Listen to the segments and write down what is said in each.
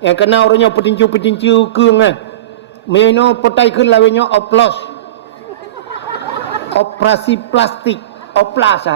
yang kena orangnya petinju keung kan. Meno petai kun lawenya oplos. Operasi plastik, oplas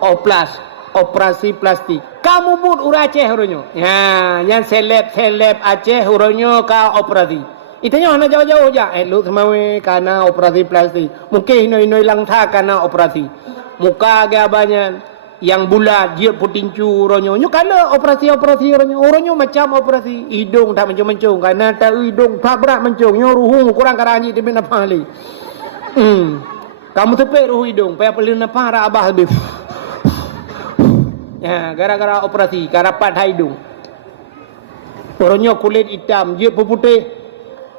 oplas, operasi plastik. Kamu buat uraceh orangnya. Ya, yang seleb Aceh orangnya ka operasi. Itanya hanya jauh-jauh aja. Lu semawe karena operasi plastik. Mungkin inoi lang tha karena operasi. Muka gabanya yang bulat dia putincu orangnya. Nyo kala operasi orangnya. Orangnya macam operasi hidung tak mencung-mencung karena tak hidung tak berat mencung. Nyo ruhung kurang karanji dia nak pahali. Kamu tepek ruh hidung, payah pelin apa ra abah habis. Ya, gara-gara operasi karapat hidung. Orangnya kulit hitam, dia putih.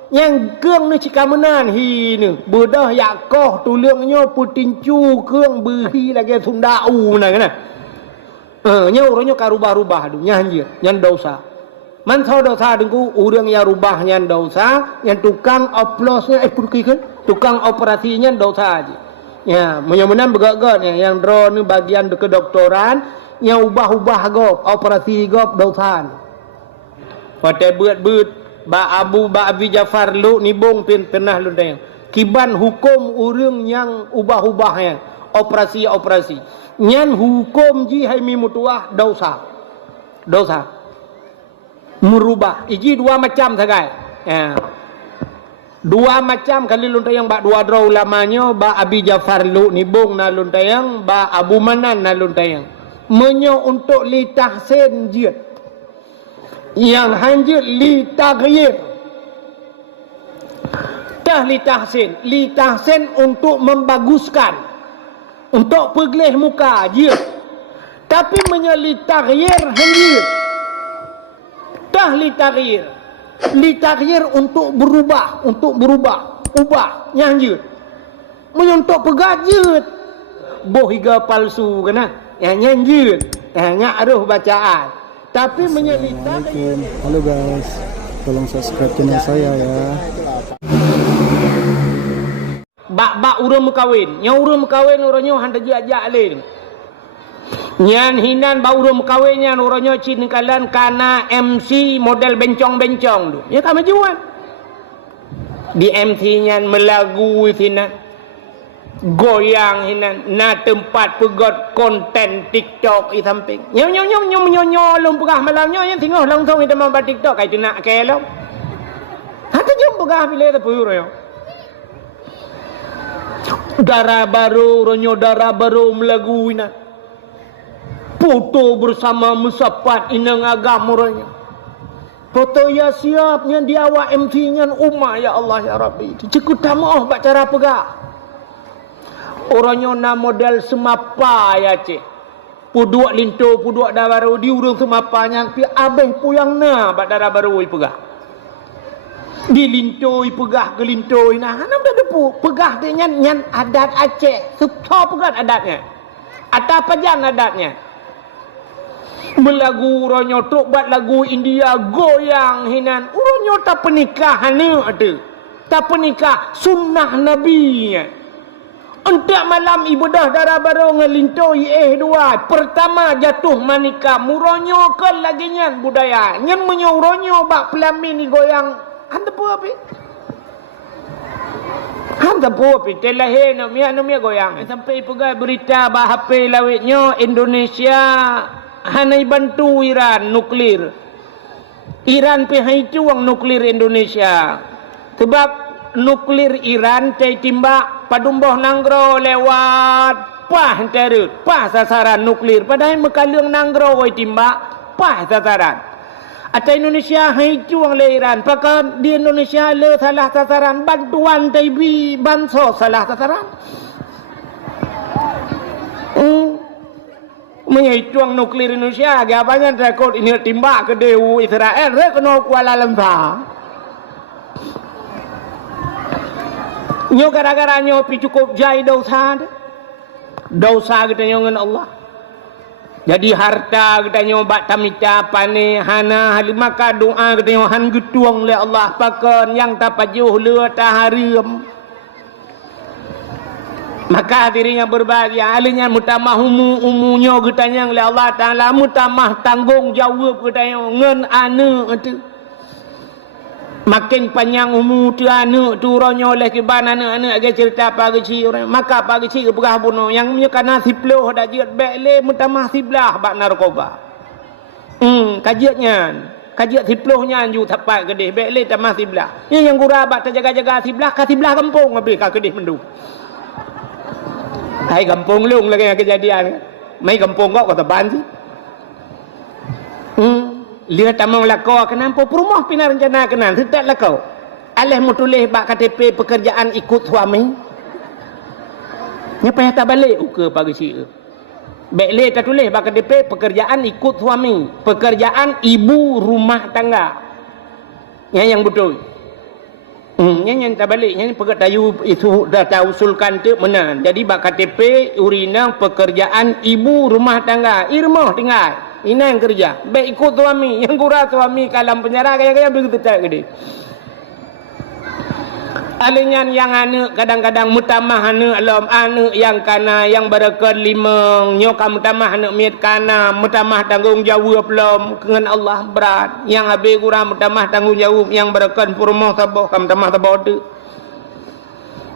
Yang keung ni cikamenan hi ni. Bedah yakoh tulangnya putincu keung beri lagi sundau nah kana. Nya orangnya karubah-rubah tu nya nyan dosa. Man tho dosa dengku urang yang rubah nyan dosa, yang tukang oplosnya kan? Tukang operasinya dosa aja. Ya, mudah-mudahan begak-gak yang draw ni bagian kedoktoran, yang ubah-ubah gop, operasi gop dosa. Pada beut ba Abi Jafar lu nibung pernah lu tayang. Kiban hukum urang yang ubah-ubahnya, operasi. Nyan hukum ji hai mi mutuah dosa. Merubah. Iji dua macam sagai. Ya. Dua macam kali luntayang ba dua draw ulamanya ba Abi Jafar lu nibung na luntayang ba Abu Manan na luntayang. Menyo untuk li tahsin jid. Yang hanjir li taghyir. Li tahsin untuk membaguskan, untuk pergelih muka jid. Tapi menyo li taghyir hanjir. Li taghyir untuk berubah, ubah nyanjut. Menyontok pegajut. Boh higa palsu kena. Yang nyanjut. Yang aruh bacaan. Tapi menyelita. Halo guys, tolong subscribe channel saya ya. Bak urang mekawin. Nya urang mekawin orangnya handa ajak lain. Nyan hinan ba urang mekawin nyan orangnya cinkalan kana MC model bencong-bencong tu. Ya kami jual. Di MC nyan melagu hinan. Goyang hinan na tempat pegot konten TikTok i samping. Nyo long pegah malamnya yang tengok langsung kita mampat TikTok kai tu nak kelo. Hata jom pegah pilih te puru yo. Darah baru melagu hinan. Foto bersama musapat inang agam orangnya. Foto ya siapnya di awak MC nya umma ya Allah ya Rabbi. Cukup tamoh bak cara pegah. Orangnya na model semapa ya cik. Puduak linto, puduak dah baru di urung semapa yang pi abeh puyang na bak darah baru pegah. Di linto pegah ke linto nah hanam dah depu pegah dia nyan adat Aceh. Suka pegah adatnya. Atau pajan adatnya. Melagu orangnya tok buat lagu India goyang hinan. Orangnya tak pernikahan ni ada. Tak pernikah sunnah Nabi. Untuk malam ibadah darah baru ngelintoi dua. Pertama jatuh manika. Muronyo ke lagi nyan budaya. Nyan menyuronyo bak pelamin ni goyang. Hanta pun api. Telahe namia goyang. Sampai pegai berita bah HP lawitnya Indonesia hanai bantu Iran nuklir. Iran pihai cuang nuklir Indonesia. Sebab nuklir Iran cai timbak padumboh nanggro lewat pah terut pah sasaran nuklir padahal mekalung nanggro woi timbak pah sasaran atau Indonesia hai cuang le Iran pakai di Indonesia le salah sasaran bantuan taibi bansos salah sasaran menyicuang nuklir Indonesia agaknya takut ini timbak ke dewu Israel kena Kuala Lumpur. Nyo gara-gara nyo pi cukup jai dosa kita nyo dengan Allah. Jadi harta kita nyo bak tamita pane hana halimaka doa kita nyo han getuang le Allah pakan yang tapajuh le taharim. Maka hadirin yang berbahagia, alanya mutamah umunya getanya oleh Allah Taala, mutamah tanggung jawab getanya ngen anak itu. Makin panjang umur tu anak tu ronyo oleh kiban anak-anak ke cerita pagi ci orang. Maka pagi ci berah bunuh yang punya kana siploh dah jiat bekle mutamah siblah bak narkoba. Kajiatnya. Kajiat siplohnya anju tapak kedih bekle tamah siblah. Yang gura bak terjaga-jaga siblah ka siblah kampung habis ka kedih mendu. Hai kampung lung lagi yang kejadian. Mai kampung kok kata ban sih. Lihat tamang lakau kenapa perumah pina rencana kenan tidak lakau. Alih mutulih bak KTP pekerjaan ikut suami. Nya payah tak balik uka pagi si. Bekle tak tulis bak KTP pekerjaan ikut suami, pekerjaan ibu rumah tangga. Yang betul. Yang tak balik, yang pegat tayu itu dah tahu usulkan tu mana. Jadi bak KTP urina pekerjaan ibu rumah tangga. Irmah tinggal. Ini yang kerja. Baik ikut suami, yang kurang suami kalam penjara kaya-kaya begitu tak gede. Alinyan yang anak kadang-kadang mutamah anak alam anak yang kana yang berkat lima nyokam mutamah anak miat kana mutamah tanggung jawab belum dengan Allah berat yang habis kurang mutamah tanggung jawab yang berkat purmah tabah kam mutamah tabah tu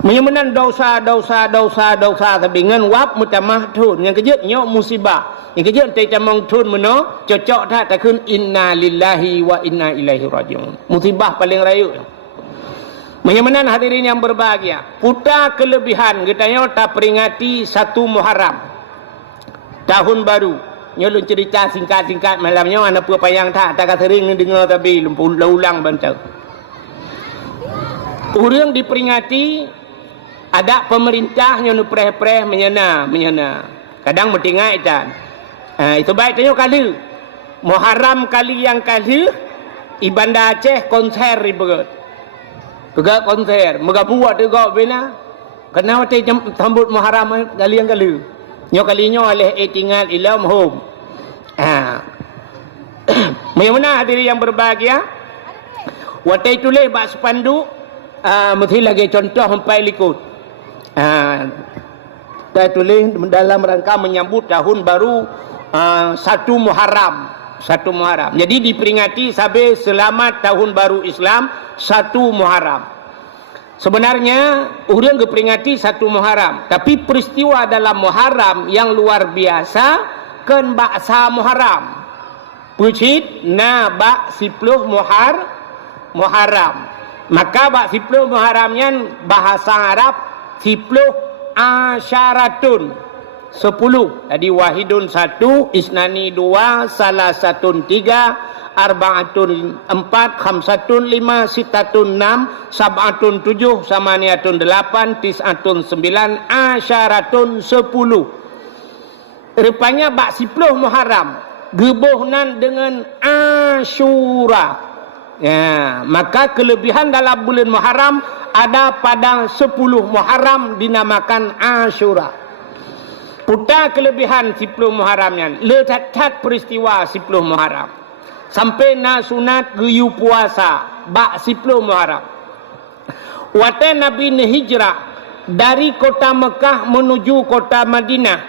menyemenan dosa tapi dengan wap mutamah tun yang kejut nyok musibah yang kejut tai tamang tun meno cocok tak kun inna lillahi wa inna ilaihi rajiun musibah paling rayu. Menyamanan hadirin yang berbahagia, putar kelebihan kita tak peringati 1 Muharram tahun baru. Nyolong cerita singkat-singkat malamnya ana apa payang tak sering dengar tapi ulang bantal. Urang diperingati ada pemerintah nyono preh-preh menyana. Kadang metingai dan. Itu baik tanya kali. Muharram kali yang kali Ibanda Aceh konser ribeut. Pegak konser, megabuat juga bina. Kenapa te sambut Muharram kali yang kali. Nyo kalinya oleh tinggal ilam home. Mana hadirin yang berbahagia? Watai tulis bak spanduk mesti lagi contoh sampai likut. Saya tulis dalam rangka menyambut tahun baru 1 Muharram. 1 Muharram. Jadi diperingati sampai selamat tahun baru Islam 1 Muharram. Sebenarnya orang diperingati 1 Muharram, tapi peristiwa dalam Muharram yang luar biasa kan baksa Muharram. Pucit na bak 10 Muharram. Maka bak 10 Muharramnya bahasa Arab 10 asyaratun. 10. Jadi wahidun 1, isnani 2, salasatun 3, arbaatun 4, khamsatun 5, sitatun 6, sab'atun 7, samaniatun 8, tis'atun 9, asyaratun 10. Rupanya bak 10 Muharram gebuhnan dengan Asyura. Ya, maka kelebihan dalam bulan Muharram ada pada 10 Muharram dinamakan Asyura. Putar kelebihan 10 Muharramnya. Letat peristiwa 10 Muharram. Sampai na sunat geyu puasa. Bak 10 Muharram. Wate Nabi hijrah dari kota Mekah menuju kota Madinah.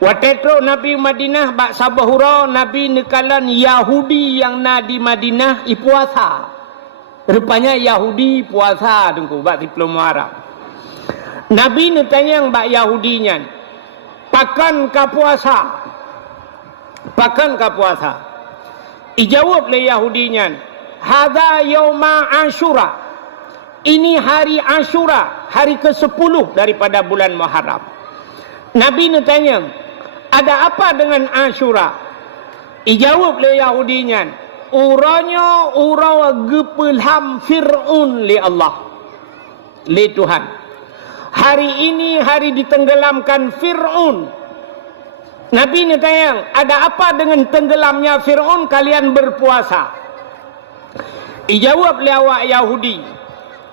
Wate tro Nabi Madinah bak sabahura Nabi nekalan Yahudi yang na di Madinah puasa. Rupanya Yahudi puasa tunggu bak 10 Muharram. Nabi netanya bak Yahudinya. Pakan ka puasa. Ijawab le Yahudinya, hadza yauma Asyura. Ini hari Asyura, hari ke-10 daripada bulan Muharram. Nabi tanya, ada apa dengan Asyura? Ijawab le Yahudinya, uranya ura gepelham Fir'aun li Allah. Li Tuhan. Hari ini hari ditenggelamkan Fir'aun. Nabi ni tanya, ada apa dengan tenggelamnya Fir'aun kalian berpuasa? Ijawab awak Yahudi,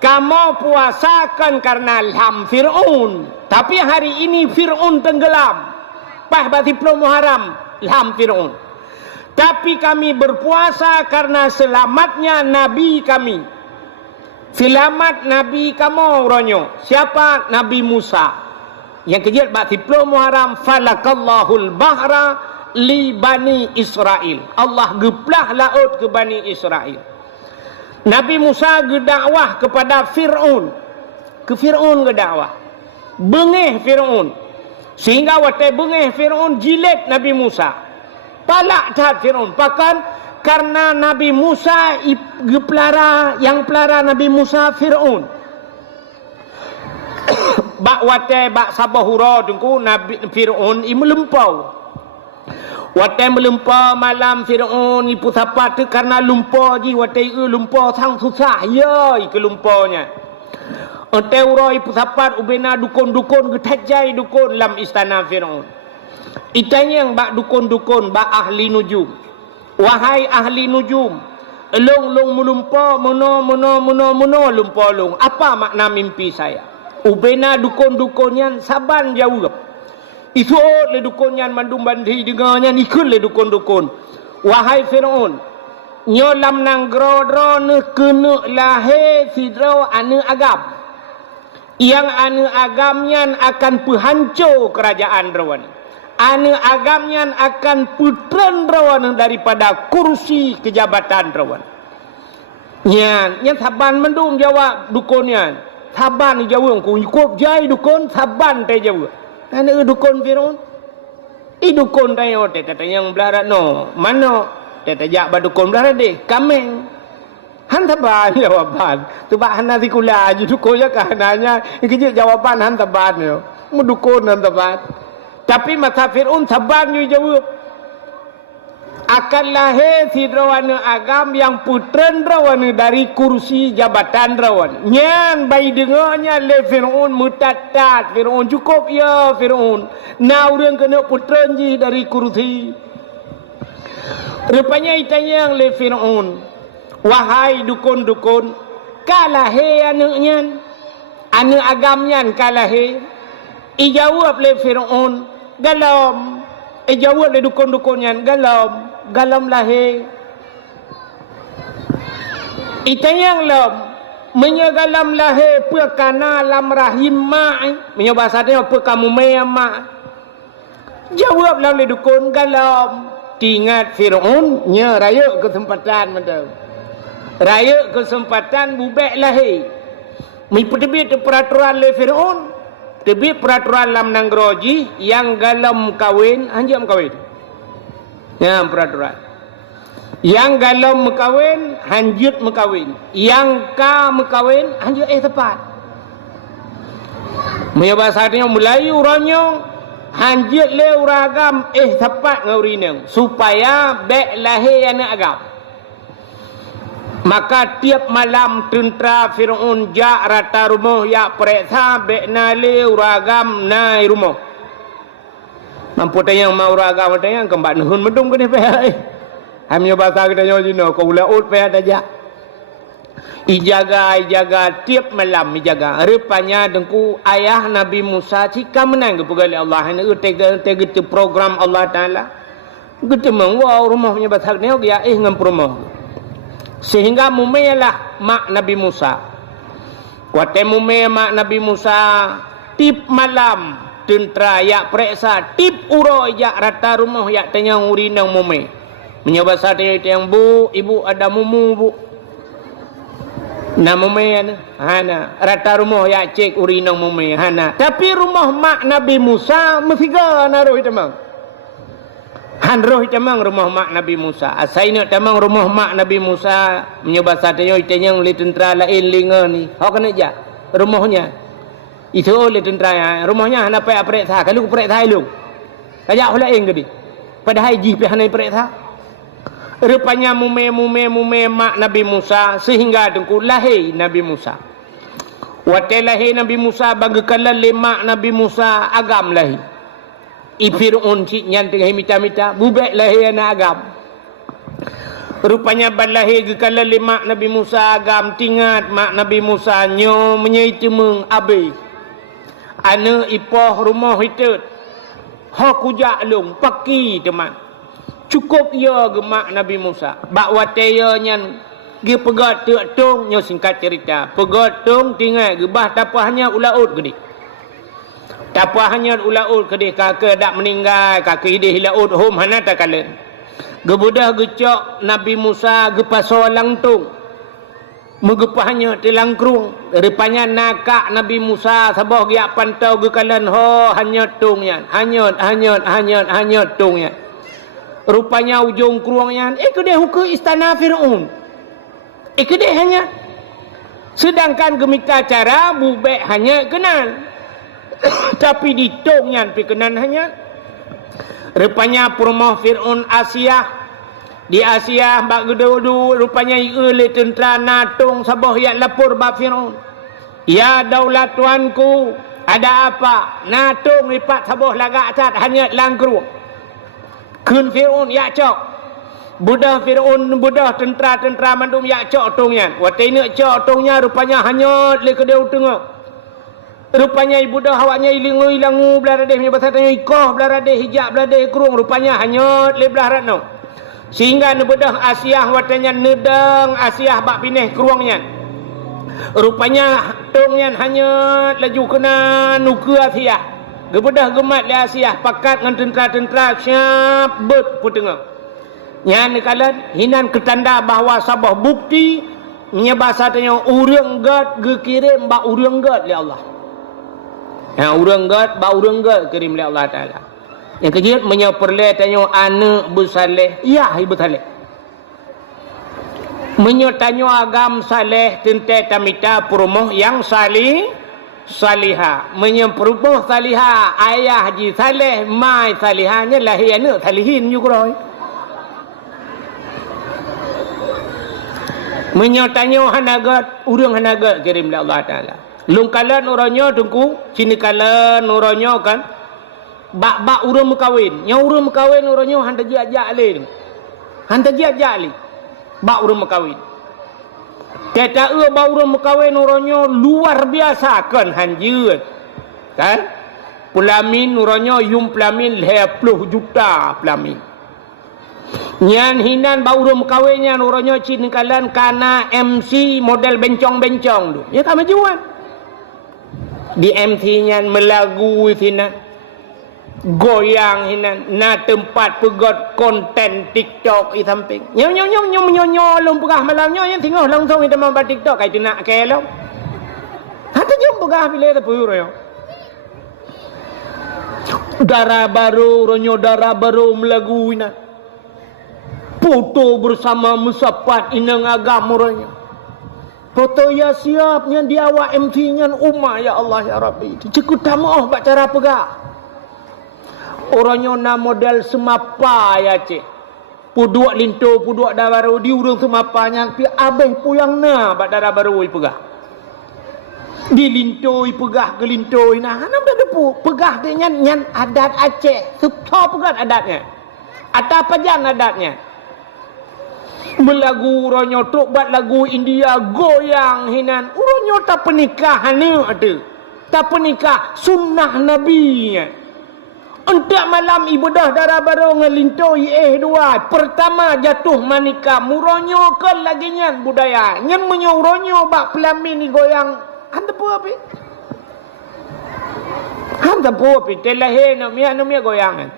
kamu puasakan karena ilham Fir'aun. Tapi hari ini Fir'aun tenggelam. Pas 10 Muharram, ilham Fir'aun. Tapi kami berpuasa karena selamatnya Nabi kami. Selamat Nabi kamu ronyo. Siapa? Nabi Musa. yang kejut bak 10 Muharram falakallahul bahra li Bani Israel. Allah geplah laut ke Bani Israel. Nabi Musa gedakwah kepada Fir'aun. Ke Fir'aun gedakwah. Bengih Fir'aun. Sehingga waktu bengih Fir'aun jilid Nabi Musa. Palak tat Fir'aun. Bahkan karena Nabi Musa yang pelara Nabi Musa Fir'aun. Bak waktu bak sabahura tunggu Nabi Fir'aun melempau. Waktu melempau malam Fir'aun ipu sapat tu karena lumpau ji waktu lumpau sang susah ya ke lumpaunya. Teuroi pusapat ubena dukun-dukun getajai dukun lam istana Fir'aun. Itanya yang bak dukun-dukun bak ahli nujum. Wahai ahli nujum, long melumpa mono lumpa long. Apa makna mimpi saya? Ubena dukun-dukunnya saban jawab. Itu le dukunnya mandum bandi dengannya ikut le dukun-dukun. Wahai Fir'aun, nyolam nang grodro ne kena lahir sidro ane agam. Yang anu agamnya akan penghancur kerajaan rawan. Anu agamnya akan putran rawan daripada kursi kejabatan rawan. Yang saban mendung jawab dukunnya. Saban jawab ku ikut jai dukun saban te jawab. Anu dukun Fir'aun. Dukun tayo te kata yang belarat no. Mano te tajak ba dukun belarat deh kameng. Hantaban jawaban. Tu bak hana sikula je dukun ya kahananya. Kejut jawaban hantaban yo. Mudukun hantaban. Tapi masa Fir'aun saban yo jawab. Akan lahir sidrawana agam yang putran rawan dari kursi jabatan rawan. Nyan bayi dengarnya le Fir'aun mutatat. Fir'aun cukup ya Fir'aun. Now orang kena putran je dari kursi. Rupanya itanya yang le Fir'aun. Wahai dukun-dukun, kalahe anaknya, anak agamnya kalahe. Ijawab le Fir'aun, galam. Ijawab le dukun-dukunnya, galam lahir. Itanyang lam, menyagalam lahir perkana lam rahim mak. Menyebasanya perkamu mak. Jawab le dukun, galam. Tingat Fir'aun, nya raya kesempatan macam. Raya kesempatan bubek lahir. Terbit peraturan le Fir'aun. Terbit peraturan lam nangroji yang galam kawin, hanjam kawin. Ya peraturan. Yang galam mekawin, hanjut mekawin. Yang ka mekawin, hanjut tepat. Bahasanya Melayu orangnya hanjut le uragam tepat ngaurinang supaya bek lahir anak agam. Maka tiap malam tentera Fir'aun jak rata rumah yak periksa bek nale uragam nai rumah. Mampu tayang mau uragam tayang kembak nuhun medung ke ni pehak. Hamnya bahasa kita jino kau laut pehak aja. Ijaga tiap malam ijaga. Rupanya dengku ayah Nabi Musa cika menang ke pegali Allah. Ini tega program Allah Taala. Kita wow rumahnya bahasa ni dia ngam rumah. Sehingga mumelah mak Nabi Musa. Kuate mume mak Nabi Musa tip malam tentera yak periksa tip uro yak rata rumah yak tanyang urinang mume. Menyoba sate yang bu, ibu ada mumu bu. Nah mume hana rata rumah yak cek urinang mume hana. Tapi rumah mak Nabi Musa mesiga naruh temang. Hanroh temang rumah mak Nabi Musa. Asaina temang rumah mak Nabi Musa menyoba sate yang li tentera lain linga ni. Hok kena ja rumahnya. Itu oleh tentera ya. Rumahnya hana pe periksa. Kalau periksa lu. Kajak hola eng gedi. Padahal ji pe hana periksa. Rupanya mume mak Nabi Musa sehingga dengku lahir Nabi Musa. Wate lahir Nabi Musa bagaimana lemak Nabi Musa agam lahir. Fir'aun cik nyan tengah mita-mita bubek lahir anak agam. Rupanya balahir ke kala lemak Nabi Musa agam tingat mak Nabi Musa nyo menyaitemeng abe. Ana ipoh rumah hitut. Hok kujak long paki teman. Cukup ya gemak Nabi Musa. Bak wataya nyan ge pegat tung nyo singkat cerita. Pegat tung tinggal gebah tapahnya ulaut gede. Tapa hanya ulaud kedih kakak dak meninggal, kakak idih laud hom hana takalen. Gebudah gecok Nabi Musa gepaso langtung. Megepahnya telang krung. Rupanya nakak Nabi Musa sabah giak pantau gekalan ho hanyut tungnya. Hanyut tungnya. Rupanya ujung kruangnya kedih hukum istana Fir'aun. Kedih hanya. Sedangkan gemika cara bubek hanya kenal. Tapi ditungnya pikenan hanya. Rupanya purmah Fir'aun Asia. Di Asia bak gedu rupanya ile tentera natung sabah yak lapor bak Fir'aun. Ya daulat tuanku, ada apa? Natung lipat sabah lagak cat hanya langkru. Kun Fir'aun yak cok. Budah Fir'aun budah tentera mandum yak cok tungnya. Watine cok tungnya rupanya hanya le kedeu tengah. Rupanya ibu dah awaknya ilangu beladeh punya bahasa tanya ikoh beladeh hijab beladeh kurung rupanya hanya le belah ratno. Sehingga nebedah Asia watanya nedang Asia bak pineh keruangnya. Rupanya tongnya hanya laju kena nuku Asia. Gebedah gemat le Asia pakat dengan tentera-tentera siap bet putengah. Nya nekalan hinan ketanda bahawa sabah bukti nya bahasa tanya urang gad gekirim bak urang gad le Allah. Urang gad bak urang gad kirim le Allah Taala. Yang kejut menyoperle tanya anak bersaleh. Ya, ibu saleh. Menyotanyo agam saleh tente tamita perumoh yang salihah. Menyeperumoh salihah ayah haji saleh, mai salihahnya lahir anak salihin juga. Menyotanyo hanagat, urang hanagat kirim oleh Allah Taala. Lungkalan uranyo tungku, sini kalan uranyo kan. Bak urang mekawin. Yang urang mekawin uranyo hanta jiak-jiak le. Hanta jiak-jiak le. Bak urang mekawin. Kata bak urang mekawin uranyo luar biasa kan hanjeun. Kan? Pelamin uranyo yum pelamin 20 juta pelamin. Nyan hinan bak urang mekawinnya uranyo cinikalan kana MC model bencong-bencong tu. Ya tak majuan. Di MC nya melagu sinan. Goyang hinan na tempat pegot konten TikTok i samping. Nyo lom pegah malamnya yang tengok langsung kita mau buat TikTok kai tu nak kelo. Hata jom pegah bila tu puro yo. Darah baru melagu ina. Foto bersama musapat inang agam orangnya. Foto ya siapnya di awak MC-nya umma ya Allah ya Rabbi. Cukup tamoh bak cara pegah. Orangnya na model semapa ya cik. Puduak linto, puduak dah baru di urung semapanya. Pi abeh puyang na bak darah baru pegah. Di linto pegah ke linto nah. Hanam dah depu pegah dia nyan adat Aceh. Septo pegah adatnya. Atau apa jan adatnya. Melagu orangnya tok buat lagu India goyang hinan. Orangnya tak pernikahan ni ada. Tak pernikah sunnah Nabi. Untuk malam ibadah darah baru ngelintoi dua. Pertama jatuh manika muronyo ke lagi nyan budaya. Nyan menyuronyo bak pelamin ni goyang. Hanta pu api? Hanta pu api? Telahe namia goyangan.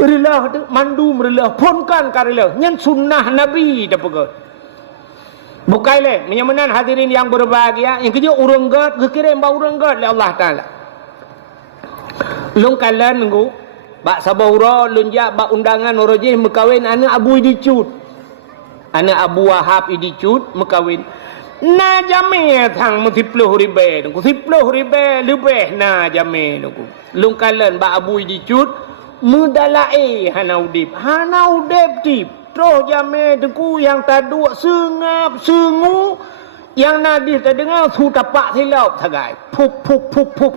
Rilah tu mandum rilah ponkan karilah. Nyan sunnah Nabi dah pegot. Bukai le, menyamanan hadirin yang berbahagia. Yang kedua urang gad, kekirim ba urang gad le Allah Taala. Lung kalan nunggu, bak sabahura lunjak bak undangan orojih mekawin anak Abu Idicut. Anak Abu Wahab Idicut mekawin. Na jame thang multipluh ribe nunggu. 10 ribe lebih na jame nunggu. Lung kalan bak Abu Idicut mudalae hanaudip. Hanaudip tip. Terus jame dengku yang taduk sengap sengu yang nadih terdengar su tapak silap sagai pup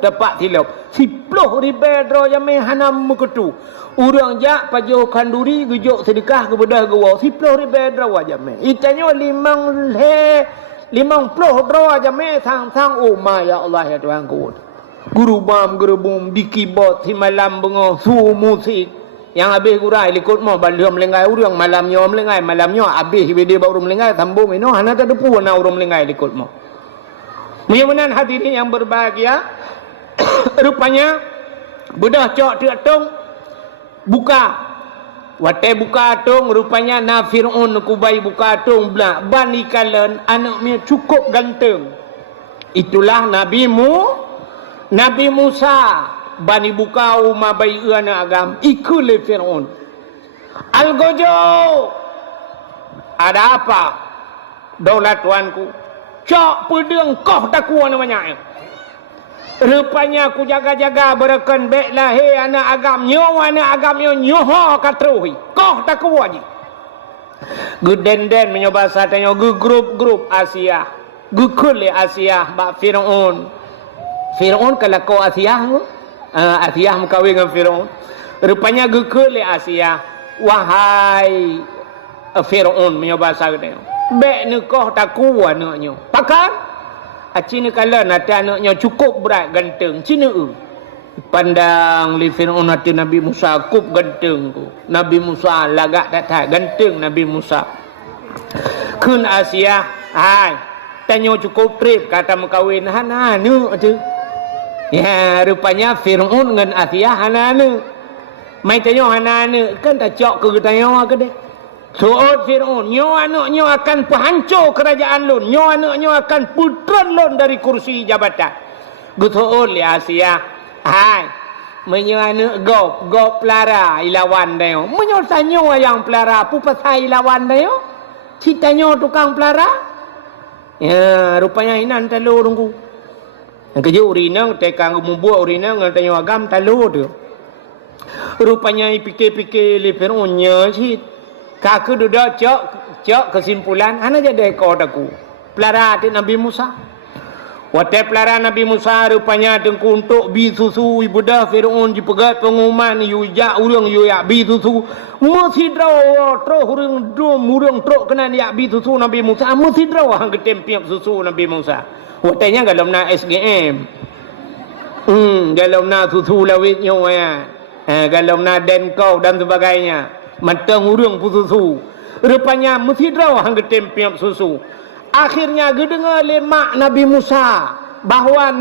tapak silap 10 ribu dro jame hanam meketu urang jak pajo kanduri gejuk sedekah kepada gawa 10 ribu dro jame itanya 50 dro jame sang oh ya Allah ya Tuhanku guru bum di keyboard si malam bengo su musik yang habis gurai likut mo balum lengai urang malamnya habis video baru melengai sambung ino hana tak depu na urang melengai likut mo Mudah-mudahan hadirin yang berbahagia. Rupanya bedah cok tiak tong buka. Watai buka tung rupanya na Fir'aun kubai buka tung bla bani kalen anaknya cukup ganteng. Itulah Nabi Musa bani buka umma bai ana agam ikut le Fir'aun. Algojo ada apa? Daulat tuanku. Cok pedeng koh takwa namanya. Rupanya aku jaga-jaga berakan baiklah hei anak agam nyoho katrui. Koh takwa je. Geden menyoba satanya grup Asia. Gukul Asia bak Fir'aun. Fir'aun kalau kau Asia Asia mengkawin dengan Fir'aun. Rupanya gukul Asia. Wahai Fir'aun menyoba satanya. Baik ni koh takwa anaknya. Pakan? Cina kala nanti anaknya cukup berat ganteng. Cina pandang li Fir'aun nanti Nabi Musa kup ganteng ku. Nabi Musa lagak tak ganteng Nabi Musa. Kun Asia, hai, tanya cukup trip kata mengkawin hana nu tu. Ya, rupanya Fir'aun dengan Asia hana nu. Mai tanya hana nu kan tak cok ke tanya ke deh. Su'ud Fir'aun, nyo anaknya akan penghancur kerajaan lun, nyo anaknya akan putran lun dari kursi jabatan. Gutu'ud li Asia, hai, menyo anak gop pelara ilawan dayo. Menyo tanyo yang pelara, pupasai ilawan dayo. Citanya tukang pelara. Ya, rupanya inan telur tunggu. Yang kerja urinang, tekang membuat urinang, tanyo agam telur tu. Rupanya pikir-pikir li Fir'aunnya cit. Kaku duduk cok kesimpulan ana jadi ekor aku pelara hati Nabi Musa. Watai pelara Nabi Musa rupanya dengku untuk bi susu ibu dah Fir'aun dipegat pengumuman yu ya urang yu ya bi susu mesti draw tro urang do murang tro kena ya bi susu Nabi Musa mesti draw hang ketempiap susu Nabi Musa. Watainya dalam na SGM. Dalam na susu lawit nyo ya. Dalam na Denko dan sebagainya. Matang urang susu. Rupanya mesti draw hang ketempiap susu. Akhirnya gedengar lemak Nabi Musa bahawa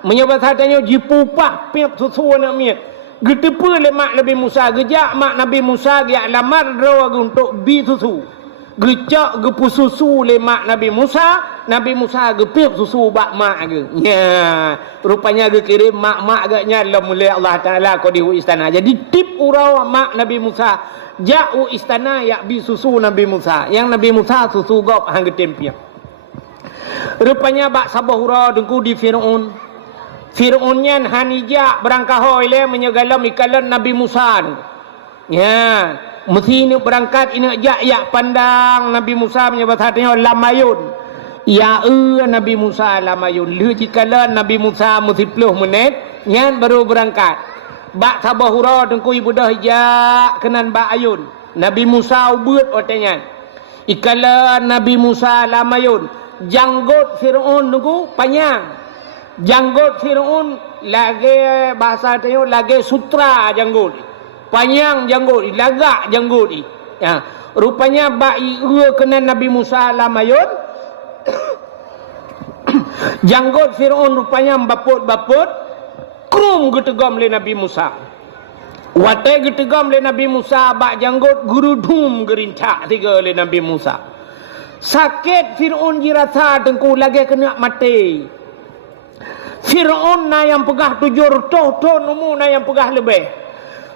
menyebut hatanya jipupah piap susu nak miat. Getepa lemak Nabi Musa, gejak mak Nabi Musa dia lamar draw untuk bi susu. Gecak gepu susu lemak Nabi Musa gepiap susu bak mak ge. Ya, rupanya ge kirim mak agaknya lamulai Allah Taala ko di istana. Jadi tip urau mak Nabi Musa jauh istana yak bi susu Nabi Musa. Yang Nabi Musa susu gop hang getempiap. Rupanya bak sabah urau dengku di Fir'aun. Fir'aunnya hanijak berangkahoi le menyegalam ikalan Nabi Musa. Ya, mesti ini berangkat ini ya pandang Nabi Musa menyebut hatinya lamayun. Ya Nabi Musa lamayun. Lu jikalan Nabi Musa mesti 10 menit nyan baru berangkat. Bak sabahura dengku ibu dah jak kenan bak ayun. Nabi Musa ubut otenya. Ikalan Nabi Musa lamayun. Janggut Fir'aun dengku panjang. Janggut Fir'aun lagi bahasa tanya lagi sutra janggut. Panjang janggut, lagak janggut. Ya, rupanya bak kena Nabi Musa lamayun. Janggut Fir'aun rupanya baput-baput. Krum getegam le Nabi Musa. Watai getegam le Nabi Musa bak janggut gurudum gerincak tiga le Nabi Musa. Sakit Fir'aun dirasa tengku lagi kena mati. Fir'aun na yang pegah 700 ton umur na yang pegah lebih.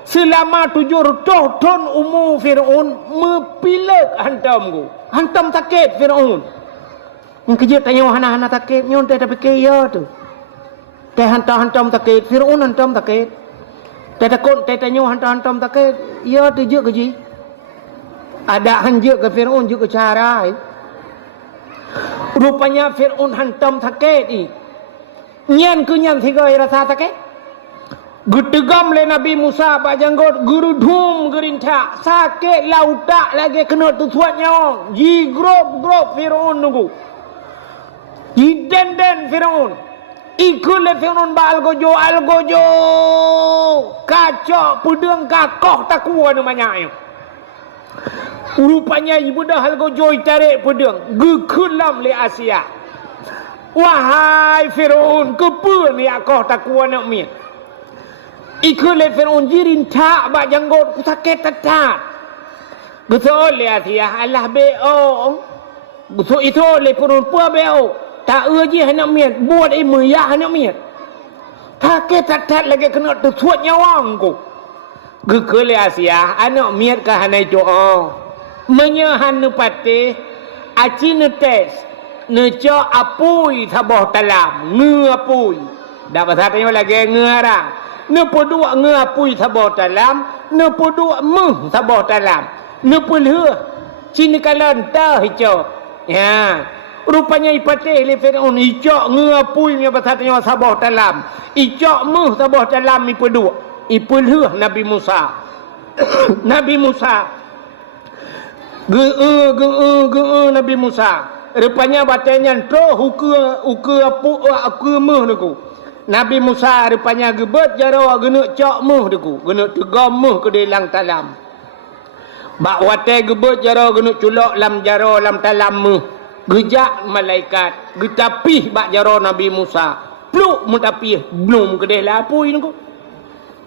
Selama 700 ton umur Fir'aun mepilek hantam sakit Fir'aun. Yang kerja tanya hana-hana sakit nyon tak fikir ya tu. Teh hantam sakit Fir'aun hantam sakit. Teh takut teh tanya hantam sakit ya tu je kerja. Ada hanjek ke Fir'aun juga cara. Rupanya Fir'aun hantam sakit ni. Nyan ke nyan tiga rasa sakit. Getegam le Nabi Musa pak janggut gurudum gerintak sakit lautak lagi kena tusuatnya ji grop Fir'aun nunggu ji den Fir'aun ikut le Fir'aun ba algojo kacok pedang kakoh takwa namanya rupanya ibu dah algojo tarik pedang gekulam le Asia wahai Firaun kepa ni akoh takwa nak miat ikule Firaun jirin tak bak janggut ku sakit tetat betul ya tiah Allah beong betul itu le Firaun pua beong tak je nak miat buat ya nak miat sakit tetat lagi kena tersuat nyawang ku gekele Asia anak miat ka hanai doa menyahan ne patih aci ne tes ne cho apui thaboh talam nge apui dak bahasa tanya lagi ngerang ne podua nge apui thaboh talam ne podua meh thaboh talam ne pelhe cini kalan tah hijau ya rupanya ipatih le Firaun hijau nge apui nya bahasa tanya thaboh talam hijau meh thaboh talam ipodua ipelhe Nabi Musa Nabi Musa Nabi Musa rupanya batanya tro uke meh deku Nabi Musa rupanya gebet jaro gena cok meh deku gena tegam meh ke dalam talam bak wate gebet jaro gena culok lam jaro lam talam meh gejak malaikat getapih bak jaro Nabi Musa pluk mutapih belum ke dalam apui deku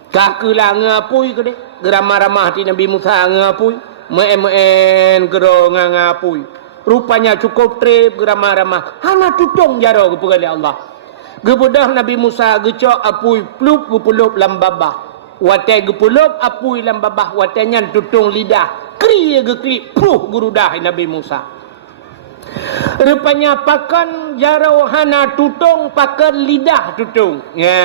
kah kela ngapui ke de geramah-ramah di Nabi Musa ngapui meen gero ngapui rupanya cukup trip geramah-ramah hana tutong jaro kepada Allah gebedah Nabi Musa gecok apui plup gepulup lam babah wate gepulup apui lam babah watenya tutong lidah kri gekli puh gurudah Nabi Musa rupanya pakan jaro hana tutong pakan lidah tutong ya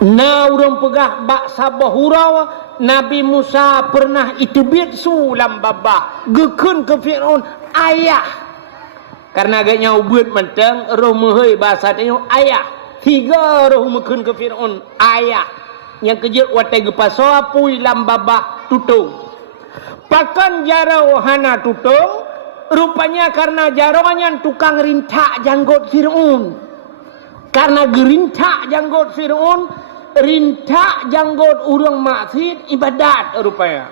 na urang pegah bak sabah hurau Nabi Musa pernah itubit sulam babah gekun ke Firaun ayah karena agaknya ubud menteng roh mehoi bahasa tanya ayah tiga roh mekun ke Firaun ayah yang kejut watai gepaso apui lam babah tutung pakan jarau hana tutung rupanya karena jaraunya tukang rintak janggut Firaun karena gerintak janggut Firaun rintak janggut urang maksiat ibadat rupanya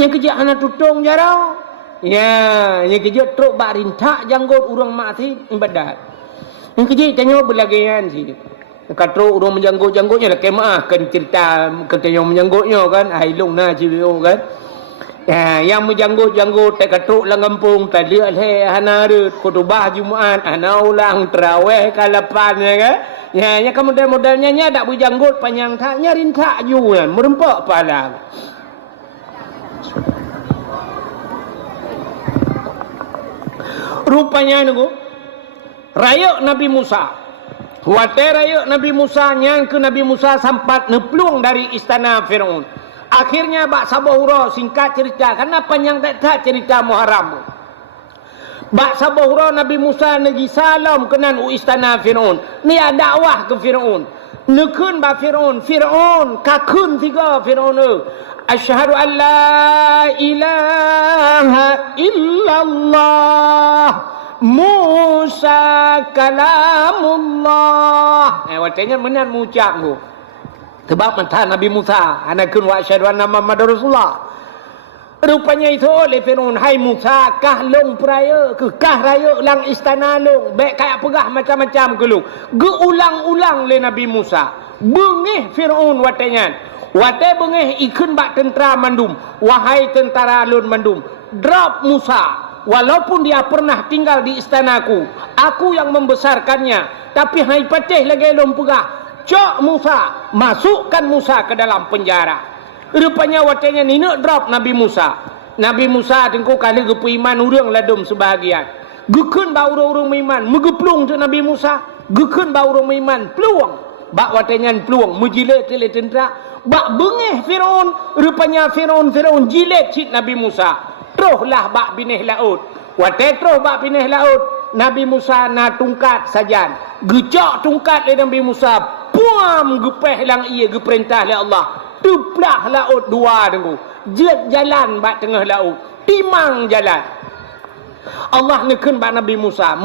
yang kejak anak tutong jarau ya yang kejak truk bak rintak janggut urang maksiat ibadat yang kejak tanya berlagian sini katro urang menjanggut-janggutnya lah kemah kan cerita katanya menjanggutnya kan hailung na cibiu kan ya yang menjanggut-janggut tak katro lang kampung tak lihat hana rut khutbah Jumaat ana ulang tarawih kalapan ya kan ya nya model-modelnya nya dak berjanggut panjang taknya rintak juan merempak pala rupanya niku raya Nabi Musa wate raya Nabi Musa nyang ke Nabi Musa sampat nepluang dari istana Firaun akhirnya bak sabahura singkat cerita karena panjang tak cerita muharam bak sabahura Nabi Musa negi salam kenan istana Firaun ni ada dakwah ke Firaun nekun ba Firaun kakun tiga Firaun asyhadu an la ilaha illallah Musa kalamullah watanya benar mengucap tu sebab mentah Nabi Musa anakun wa asyhadu anna Muhammadar Rasulullah rupanya itu oleh Firaun hai Musa kah long peraya ke kah raya lang istana long baik kayak pegah macam-macam ke long geulang-ulang le Nabi Musa bengih Firaun watanya wate bengih ikun bak tentera mandum wahai tentara lun mandum drop Musa walaupun dia pernah tinggal di istanaku aku yang membesarkannya tapi hai patih lagi long pegah cok Musa masukkan Musa ke dalam penjara rupanya watanya ni nak drop Nabi Musa tengku kali gepu iman urang ladum sebahagian gekun ba urang-urang iman megeplung tu Nabi Musa gekun ba urang iman peluang bak watanya peluang menjilat tele tentera bak bengih Firaun rupanya Firaun jilat cik Nabi Musa teruslah bak binih laut wate terus bak binih laut Nabi Musa na tungkat sajan gejak tungkat le Nabi Musa puam gepeh lang ia geperintah le Allah tuplah laut dua tengku jet jalan bak tengah laut timang jalan Allah nekun bak Nabi Musa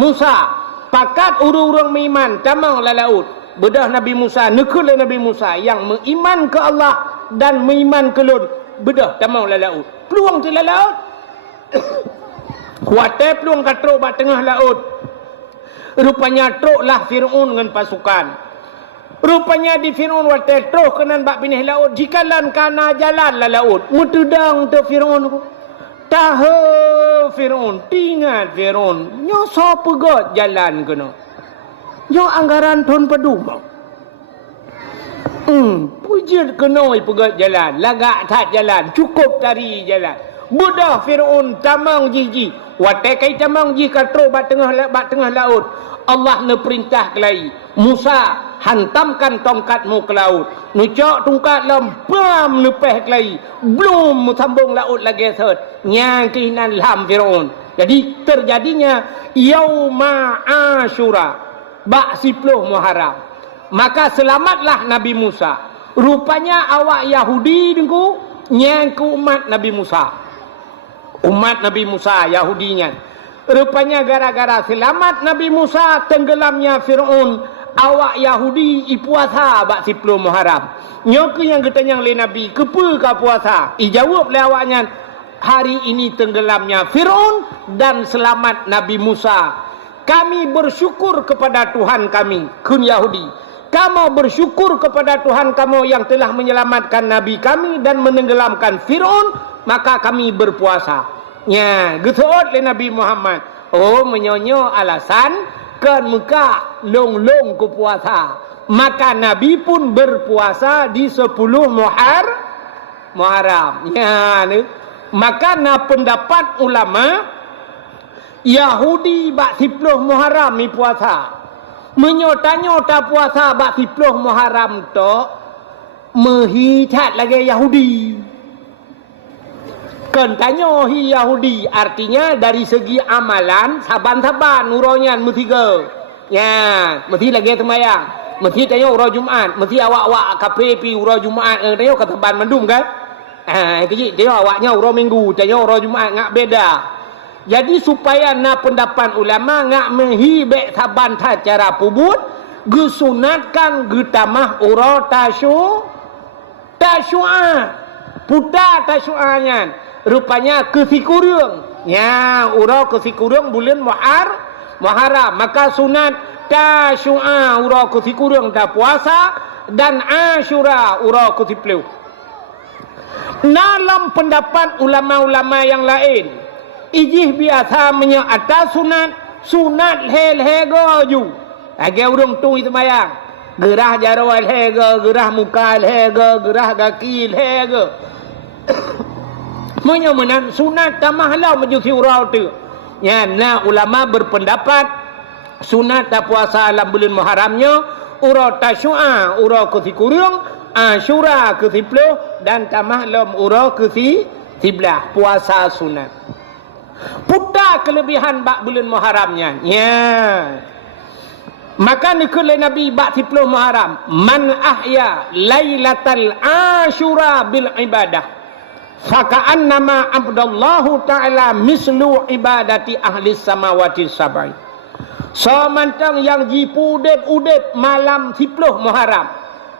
pakat urang-urang meiman tamang la laut bedah Nabi Musa nekun le Nabi Musa yang meiman ke Allah dan meiman ke lun bedah tamang la laut peluang tu la laut kuate peluang katro bak tengah laut Rupanya truklah Fir'aun dengan pasukan. Rupanya di Fir'aun waktu truk kenan bak pinih laut. Jikalan kana jalan lah laut. Mutudang tu Fir'aun ku. Tahu Fir'aun. Tingat Fir'aun. Nyo so pegot jalan kena. Nyo anggaran ton pedumang. Pujud kenoi pegot jalan. Lagak tak jalan. Cukup tari jalan. Budah Fir'aun tamang jiji. Watai kai tamang jiji katro bat tengah laut. Allah ne perintah kelai. Musa hantamkan tongkatmu ke laut. Nucok tongkat lempam lepeh kelai. Belum sambung laut lagi set. Yang keinan lam Fir'aun. Jadi terjadinya Yauma Ashura. Bak 10 Muharram. Maka selamatlah Nabi Musa. Rupanya awak Yahudi niku nyangku umat Nabi Musa. Umat Nabi Musa Yahudinya. Rupanya gara-gara selamat Nabi Musa tenggelamnya Fir'aun, awak Yahudi puasa bak 10 Muharram. Nyoke yang ketanya oleh Nabi, kepa ka puasa? Ijawab oleh awaknya, hari ini tenggelamnya Fir'aun dan selamat Nabi Musa. Kami bersyukur kepada Tuhan kami, kun Yahudi. Kamu bersyukur kepada Tuhan kamu yang telah menyelamatkan Nabi kami dan menenggelamkan Fir'aun, maka kami berpuasa. Ya, getot le Nabi Muhammad. Oh, menyonyo alasan kan muka long-long ke puasa. Maka Nabi pun berpuasa di 10 Muharram. Ya, ni. Maka na pendapat ulama Yahudi bak 10 Muharram ni puasa. Menyota-nyota puasa bak 10 Muharram tu mehitat lagi Yahudi. Kan tanya hi Yahudi, artinya dari segi amalan saban-saban uronya mesti ke. Ya, mesti lagi sembahyang. Mesti tanya urau Jumaat, mesti awak-awak KPP urau Jumaat tanya kata ban mendum kan? Kecik tanya awaknya urau Minggu, tanya urau Jumaat ngak beda. Jadi supaya na pendapat ulama ngak mehibek saban ta cara pubut, gesunatkan getamah urau tasyu'a. Puta tasyu'anya. Rupanya kesikurung. Ya, urau kesikurung bulan Muharram. Maka sunat tasyu'a urau kesikurung dah puasa dan Ashura urau kesipuluh. Dalam pendapat ulama-ulama yang lain, ijih biasa menyata sunat hel-hego ju. Lagi urung tu itu mayang. Gerah jaro hel-hego, gerah muka hel-hego, gerah kaki hel-hego. Menyaman sunat tamahlah menyuci urau tu. Ya, nah ulama berpendapat sunat tak puasa dalam bulan Muharramnya urau tasyu'a, urau kesikurung, Ashura ke-10 dan tamahlam urau ke-11 puasa sunat. Putar kelebihan bak bulan Muharramnya. Ya. Maka nikul Nabi bak 10 Muharram, man ahya lailatal Ashura bil ibadah faka'annama abdallahu ta'ala mislu ibadati ahli samawati sab'i. Semantang yang jipu udip malam 10 Muharram,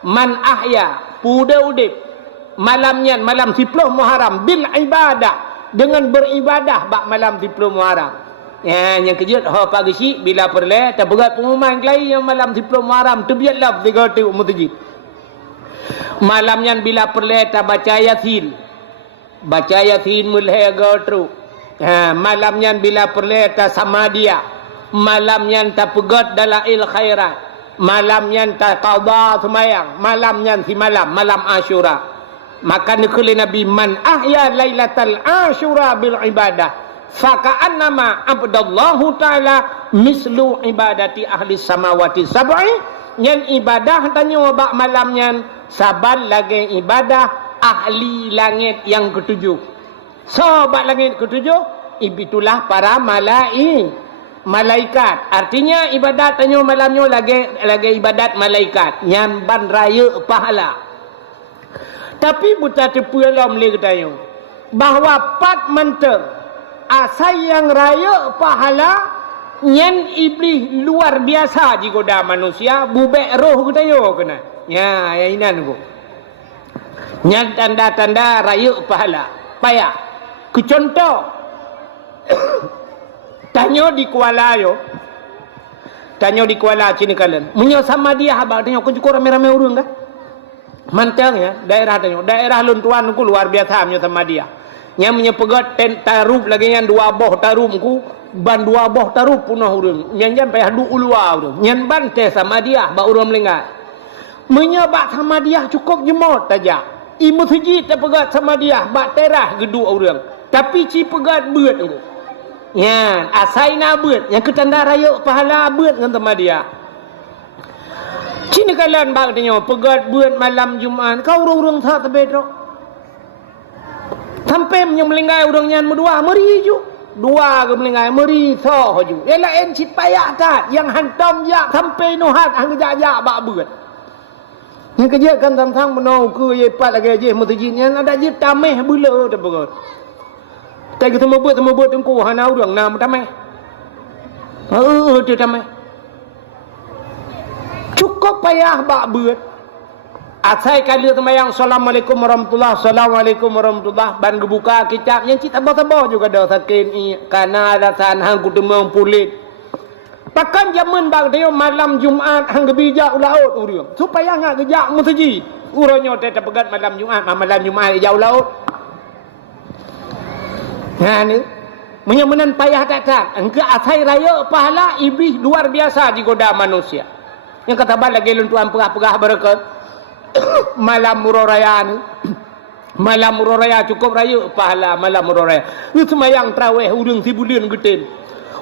man ahya pude udip malamnya malam 10 Muharram bil ibadah, dengan beribadah bak malam 10 Muharram. Ya, yang kejut ho pagi si bila perle tak berat pengumuman kelai yang malam 10 Muharram tu biarlah 3 mutjid. Malamnya bila perle tak baca Yasin. Baca Yasin mulai gotru. Malamnya bila perle tak sama dia. Malamnya tak pegat dalail khairat. Malamnya tak qada semayang. Malamnya si malam Ashura. Maka nikul Nabi man ahya lailatal Ashura bil ibadah faka'annama abdallahu ta'ala mislu ibadati ahli samawati sab'i. Yang ibadah tanya bak malamnya saban lagi ibadah ahli langit yang ketujuh. Sobat langit ketujuh, itulah para malaikat. Artinya ibadat tanya malamnya lagi ibadat malaikat. Nyamban raya pahala. Tapi buta tepu alam boleh ketanya bahawa pat menteng asal yang raya pahala nyen iblis luar biasa jika dah manusia bubek roh ketanya kena. Ya, yang inan ku. Nyan tanda-tanda raya pahala. Payah. Kecontoh. Tanya di Kuala Ayo. Tanya di Kuala Cina kalian. Menyo sama dia habak tanya kau cukup rame-rame urang dah. Mantang ya, daerah tanya. Daerah luntuan ku luar biasa menyo sama dia. Nya menyo pegat tarup lagi yang dua boh tarup ku ban dua boh tarup punah urang. Nyan sampai hadu ulua urang. Nyan ban teh sama dia ba urang melengah. Menyo bak sama dia cukup jemot saja. Imu sejid tak pegat sama dia bak terah gedu urang. Tapi ci pegat beut ku. Ya, asai na beut. Yang ketanda raya pahala beut dengan sama dia. Cina kalian bak tanya pegat beut malam Jumaat. Kau urang-urang tak tebedro. Sampai menyelenggai urang nyan berdua meri ju. Dua ke melengai meri so ju. Ela en cit payah tat yang hantam jak sampai nuhat hang jak-jak bak beut. Yang kerja kan tentang menau ke ye pat lagi je mutajin yang ada je tameh bela tak berat. Tak kita mau buat tengku hana urang nam tameh. Tu tameh. Cukup payah bak beut. Asai kali sembahyang assalamualaikum warahmatullahi assalamualaikum warahmatullahi ban gebuka kitab yang cita tabah juga dah sakin kana alasan hang kutemeng pulit. Pakan zaman bang dia malam Jumaat hang gebijak laut urang supaya ngak gejak masjid. Uronyo tetap pegat malam Jumaat jauh laut. Nah ni menyamanan payah tak engke asai raya pahala iblis luar biasa digoda manusia. Yang kata bal lagi luntuan perah-perah berkat malam muroraya ni. Malam muroraya cukup raya pahala malam muroraya. Ni sembahyang tarawih urang sibulan getin.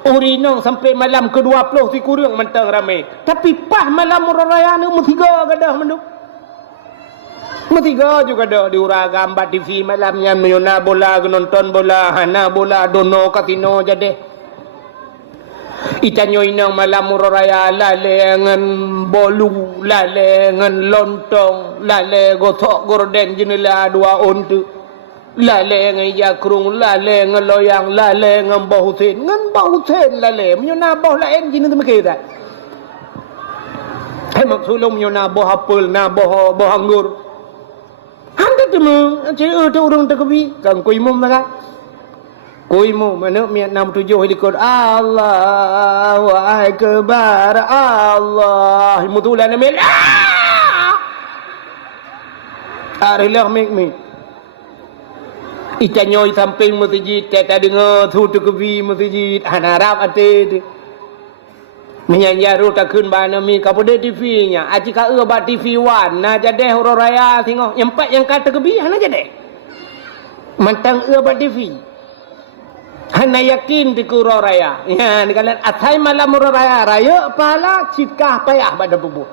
Urinong sampai malam ke-20 si kurang mentang ramai. Tapi pas malam muroraya ni mutiga gadah menduk. Mutiga juga dah diurang gambar TV malamnya menyona bola nonton bola hana bola dono kasino jadi. Itanyo inang malam muroraya lale ngan bolu lale ngan lontong lale gosok gorden jenela dua ontu. Lale ngan jakrung lale ngan loyang lale ngan bau Husain lale menyona bau lain jenis tu mereka tak. Maksudnya menyona bau apel na bau anggur. Anda temu cik tu orang terkebi kan kuimum tak? Kuimum mana miat 67 helikopter Allahu akbar Allah mutulan amil arilah mik itanyoy samping masjid kata dengar tu terkebi masjid hanarap ate tu menyanyi tak kun bana mi kapode TV nya aji ka ba TV wan na jadeh horo raya tengok yang empat yang kata kebiah na jadeh mantang ba TV hana yakin di horo raya ya ni kalian atai malam horo raya pahala cikah payah pada bubu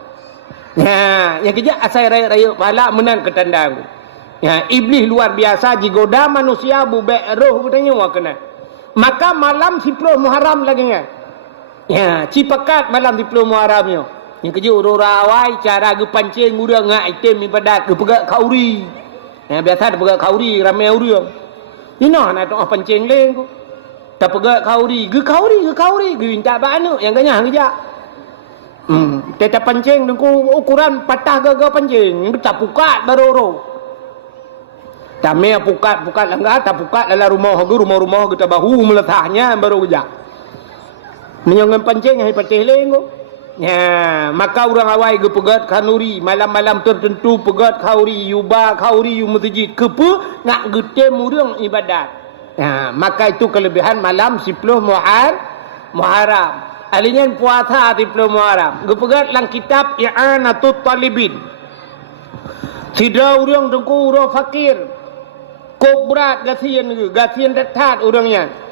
ya yang kerja asai raya pahala menang ketandang ya iblis luar biasa digoda manusia bubek roh katanya kena maka malam 10 Muharram lagi nya ya, cipakat malam di Pulau Muharramnya. Yang kerja urawai cara ge pancing urang ngak item ibadat ge pegak kauri. Ya biasa ada pegak kauri ramai urang. Ina nak doa pancing leng ku. Tak pegak kauri ge minta banu yang ganya kerja. Tetap pancing dengku ukuran patah gaga pancing, tak pukat baru. Tamai pukat langgar tak pukat dalam rumah kita bahu meletahnya baru kerja. Menyongan pancing hai patih lenggo. Ya, maka orang awai ge pegat kanuri malam-malam tertentu pegat kauri yuba kauri masjid kepu nak getem urang ibadat. Ya, maka itu kelebihan malam 10 Muharram. Alinyan puasa 10 Muharram. Ge pegat lang kitab I'anatut Talibin. Sida urang dengku urang fakir. Kok berat gasian detat urangnya.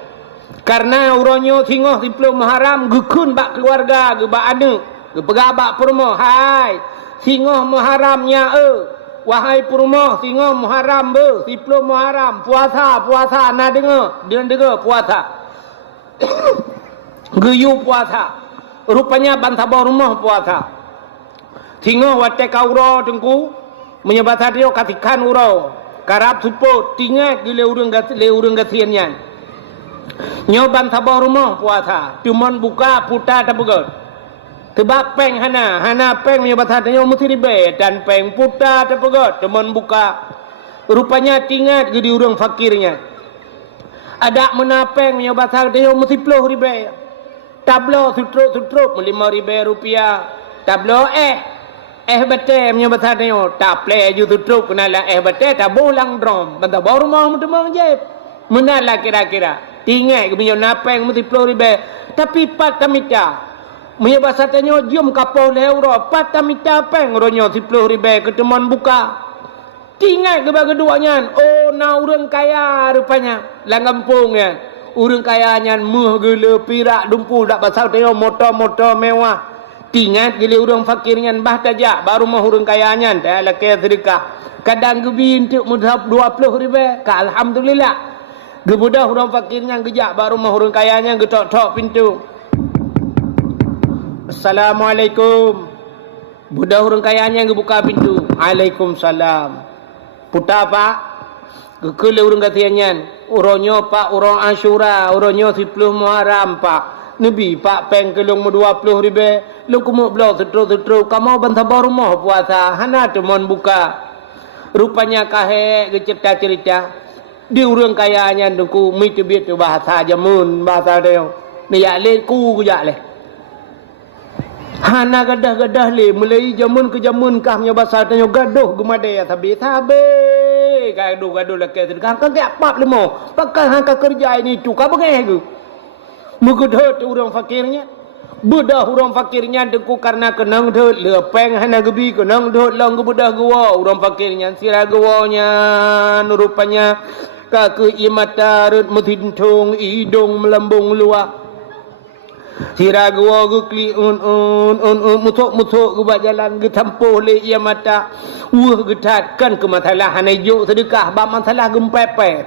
Karena uronyo tinggal 10 Muharram gekun bak keluarga ge bak anak ge pegabak purmo hai tinggal Muharramnya wahai purmo tinggal Muharram be 10 Muharram puasa na dengar puasa geyu puasa rupanya bantabah rumah puasa tinggal wate kauro dengku menyebata dia katikan uro karab support tingat gile urang gasiannya nyoban tabah rumah puasa cuman buka puta tak begot sebab peng hana peng nyobat hatanya mesti ribet dan peng puta tak begot cuman buka rupanya tingat jadi orang fakirnya ada menapeng nyobat hatanya mesti peluh ribet tablo sutruk RM5,000 tablo betul punya bahasa ni taple ju sutruk kenala betul tabung lang drum banta baru mau demang je menala kira-kira tinggal ke punya napeng mesti RM10,000 tapi patamita punya bahasa tanya jom kapau euro patamita peng ronyo RM10,000 ketemuan buka tinggal ke bagi duanya na orang kaya rupanya lang kampung ya orang kaya nyan muh gele pirak dumpu dak pasal tengok motor mewah tinggal gele orang fakir nyan bah tajak baru mah orang kaya nyan dah laki sedekah kadang gebi untuk mudhab RM20 ka alhamdulillah gebudah orang fakir nyan gejak baru mah orang kaya nyan getok-tok pintu Assalamualaikum budak orang kaya nyan gebuka pintu Waalaikumsalam putar pak kekele urang katianyan uronyo pak urang Asyura uronyo 10 Muharram pak Nabi pak peng kelong RM20,000 lu kumuk blok setru kamu bantabar rumah puasa hana temon buka rupanya kahe cerita di urang kayanya dengku mitu bitu bahasa jamun bahasa dia ni ya le ku ya le hana gadah le mulai jamun ke jamun kah nya bahasa tanya gaduh gemade ya tabe gaduh laki sedekah kan tak apa lemo pakai hangka kerja ini tu ka bengeh ke mugudhot urang fakirnya budah urang fakirnya dengku karena kenang dhot lepeng hana gebi kenang dhot long ke budah gua urang fakirnya sira gawanya rupanya ka ke imata rut mutintung idung melambung luar sira gua gukli mutuk ke jalan ke tampuh le ia mata getatkan ke masalah hanajuk sedekah bab masalah gempepet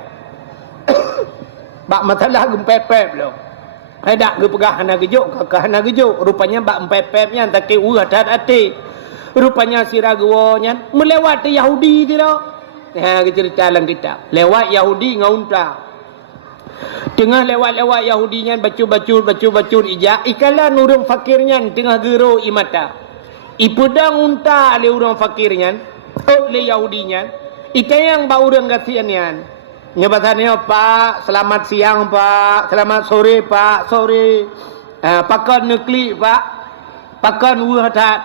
bab masalah gempepet lo ada ke pegah hana gejuk ke hana gejuk rupanya bab empepetnya tak ke hadat ati rupanya sira gua nya melewati Yahudi tidak ha cerita dalam kitab lewat Yahudi ngaunta tengah lewat Yahudinya bacu ijak ikalan urang fakirnya tengah gero imata ipudang unta le urang fakirnya le Yahudinya itayang ba urang gatianyan nyabatane pak selamat siang pak selamat sore pak sore pakan nekli pak pakan wuhadat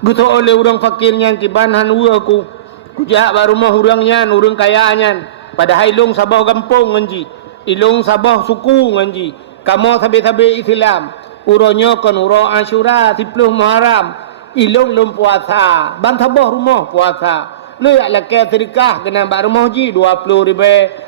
guto oleh urang fakirnya kibanhan wuaku kujak baru mah urangnya urang kayanya padahal ilung sabah kampung nganji ilung sabah suku nganji kamu sabe-sabe Islam uronyo kan uro Asyura 10 Muharram ilung lum puasa ban sabah rumah puasa lu ya laki sedekah kena bak rumah ji RM20,000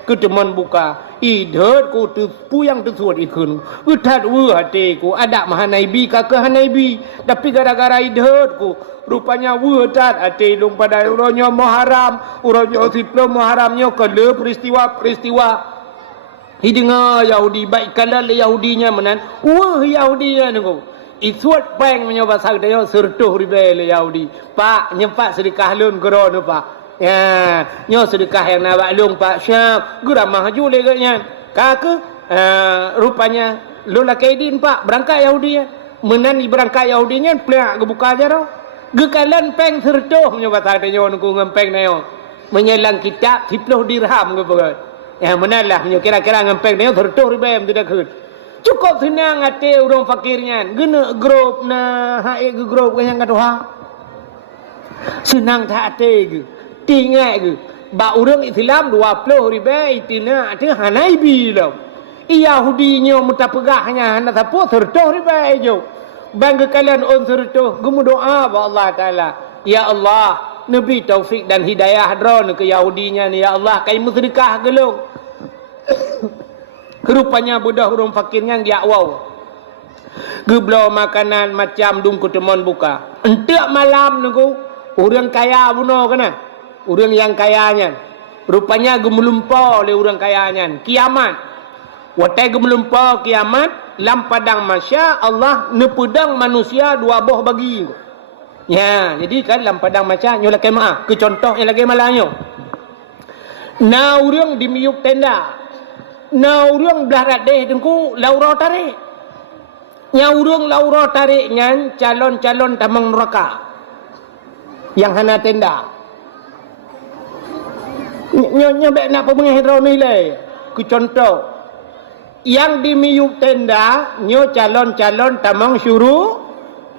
ketemuan buka idhot ku tu puyang tu suat ikun utat hati ku ada mah naibi ka ke naibi tapi gara-gara idhot ku rupanya wutat ati lung pada uronyo Muharram uronyo 10 Muharramnya ke le peristiwa hidenga Yahudi baik kala le Yahudinya menan Yahudinya nunggu isuat peng menyoba sagdayo sertuh ribe le Yahudi pak nyempat sedekah lun gero nu pak ya nyo sedekah yang nak lung pak syab gura maju le gatnya kake rupanya lu lakaidin pak berangkat Yahudinya menan berangkat Yahudinya plak gebuka aja ro gekalan peng sertuh menyoba sagdayo nunggu ngempeng nayo menyelang kitab 10 dirham ke begat ya menalah kira-kira ngempeng nayo sertuh ribe tidak khut cukup senang hati orang fakirnya gena grup na hae ke grup yang kata senang tak hati ke tinggal ke ba orang Islam 20 ribu itina ada hanaibi lo Yahudinya muta pegahnya hana sapu sertuh ribu jo bangga kalian on sertuh gemu doa ba Allah taala ya Allah nabi taufik dan hidayah dron ke Yahudinya ni ya Allah kai musyrikah gelung rupanya budak urang fakirnya dia wow geblau makanan macam dung ketemuan buka entek malam nunggu orang kaya buno kana orang yang kayanya rupanya gemelumpa oleh orang kayanya kiamat watai gemelumpa kiamat lam padang masya Allah nepedang manusia dua boh bagi ya jadi kan lam padang masya nyola kemaah ke contoh yang lagi malanyo na urang di miuk tenda na urang belah radeh dengku laura tarik nya urang laura tarik nyan calon-calon tamang neraka yang hana tenda nya nak pemengah ni le ku contoh yang di miyuk tenda nyo calon-calon tamang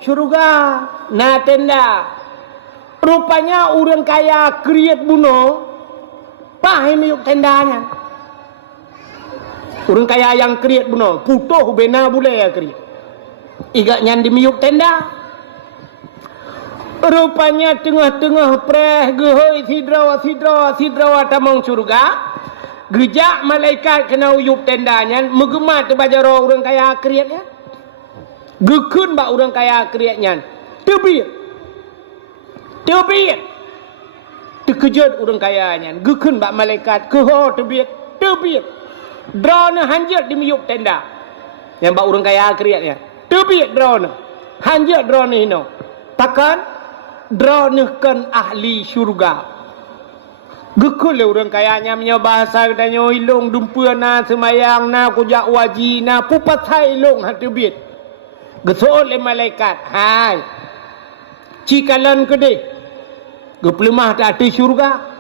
syurga na tenda. Rupanya orang kaya create bunuh pahe miyuk tendanya. Orang kaya yang create bunuh putuh bena boleh create. Iga nyan di miyuk tenda. Rupanya tengah-tengah preh gehoi sidra tamang syurga. Gejak malaikat kena uyup tendanya, megemat baca roh orang kaya kriatnya. Gekun bak orang kaya kriatnya. Tebit. Terkejut orang kayanya. Gekun bak malaikat, keho tebit. Drone hanjat di miyup tenda. Yang bak orang kaya kriatnya. Tebit drone. Hanjat drone ini. Takkan drone kan ahli syurga. Gekul orang kayanya punya bahasa katanya ilung dumpa na semayang na kujak waji na pupat hai ilung hati bit. Gesol le malaikat. Hai. Cikalan kede. Geplemah tak di syurga.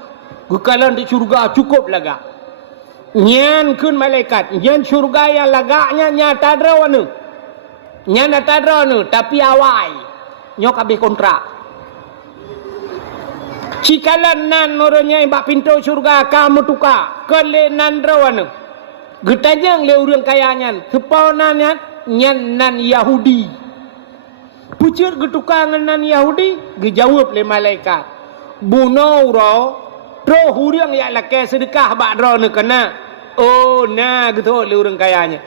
Gekalan di syurga cukup laga. Nyan kun malaikat. Nyan syurga yang lagaknya nyata drawana. Nyan nyata drawana tapi awai. Nyok habis kontrak. Cikalan nan orangnya bak pintu syurga kamu tukar kele nan drawana. Getajang le orang kayanya sepau nannya nyan nan Yahudi. Pucur getukar nan Yahudi gejawab le malaikat. Buno ro tro hurang ya lake sedekah bak drawana kena. Oh nah gitu le orang kayanya.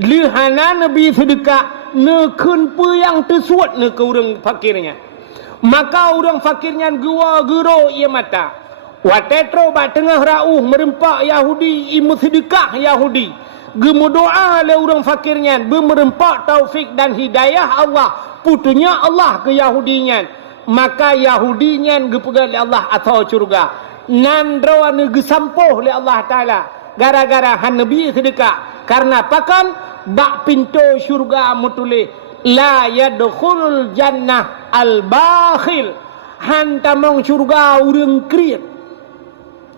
Lihana nabi sedekah ne kun pu yang tersuat ne ke orang fakirnya. Maka orang fakirnya gua gero ia mata. Watetro ba tengah rauh merempak Yahudi imu sedekah Yahudi. Gemu doa le orang fakirnya bermerempak taufik dan hidayah Allah. Putunya Allah ke Yahudinya. Maka Yahudinya gepegat le Allah atau surga. Nan drawana gesampuh le Allah Taala. Gara-gara han nabi sedekah. Karena pakan bak pintu syurga mutulih. La yadkhulul jannah al-bakhil. Hantamong syurga urang kriat.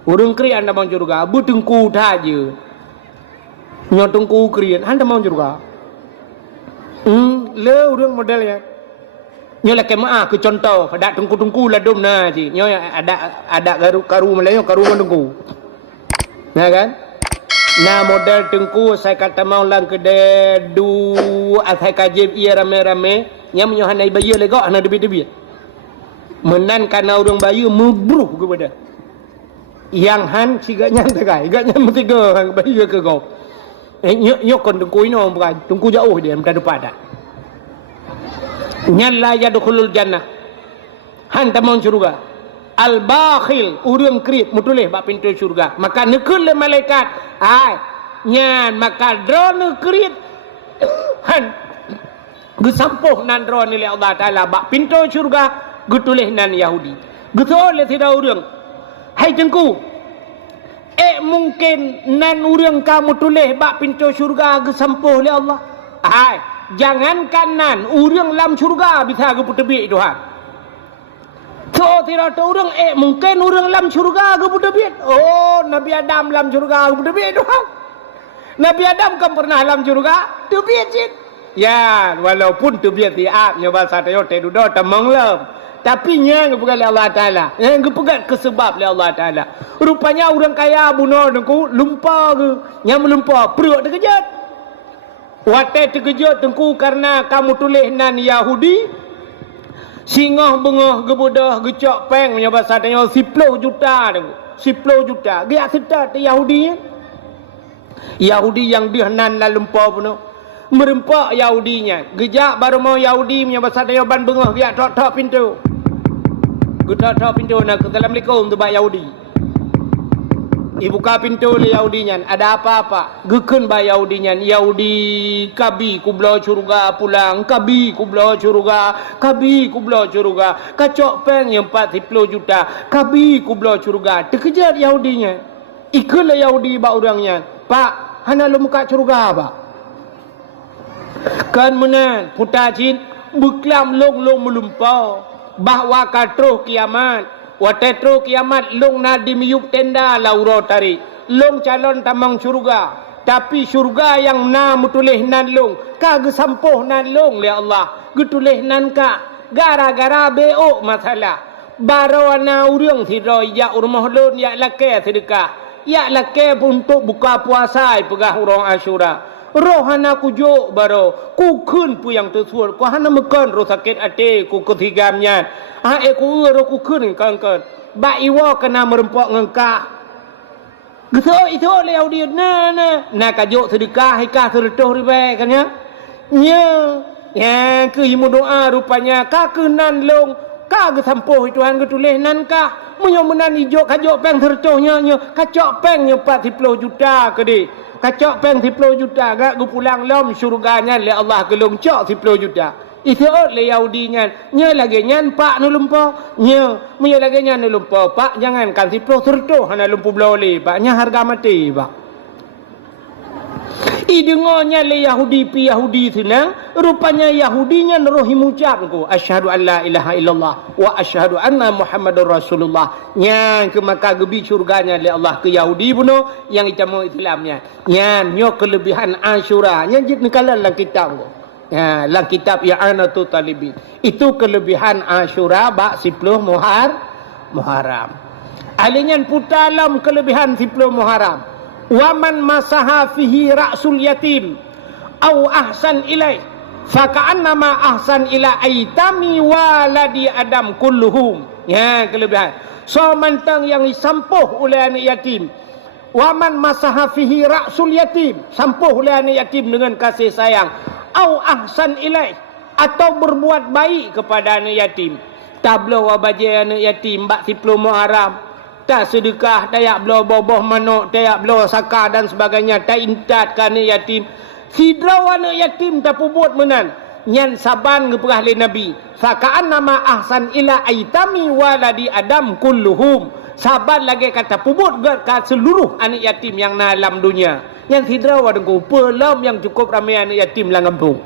Urang kriat hantamong syurga. Butengku taja. Nyotengku kriat. Hantamong syurga. Le urang modelnya. Nyolah kemaah ke contoh. Ada tengku-tengku lah dom na. Nyolah ada karu Melayu karu tengku. Nah kan? Nah model tengku saya kata mau lang kedai du asai kajib ia rame-rame yang menyohanai bayi legok ana debi-debi. Menan kana orang bayi mebruh kepada. Yang han ciganya tegai, gaknya mesti ke bayi ke kau. Nyok kon tengku ini orang bukan tengku jauh dia mentadu pada. Nyalla yadkhulul jannah. Han tamon surga. Al-bakhil urang krip mutulih bak pintu syurga. Maka nekul le malaikat. Ai nyan maka drone krip. Han gesampuh nan drone le Allah Taala bak pintu syurga getulih nan Yahudi. Getol le tidak urang. Hai tengku. Mungkin nan urang kamu tulih bak pintu syurga gesampuh le Allah. Ai jangankan nan urang lam syurga bisa geputebik Tuhan. So tidak tahu orang mungkin orang lam syurga ke budabit. Oh Nabi Adam lam syurga ke budabit doang. Nabi Adam kan pernah lam syurga tebit cik. Ya walaupun tebit tiap nya bahasa tayo tedudo tamang lam. Tapi nya gepegat Allah Taala. Yang gepegat ke sebab Allah Taala. Rupanya orang kaya bunuh dengku lupa ke. Yang melumpa perut terkejut. Watai terkejut dengku karena kamu tulis nan Yahudi. Singah bengah gebudah gecok peng punya bahasa tanya 10 juta tu. 10 juta. Dia serta tu Yahudi. Yahudi yang dihanan la lempa pun. Merempak Yahudinya. Gejak baru mau Yahudi punya bahasa tanya ban bengah dia tok-tok pintu. Getok-tok pintu nak Assalamualaikum tu bak Yahudi. Ibuka pintu le Yahudinya. Ada apa-apa? Gekun ba Yahudinya. Yahudi kabi kublo syurga pulang. Kabi kublo syurga. Kabi kublo syurga. Kacok peng yang 40 juta. Kabi kublo syurga. Terkejar Yahudinya. Ikutlah Yahudi ba orangnya. Pak, hana lu muka syurga ba? Kan menan putacin beklam long melumpau. Bahwa katruh kiamat. Watetro kiamat long na di miyuk tenda lauro tari long calon tamang syurga Tapi syurga yang na mutulih nan long, kagak sampoh nan long le Allah. Getulih nan ka gara-gara beok masalah. Barawana urang sidoi ya rumah lon ya lake sedekah. Ya lake untuk buka puasa pegah urang Asyura. Rohana kujo baro ku kun pu yang tersuar ku hana mekan ro sakit ate ku ketigamnya. Ku ro ku kun kan. Ba iwa kena merempok ngengka. Gitu itu leo dia na kajo sedekah hikah sertoh ribe kan ya. Ya ke himu doa rupanya ka kenan long ka ge sampoh Tuhan ge tulis nan ka munyo menan ijo kajo peng sertohnya nya kacok peng nya 40 juta ke di. Kacok peng 10 juta gak ge pulang lom syurganya le Allah gelong cok 10 juta. Itu le Yahudinya nya lagi nyan pak nu lumpo nya munyo lagi nyan nu lumpo pak jangan kan 10 sertoh hana lumpo blole pak nya harga mati pak. Idengonya le Yahudi pi Yahudi senang rupanya Yahudinya nerohi mengucap ku asyhadu an la ilaha illallah wa asyhadu anna Muhammadar Rasulullah nya ke maka gebi surganya le Allah ke Yahudi buno yang icamo Islamnya nya nyo kelebihan Asyura nya jit nekalan lang kitab ku ya lang kitab I'anatu Talibin itu kelebihan Asyura bak 10 Muharram alinyan putalam kelebihan 10 Muharram waman masaha fihi ra'sul yatim au ahsan ilai faka'annama ahsan ila aitami waladi adam kulluhum ya kelebihan so mantang yang disampuh oleh anak yatim waman masaha fihi ra'sul yatim sampuh oleh anak yatim dengan kasih sayang au ahsan ilai atau berbuat baik kepada anak yatim tablo wabajai anak yatim bak 10 Muharram tak sedekah, tak belah boboh manuk, tak belah saka dan sebagainya, tak intat ke anak yatim. Hidraw anak yatim tak buat menan. Nyan saban ngeperah le Nabi. Faka'an nama ahsan ila aitami waladi adam kulluhum. Saban lagi kata pubut ke seluruh anak yatim yang na alam dunia. Yang hidraw adengku, pelam yang cukup ramai anak yatim lang kampung.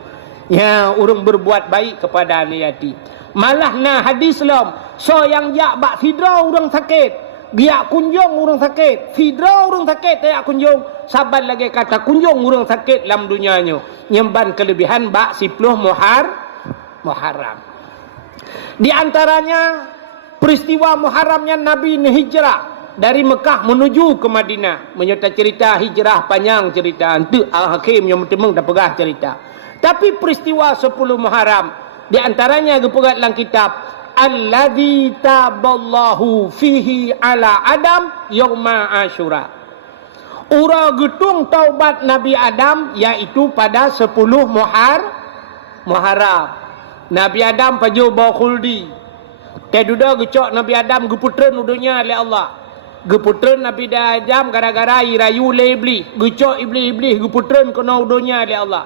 Ya, orang berbuat baik kepada anak yatim. Malah na hadis lam, so yang yak bak hidraw orang sakit. Biak kunjung orang sakit, fidra orang sakit tak kunjung, saban lagi kata kunjung orang sakit dalam dunianya. Nyemban kelebihan bak 10 Muharram. Di antaranya peristiwa Muharramnya Nabi hijrah dari Mekah menuju ke Madinah. Menyertai cerita hijrah panjang cerita. Itu Al-Hakim yang bertemu dan pegah cerita. Tapi peristiwa 10 Muharram di antaranya dipegat dalam kitab alladzi taballahu fihi ala Adam yauma Asyura. Ura getung taubat Nabi Adam yaitu pada 10 Muharram. Nabi Adam paju bawa khuldi. Keduda gecok Nabi Adam geputren udunya oleh Allah. Geputren Nabi Adam gara-gara irayu le iblis. Gecok iblis geputren kena udunya oleh Allah.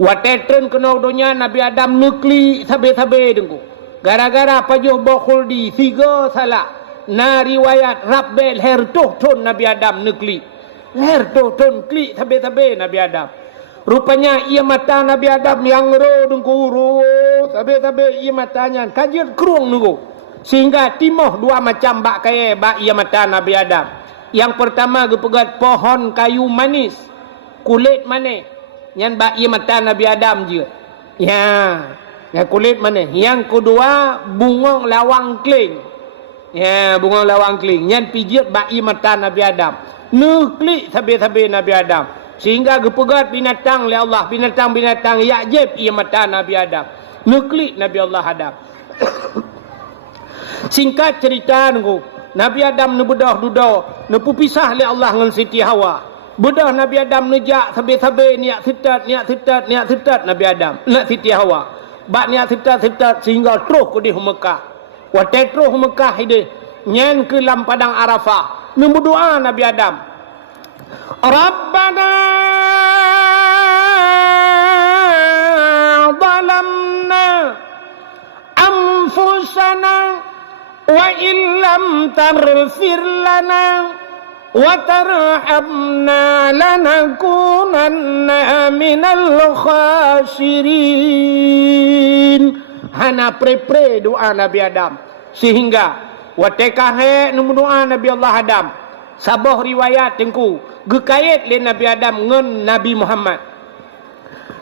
Watetren kena udunya Nabi Adam nukli sabe-sabe dengku. Gara-gara pajuh bokhuldi tiga salah. Na riwayat Rabbel hertuh ton Nabi Adam nekli. Hertuh ton klik tabe-tabe Nabi Adam. Rupanya ia mata Nabi Adam yang ro dengkuru. Tabe-tabe ia matanya kajian kerung nunggu. Sehingga timoh dua macam bak kaya bak ia mata Nabi Adam. Yang pertama gepegat pohon kayu manis. Kulit manis. Yang bak ia mata Nabi Adam je. Ya. Ya kulit mana? Yang kedua bungong lawang keling. Ya bungong lawang keling. Yang pijit bai mata Nabi Adam. Nuklik sabe-sabe Nabi Adam. Sehingga gepegat binatang oleh Allah. Binatang-binatang yakjib ia mata Nabi Adam. Nuklik Nabi Allah Adam. Singkat cerita nunggu. Nabi Adam nebedah duda. Nepu pisah oleh Allah dengan Siti Hawa. Bedah Nabi Adam nejak sabe-sabe niat setat Nabi Adam. Nak Siti Hawa. Bak niat setat sehingga terus ke di Mekah. Waktu terus Mekah ini nyen ke dalam padang Arafah. Berdoa Nabi Adam. Rabbana zalamna anfusana wa illam tarfir lana wa tarhamna lanakunanna minal khasirin. Hana pre doa Nabi Adam sehingga wateka he doa Nabi Allah Adam sabah riwayat tengku gekait le Nabi Adam ngan Nabi Muhammad.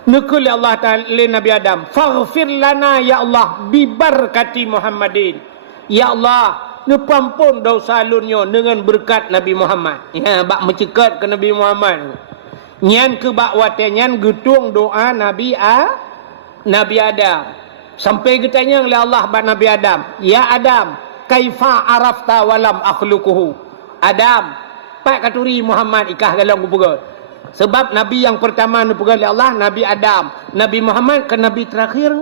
Nekul Allah Ta'ala le Nabi Adam, faghfir lana ya Allah bi barakati Muhammadin. Ya Allah, ne pampun dosa lunyo dengan berkat Nabi Muhammad. Ya, bak mencekat ke Nabi Muhammad. Nyan ke bak wate nyan getung doa Nabi Adam. Sampai getanya oleh Allah bak Nabi Adam, ya Adam, kaifa arafta walam akhluquhu. Adam, pak katuri Muhammad ikah galang kupegat. Sebab Nabi yang pertama dipegat oleh Allah Nabi Adam, Nabi Muhammad ke Nabi terakhir.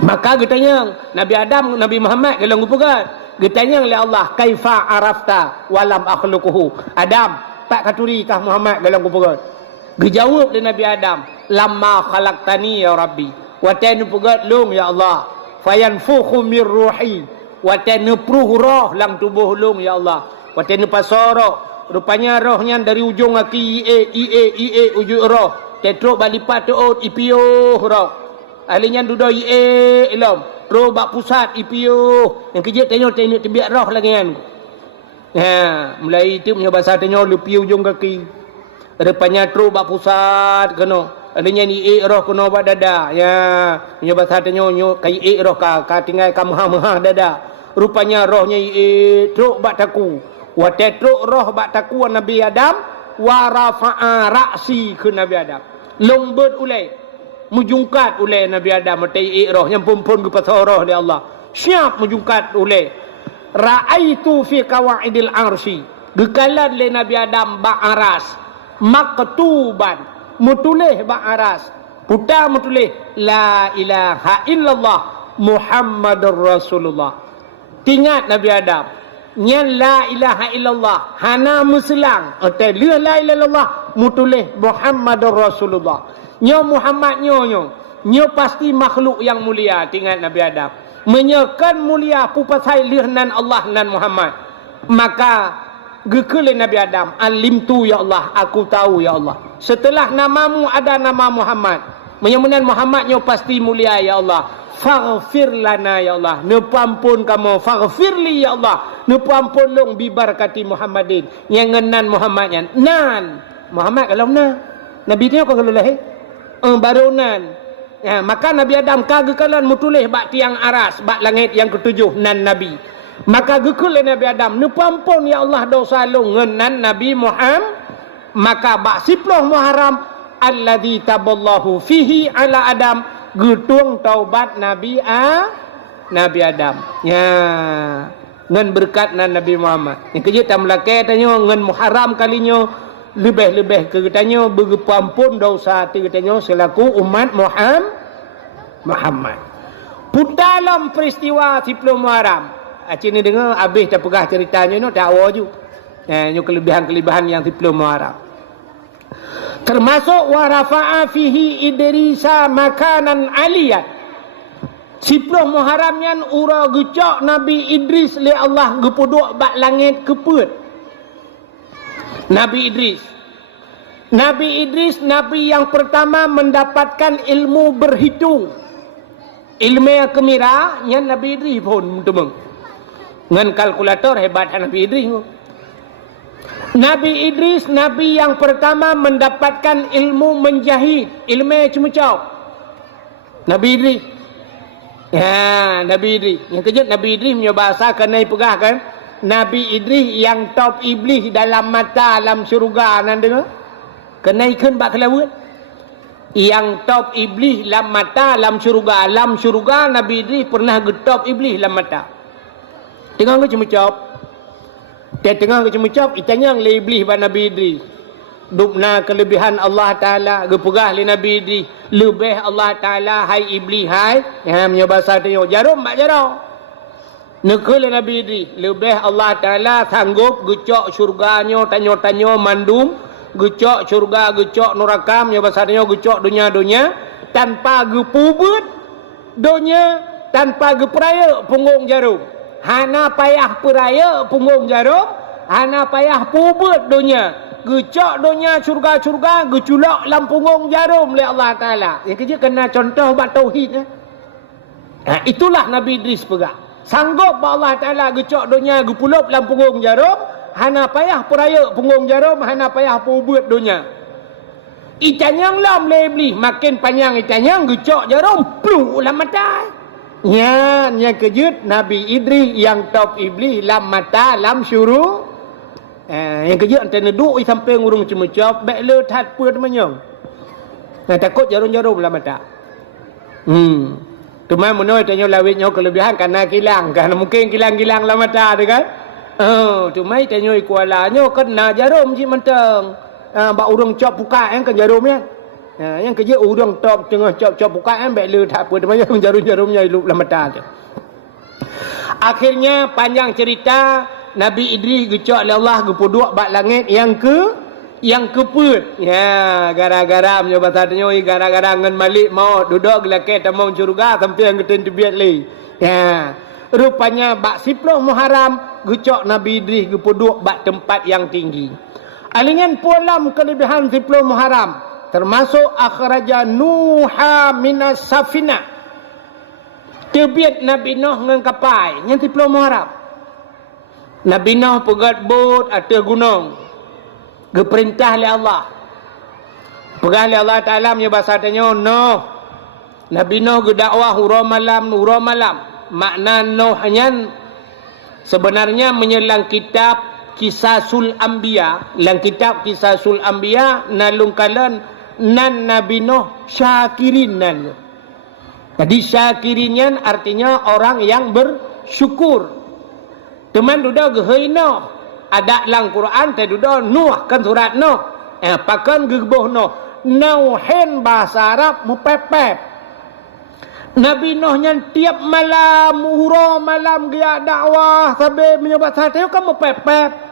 Maka getanya Nabi Adam, Nabi Muhammad galang kupegat. Getanya oleh Allah, kaifa arafta walam akhluquhu. Adam, pak katuri ikah Muhammad galang kupegat. Gejawab oleh Nabi Adam, lamma khalaqtani ya Rabbi. Watan pegat lung ya Allah. Fayanfukhu mir ruhi. Watan pruh roh lang tubuh lung ya Allah. Watan pasoro. Rupanya rohnya dari ujung kaki ie ujung roh. Tetrok balipat teot ipio roh. Ahlinya duduk ilom. Roh bak pusat ipio. Yang kejap tengok terbiak roh lagi kan. Mulai itu punya bahasa tengok lepi ujung kaki. Rupanya roh bak pusat kena. Adanya ni roh kena bak dada. Ya, punya bahasa tengok kai roh ka tinggal kamha dada. Rupanya rohnya truk bak taku. Wa tatruk roh bak taku Nabi Adam wa rafa'a ra'si ke Nabi Adam. Lombot ulai. Mujungkat ulai Nabi Adam matai roh yang pun ke pasal roh dia Allah. Siap mujungkat ulai. Ra'aitu fi qawaidil arsy. Gekalan le Nabi Adam bak aras. Maktuban. Mutulih bak aras. Putar mutulih la ilaha illallah Muhammadur Rasulullah. Tingat Nabi Adam. Nyan la ilaha illallah. Hana muslang. Atau la ilaha illallah. Mutulih Muhammadur Rasulullah. Nyo Muhammad nyo pasti makhluk yang mulia. Tingat Nabi Adam. Menyekan mulia pupasai lihnan Allah dan Muhammad. Maka gekele Nabi Adam. Alimtu ya Allah. Aku tahu ya Allah. Setelah namamu ada nama Muhammad. Menyemunan Muhammad nyo pasti mulia ya Allah. Faghfir lana ya Allah. Nepampun kamu. Faghfirli ya Allah. Nepampun long bibarakati Muhammadin. Yang ngenan Muhammadnya. Nan. Muhammad kalau na. Nabi ni apa kalau lahir? Baru nan. Ya, maka Nabi Adam kagekalan mutulih bak tiang aras. Bak langit yang ketujuh. Nan Nabi. Maka gekul Nabi Adam. Nepampun ya Allah dosa long ngenan Nabi Muhammad. Maka bak siploh Muharram. Alladhi taballahu fihi ala Adam. Getung taubat Nabi Adam. Ya. Ngan berkat nan Nabi Muhammad. Yang kerja tak melakai tanya ngan Muharram kalinya lebih-lebih ke tanya berpampun dosa tanya selaku umat Muhammad. Dalam peristiwa 10 Muharram. Acik ni dengar habis tak pegah ceritanya no tak awal ju. Nyo kelebihan-kelebihan yang 10 Muharram. Termasuk wa rafa'a fihi Idrisa makanan aliyat. 10 Muharram yan ura gecok Nabi Idris le Allah gepuduk bak langit keput. Nabi Idris Nabi yang pertama mendapatkan ilmu berhitung. Ilmu yang kemira yang Nabi Idris pun temeng. Ngan kalkulator hebat Nabi Idris. Nabi Idris, Nabi yang pertama mendapatkan ilmu menjahit. Ilmu cemecau. Nabi Idris. Ya, Nabi Idris. Yang kejut Nabi Idris punya bahasa kena pegah kan. Nabi Idris yang top iblis dalam mata alam syurga. Anda dengar? Kena ikan bak kelawat. Yang top iblis dalam mata alam syurga. Alam syurga Nabi Idris pernah getop iblis dalam mata. Tengah ke cemecau. Tengah kecemecap itanya le iblis ba Nabi Idris. Dupna kelebihan Allah Taala gepegah le Nabi Idris. Lebih Allah Taala hai iblis hai. Ya punya bahasa dia jarum bak jarum. Nekul Nabi Idris lebih Allah Taala sanggup gecok syurganyo tanyo-tanyo mandum. Gecok syurga gecok neraka punya bahasa dia gecok dunia-dunia tanpa gepubut dunia tanpa geperaya punggung jarum. Hana payah peraya punggung jarum. Hana payah pubut dunia. Gecok dunia syurga-syurga. Geculak dalam punggung jarum oleh Allah Ta'ala. Yang kerja kena contoh buat tauhid. Itulah Nabi Idris pegak. Sanggup Allah Ta'ala gecok dunia gepulup dalam punggung jarum. hana payah peraya punggung jarum, hana payah pubut dunia. Itanyang lam lebli, makin panjang itanyang gecok jarum, plu lam mata. Yang kejut Nabi Idris yang top iblis lam mata, lam syuru. Yang kejut antara duk sampai ngurung cuma-cuma, baik le tat pun menyong. Takut jarum-jarum lam mata. Cuma menoi tanya lawitnya kelebihan karena kilang, karena mungkin kilang-kilang lah mata tu kan. Cuma tanya kualanya kena jarum je mentang. Bak urang cop buka kan jarum ya. Yang kerja urang top tengah cop buka kan baik le tak apa namanya jarum-jarumnya hidup lah mata tu. Akhirnya panjang cerita Nabi Idris gecok oleh Allah gepuduk bak langit yang keput. Ya, gara-gara menyobat tanya gara-gara ngan malik mau duduk gelake tamang syurga sampai yang ketin tebiat li. Ya. Rupanya bak 10 Muharram gecok Nabi Idris gepuduk bak tempat yang tinggi. Alingan pulam kelebihan 10 Muharram termasuk akhraja Nuha minas safina. Tebiat Nabi Nuh ngan kapal yang 10 Muharram. Nabi Nuh pegat bot atas gunung. Geperintah oleh Allah. Perintah oleh Allah Ta'ala punya bahasa tanya Nuh. Nabi Nuh gedakwah hura malam. Makna Nuh hanya sebenarnya menyelang kitab Kisasul Anbiya. Lang kitab Kisasul Anbiya nalung kalan nan Nabi Nuh syakirin nan. Jadi syakirinnya artinya orang yang bersyukur. Teman duda gehei Nuh. Ada lang Quran tadi dah Nuh kan surat Nuh. Pakan gebuh Nuh. Nuhin bahasa Arab mupepep. Nabi Nuh yang tiap malam hura malam dia dakwah sampai menyobat hati kan mupepep.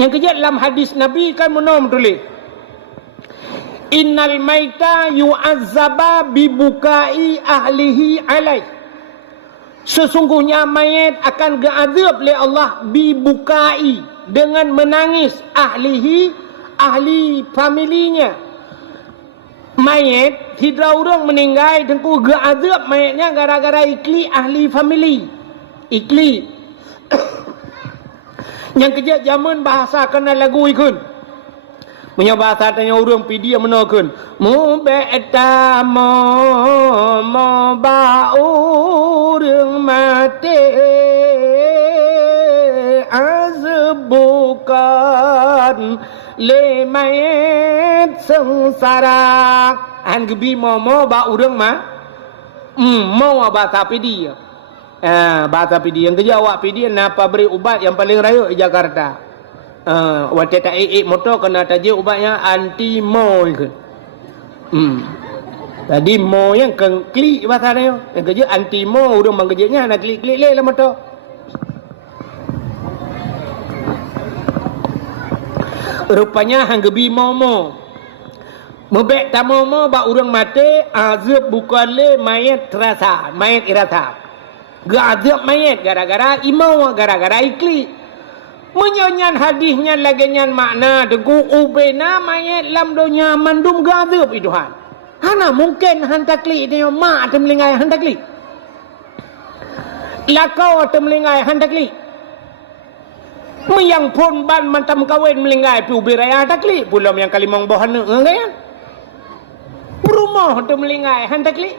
Yang kejap dalam hadis Nabi kan menom tulis. Innal maita yu'azzaba bibukai ahlihi alaih. Sesungguhnya mayat akan diazab oleh Allah bibukai dengan menangis ahli familinya. Mayat tidak orang meninggal tengku diazab mayatnya gara-gara ikli ahli famili. Ikli. Yang kejap zaman bahasa kena lagu ikun. Punya bahasa tanya orang pidi yang menakun. Mu be'ta mo ba'urung mati azbukan le mayat sengsara. Han gebi mo ba'urung ma. Mo bahasa pidi. Bahasa pidi. Yang kerja awak pidi napa beri ubat yang paling raya di Jakarta. Waktu tak motor kena tajuk ubatnya anti mo ke. Tadi mo yang klik bahasa dia. Yang kerja anti mo urang bang kerjanya nak klik-klik le lah motor. Rupanya hang gebi mo. Mebek tamomo ba urang mati azab bukan le mayat terasa, mayat irasa. Gazab mayat gara-gara imau gara-gara iklik. Menyonyan hadisnya lagi nyan makna dengku ubena mayat lam dunia mandum gadab itu han. Hana mungkin han takli dia mak atem lingai han takli. Lakau atem lingai han takli. Meyang pun ban mantam kawin melingai pi ubiraya takli pulam yang kalimong bohan ngaya. Rumah atem lingai han takli.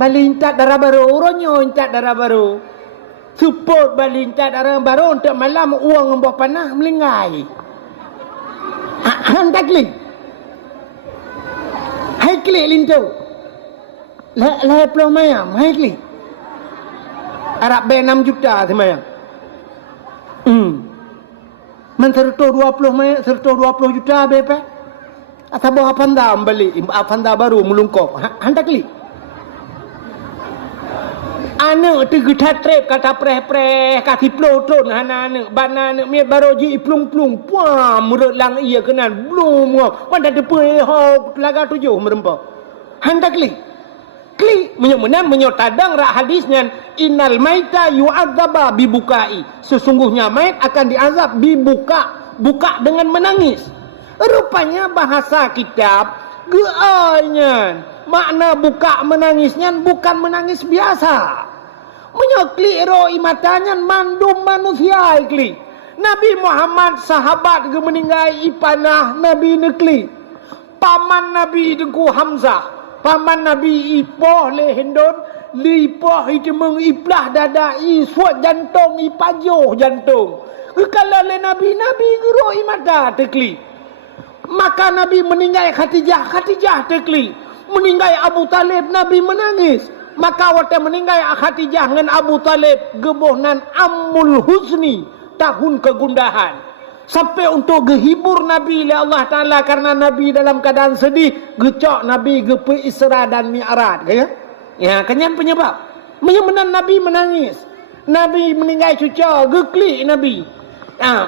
Balintat darah baru uronyo intat darah baru. Support balintat darah baru untuk malam uang ngembah panah melingai. Han takli. Hai klik lintu. Lah pulau mayam, hai klik. Arab bay 6 juta semayang. Man serta 20 mayam, serta 20 juta BP. Atau bawa panda balik, panda baru melungkok. Han takli. Anak tu getat trep kata preh-preh kaki plotron anak bana anak mi baru ji plung-plung puam murut lang ia kenan blum pada depe ho laga 7 merempa hendak klik menyemenan menyotadang rak hadisnya innal maita yu'adzaba bibukai sesungguhnya mayat akan diazab buka dengan menangis. Rupanya bahasa kitab geanya makna buka menangisnya bukan menangis biasa. Menyokli ro imatanya mandum manusia ikli. Nabi Muhammad sahabat ke meninggal ipanah Nabi nekli. Paman Nabi dengku Hamzah. Paman Nabi ipoh lehendon. Lipoh itu mengiplah dada suat jantung ipajoh jantung. Kalau le Nabi gero imata tekli. Maka Nabi meninggal Khadijah tekli. Meninggal Abu Talib Nabi menangis. Maka waktu meninggal Khadijah dengan Abu Talib gebohnan Ammul Huzni tahun kegundahan. Sampai untuk gehibur Nabi oleh Allah Ta'ala karena Nabi dalam keadaan sedih. Gecok Nabi gepe Isra dan Mi'raj. Ya, kenyan penyebab. Menyamanan Nabi menangis. Nabi meninggal cuca geklik Nabi.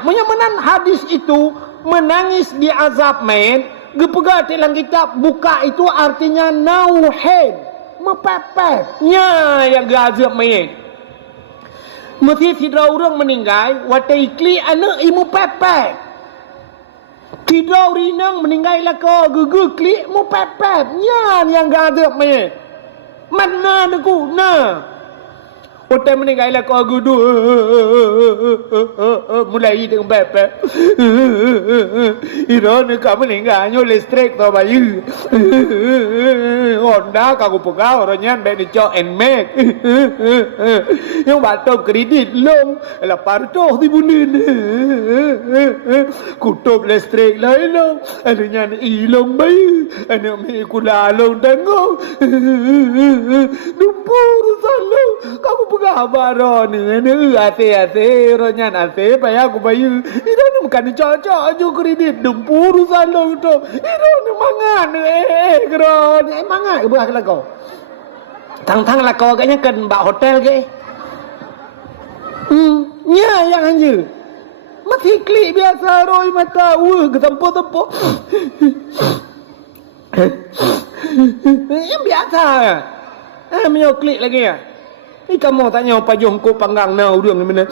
Menyamanan hadis itu menangis di azab main. Gepegah dalam kitab buka itu artinya nauhed, mepepet. Ya, yang gazab main. Mesti tidak orang meninggal, watai ikli anak imu pepet. Tidak rinang meninggal laka gegekli mu pepet. Ya, yang gazab main. Mana aku? Nah. Hotel meninggal lah kau gudu mulai dengan bebek. Iron kamu meninggal nyo listrik tau bayu. Honda kamu pegawai orangnya beli cok and make. Yang batuk kredit long laparto di bunin. Kutub listrik lain long. Adanya ilong bayu. Anak me kulalong tengok. Dumpur salong kamu kabaron ni ate ronyan ate payah aku bayu itu ni bukan cocok aja kredit dempur salong tu itu ni mangan geron mangan ke belah kau tang lah kau agaknya kan bak hotel ke nya yang anjir mati klik biasa roi mata ke tempo yang biasa menyo klik lagi ya. Ni kamu tanya apa jongkok panggang na urang ni mana?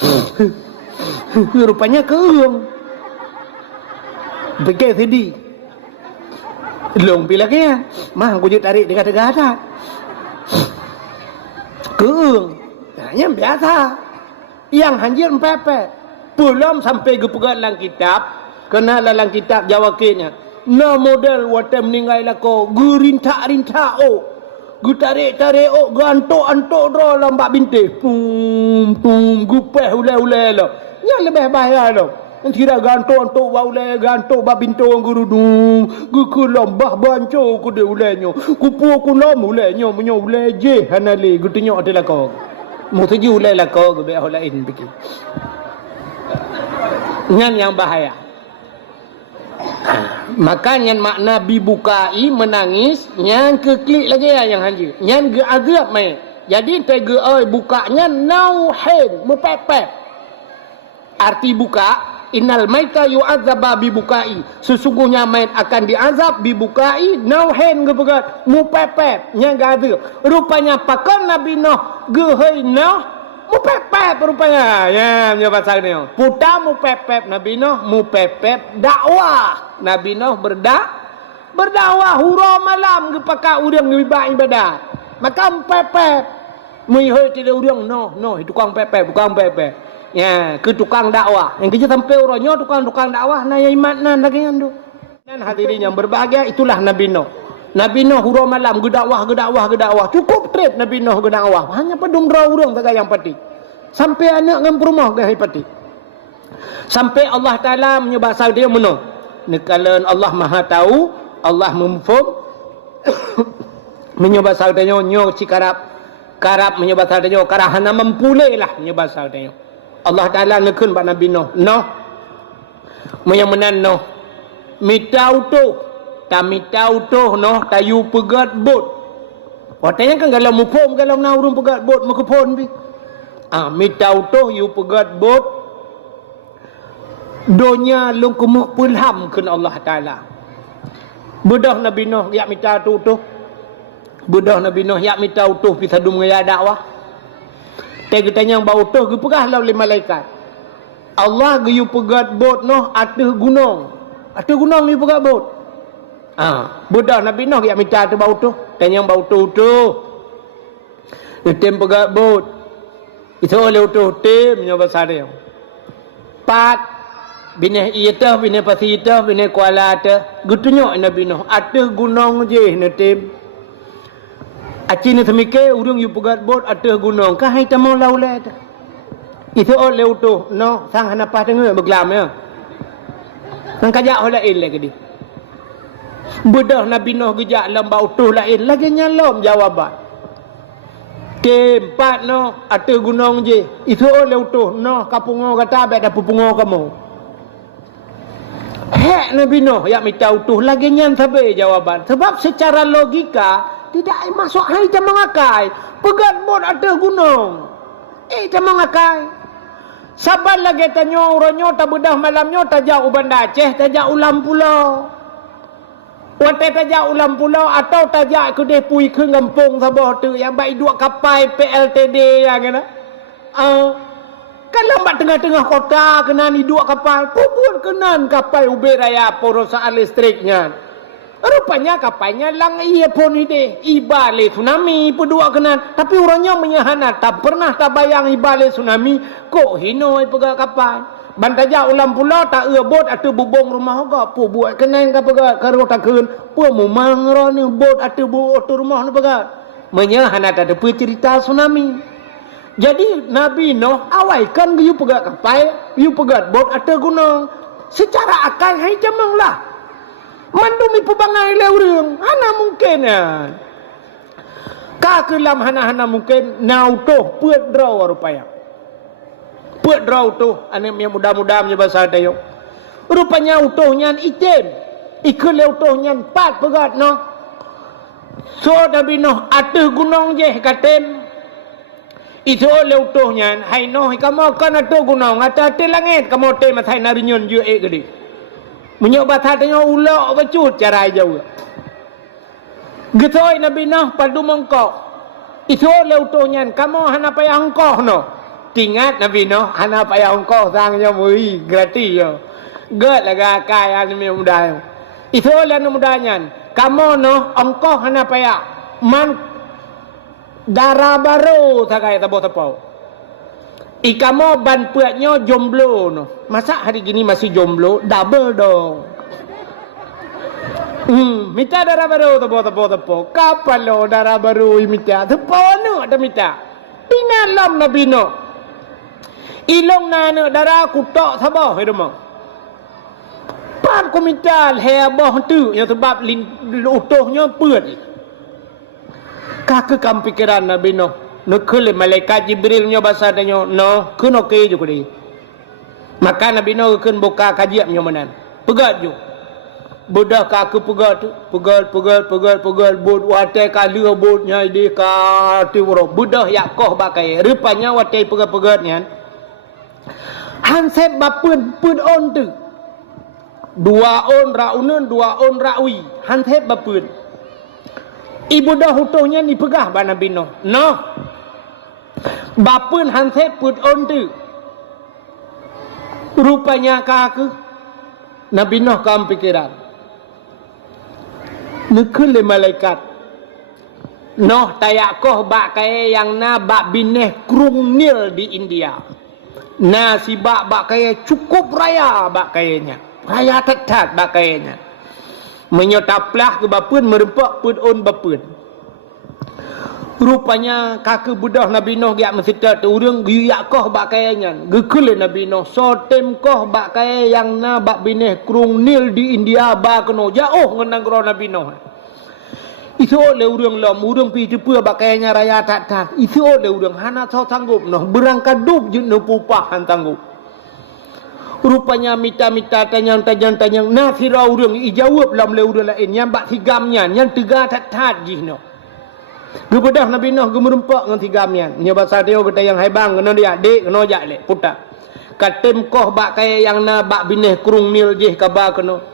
Rupanya keung. Begitu sedih. Long bila ke? Mah aku je tarik dekat-dekat ada. Keung. Yang biasa. Yang hanjir empepet. Belum sampai ke pegat dalam kitab. Kena dalam kitab jawabnya. Na model waktu meninggal lako gerintak-rintak tarik gantok draw lambak bintik gupeh ulai lo yang lebih bahaya lo tidak gantok bak bintok gurudung guku lambah banco ku de ulainya kupu ku lam ulainya menyo ulai je hanali gutinyo adalah kau mutuji ulai lah kau be holain bikin yang bahaya. Makanya makna bibukai menangis yang keklik lagi yang hanji yang ge azab mai jadi tege oi bukanya nauhen mepepet arti buka innal maita yu'adzaba bibukai sesungguhnya mayat akan diazab bibukai nauhen gebegat mepepet yang ge azab rupanya pakon Nabi Nuh gehei Nuh mupepep rupanya ya bahasa ni puta mupepep Nabi Nuh mupepep dakwah Nabi Nuh berdakwah hura malam ke pakak urang ibadat maka mupepep mihoi tidak urang no itu tukang pepep ya ke tukang dakwah yang kerja sampai orangnya tukang dakwah na ya iman nan lagi andu dan hadirin yang berbahagia itulah Nabi Nuh hura malam gedakwah cukup trip Nabi Nuh gedakwah hanya pedum urang tak yang pati sampai anak dengan perumah ke pati sampai Allah Taala menyebasa dia menuh nekalan Allah Maha tahu Allah memfum menyebasa dia nyo cikarap karap menyebasa dia karahana mempulai lah menyebasa dia Allah Taala nekun bak Nabi Nuh menyamanan Nuh mitau tu kami tahu tu tayu pegat bot. Katanya kan kalau mupom kalau nak urung pegat bot makupon bi. Mi tahu tu you pegat bot. Donya lung kumuk pulham kun Allah Taala. Budah Nabi Nuh yak mi tahu tu. Budah Nabi Nuh yak mi tahu tu pi sadum ngaya dakwah. Tege tanya bau tu ge pegah law le malaikat. Allah ge you pegat bot noh atas gunung. Atas gunung you pegat bot. Budak Nabi Nuh yang minta tu bau tu. Dan yang bau tu. Dia pegat bot. Itu oleh utuh tim nya bahasa dia. Pat bineh ita bineh pasita bineh kuala ta. Gutunyo Nabi Nuh. Ada gunung je na tim. Aci ni semike urang yu pegat bot ada gunung. Kah hai ta mau laula ta. Itu oleh utuh no sang hanapah dengar beglam ya. Sang kajak lain lagi di. Bedah Nabi Nuh gejak lamba utuh lain lagi nyalom jawaban. Tempat no ada gunung je. Itu oleh utuh no kapungo kata abek dah pupungo kamu. Hek Nabi Nuh yang minta utuh lagi nyan sabe jawaban. Sebab secara logika tidak masuk hai jam mengakai. Pegat bot ada gunung. Jam mengakai. Sabar lagi tanya orangnya tak bedah malamnya tajak uban Aceh, tajak ulam pulau. Wantai tajak ulam pulau atau tajak kedai pui ke kampung Sabah tu yang baik dua kapal PLTD yang kena. Kan lambat tengah-tengah kota kena ni dua kapal. Puput kenan kapal Ubay Raya perusahaan listriknya. Rupanya kapalnya lang iya pun ide. Ibale tsunami pedua kenan. Tapi orangnya menyahana tak pernah tak bayang ibale tsunami. Kok hinoi pegak kapal. Bantaja ulam pulau tak bot atau bubong rumah ga pu buat kenan ka pegat karo takun pu mumang ro ni bot atau bu rumah ni pegat menyahana tak ada cerita tsunami. Jadi Nabi Nuh awaikan yu pegat kapal yu pegat bot atau gunung secara akal hai jamang lah mandumi pubangai le urang hana mungkin ya ka kelam hana mungkin nau toh puat draw rupanya puat draw tu ane yang muda-muda punya bahasa dayo rupanya utuhnya item ikut le utuhnya 4 pegat no so Nabi Nuh ada gunung je katem itu le utuhnya hai Nuh kamu kan ada gunung ada langit kamu te matai narinyon je gede menyobat hatanya ulak bacut cara jauh getoi Nabi Nuh padu mongkok itu le utuhnya kamu hana payah angkoh no tingat Nabi Nuh hana payah ongkoh sangnya mui gratis yo. Gat laga kai anu muda yo. Itu lah mudanya. Kamu Nuh ongkoh hana payah. Man darah baru sakai tabo-tabo. Ikamo ban puatnya jomblo no. Masa hari gini masih jomblo? Double dong. Minta darah baru tabo. Kapan lo darah baru minta? Tepo no ada minta. Pinalam Nabi Nuh. Ilong na darah aku tak sabar hidupmu. Pan komentar heboh tu yang sebab utuhnya puat. Kak kam pikiran Nabi Nuh. Nekele malaikat Jibril nya bahasa tanya, no, kun okey je kudi. Maka Nabi Nuh kun buka kajian nya menan. Pegat ju. Budak aku pegat tu, pegat bud watai kali budnya di ka tiwro. Budak Yakoh bakai. Rupanya watai pegat-pegatnya. Hansep bapun pun on tu 2 on raunun 2 on rawi hansep bapun ibu dah hutuhnya ni pegah ba Nabi Nuh no bapun hansep pun on tu rupanya kaku Nabi Nuh kam pikiran nekul le malaikat Nuh tayakoh bak kaya yang na bak bineh krung nil di India. Nah si bak kaya cukup raya bak kayanya. Raya tetat bak kayanya. Menyotaplah ke bapun merempak pun on bapun. Rupanya kakak budak Nabi Nuh giat mesita tu urang giyakoh bak kayanya. Gekul Nabi Nuh sotem koh bak kaya yang na bak bineh krung nil di India bak keno jauh ngenang Nabi Nuh. Itu oleh urang pi cepu bakainya raya tak. Itu oleh urang hana tahu sanggup noh berangkat dup je noh pupah han sanggup. Rupanya mita tanyang nah sira urang ijawab lam le urang lain yang bak tigamnya yang tega tak jih noh. Gebedah Nabi Nuh gemerempak ngan tigamnya. Nya bahasa dia kata yang hai bang kena dia adik kena jak le putak. Katem koh bak kaya yang na bak bineh krung nil jih ka ba kena.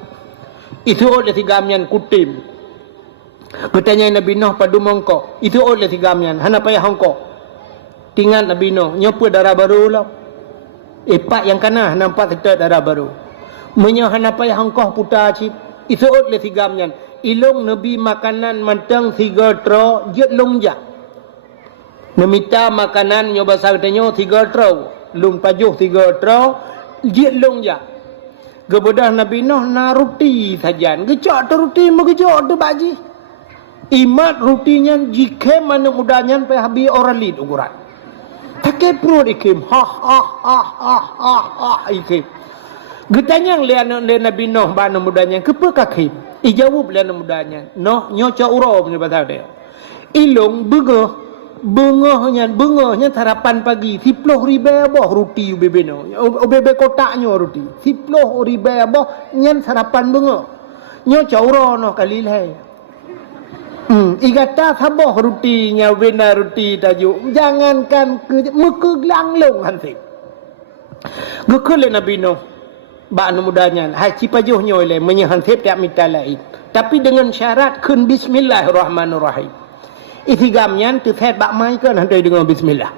Itu oleh tigamnya kutim. Bertanya Nabi Nuh padu mongkok. Itu oleh tigamnya. Hana payah hongkok. Tinggal Nabi Nuh. Nyopa darah baru lah. Pak yang kana nampak tetap darah baru. Menyo hana payah hongkok putar cip. Itu oleh tigamnya. Ilong Nabi makanan mantang 3 tro jet longjak. Meminta makanan nyo basah tanya 3 trau. Lung pajuh 3 trau. Jit lung je. Gebedah Nabi Nuh na roti sajan. Gecok tu roti mau gecok tu baji. Imat rutinya jika mana mudahnya pe habis orang lid ukuran. Pakai perut ikim. Ikim. Getanya lian Nabi Nuh bana mudahnya kepa kakim. Ijawab lian mudahnya. Noh nyoca uro punya bahasa dia. Ilung bengahnya sarapan pagi 10 ribu boh roti bebe no. Bebe kotaknya roti. 10 ribu boh nyan sarapan bengah. Nyoca uro no kali lai. Igata saboh rutinya bena roti tajuk. Jangankan muka gelanglung hanti. Gekul Nabi Nuh. Bak mudahnya. Hai cipajuhnya oleh menyahansip tiap minta lain. Tapi dengan syarat kun bismillahirrahmanirrahim. Itigamnya tu set bak mai kan hantai dengan bismillah.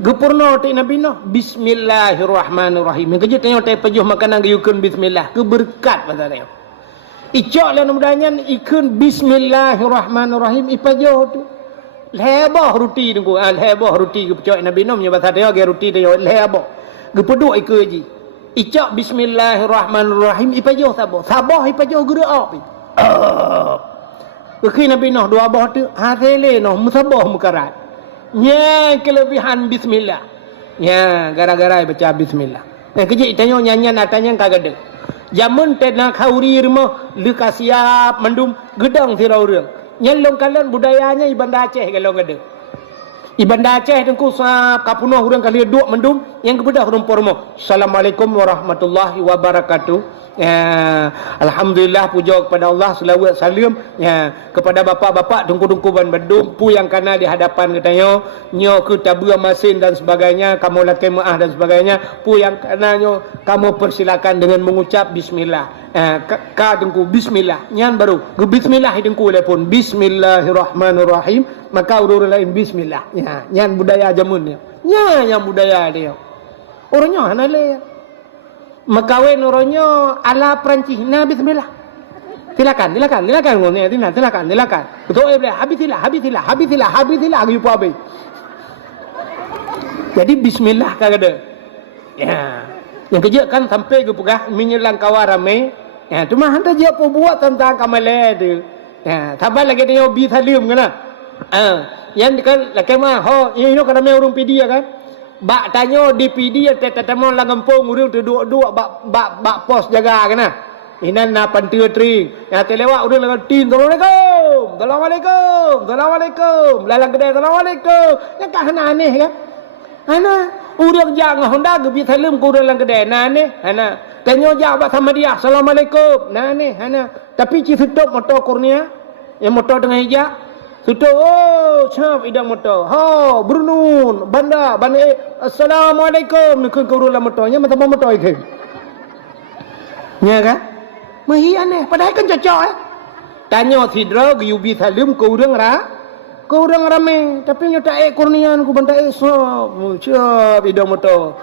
Gepurno ti Nabi Nuh bismillahirrahmanirrahim. Kejut tengok tai pajuh makanan gayukun bismillah. Keberkat pasal dia. Icok lah mudahnya ikun bismillahirrahmanirrahim ipajuh tu. Leboh roti tunggu. Leboh roti gepecok Nabi Nuh punya bahasa dia ge roti dia leboh. Gepeduk ikut je. Icok bismillahirrahmanirrahim ipajuh saboh. Saboh ipajuh gerak. Kekini Nabi Nuh dua boh tu hasilnya Nuh musaboh mukarat. Nya kelebihan bismillah. Nya gara-gara baca bismillah. Kejik tanya nyanyian atanya kagak ada. Jamun tena kauri rumah leka siap mendum gedang sirau reung. Nyelong kalian budayanya Ibanda Aceh kalau ada. Ibanda Aceh tengku sap kapunuh urang kali duk mendum yang kebedah rumpur mo. Assalamualaikum warahmatullahi wabarakatuh. Alhamdulillah puja kepada Allah selawat salam kepada bapa-bapa dengku-dengku ban bedum pu yang kana di hadapan katanya nyo ke tabua masin dan sebagainya kamu lakai maah dan sebagainya pu yang kana nyo kamu persilakan dengan mengucap bismillah ka dengku bismillah nyan baru ge bismillah dengku le pun bismillahirrahmanirrahim maka urur lain bismillah nyan budaya jamun dia yang budaya dia orangnya hanale Makawin orangnya ala Perancis. Nah, bismillah. Silakan ngomongnya. Silakan. Betul boleh. Habisilah. Gitu habis. Jadi bismillah kan ada. Ya. Yang kerja kan sampai ke pegah menyelang kawan ramai. Ya, cuma hantar dia pun buat tentang kamale tu. Ya, sabar lagi dia bi salim kan. Yang kan laki mah ho, ini kan ramai orang pidi kan. Bak tanya di PD tetemon lang kampung urang tu dua bak pos jaga kan. Inan na pantua tri. Ya telewak urang lang tin Assalamualaikum. Lalang gede Assalamualaikum. Yang kah aneh kan? Ana urang jang Honda ge bi thalum ku urang lang gede aneh. Ana tanya jak bak sama dia Assalamualaikum. Aneh ana. Tapi ci tutup motor kurnia. Yang motor tengah hijau. Tutup, cap idang motor. Brunun, banda, Assalamualaikum. Nukun ke urulan motornya, mata motor itu. Ya kan? Mahi aneh, padahal kan cocok Tanya sidra, giyubi salim ke urang rame. Tapi nyata kurnian, ku banda cap idang motor.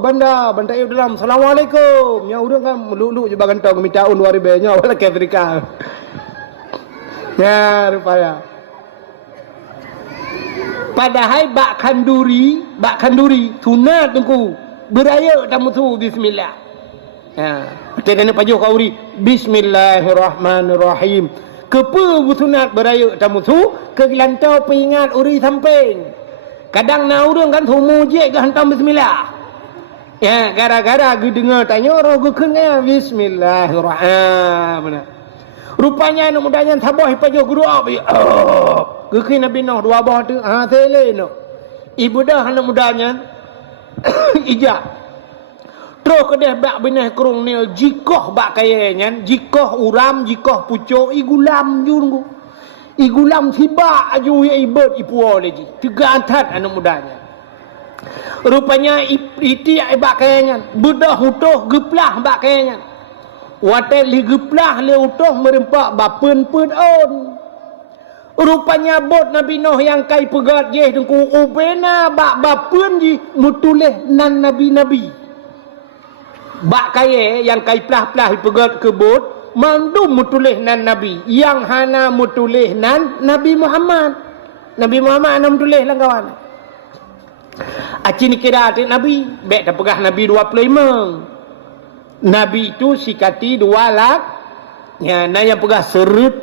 Banda dalam. Assalamualaikum. Ya urang kan melulu je bagantau minta un 2000 nya wala Afrika. Ya rupanya. Padahal bak kanduri sunat tengku beraya tamu tu bismillah. Ya, tadi pajuh kauri bismillahirrahmanirrahim. Kepa sunat beraya tamu tu ke lantau peingat uri samping. Kadang na urang kan tumu je ke hantam bismillah. Ya, gara-gara ge dengar tanya ro ge keun bismillahirrahmanirrahim. Rupanya anak mudanya saboh pajuh guru abi. Gekui Nabi Nuh dua boh tu. Tele no. Ibu dah anak mudanya ijak. Terus kedeh bak benah kerung ni jikoh bak kayanya, jikoh uram, jikoh pucuk, igulam jurungku. Igulam sibak aju ya ibad ipuo lagi. Tiga antat anak mudanya. Rupanya iti bak kayanya, budah utuh geplah bak kayanya. Watel ligeplah le utuh merempak bapen-pen on. Rupanya bot Nabi Nuh yang kai pegat je dengku ubena bak bapen ji mutuleh nan nabi-nabi. Bak kaye yang kai plah-plah pegat ke bot mandum mutuleh nan nabi. Yang hana mutuleh nan Nabi Muhammad. Nabi Muhammad nam tulis lah kawan. Aci ni kira atik Nabi, baik dah pegah Nabi 25. Nabi itu sikati 2 lak. Ya, nah yang pegah 120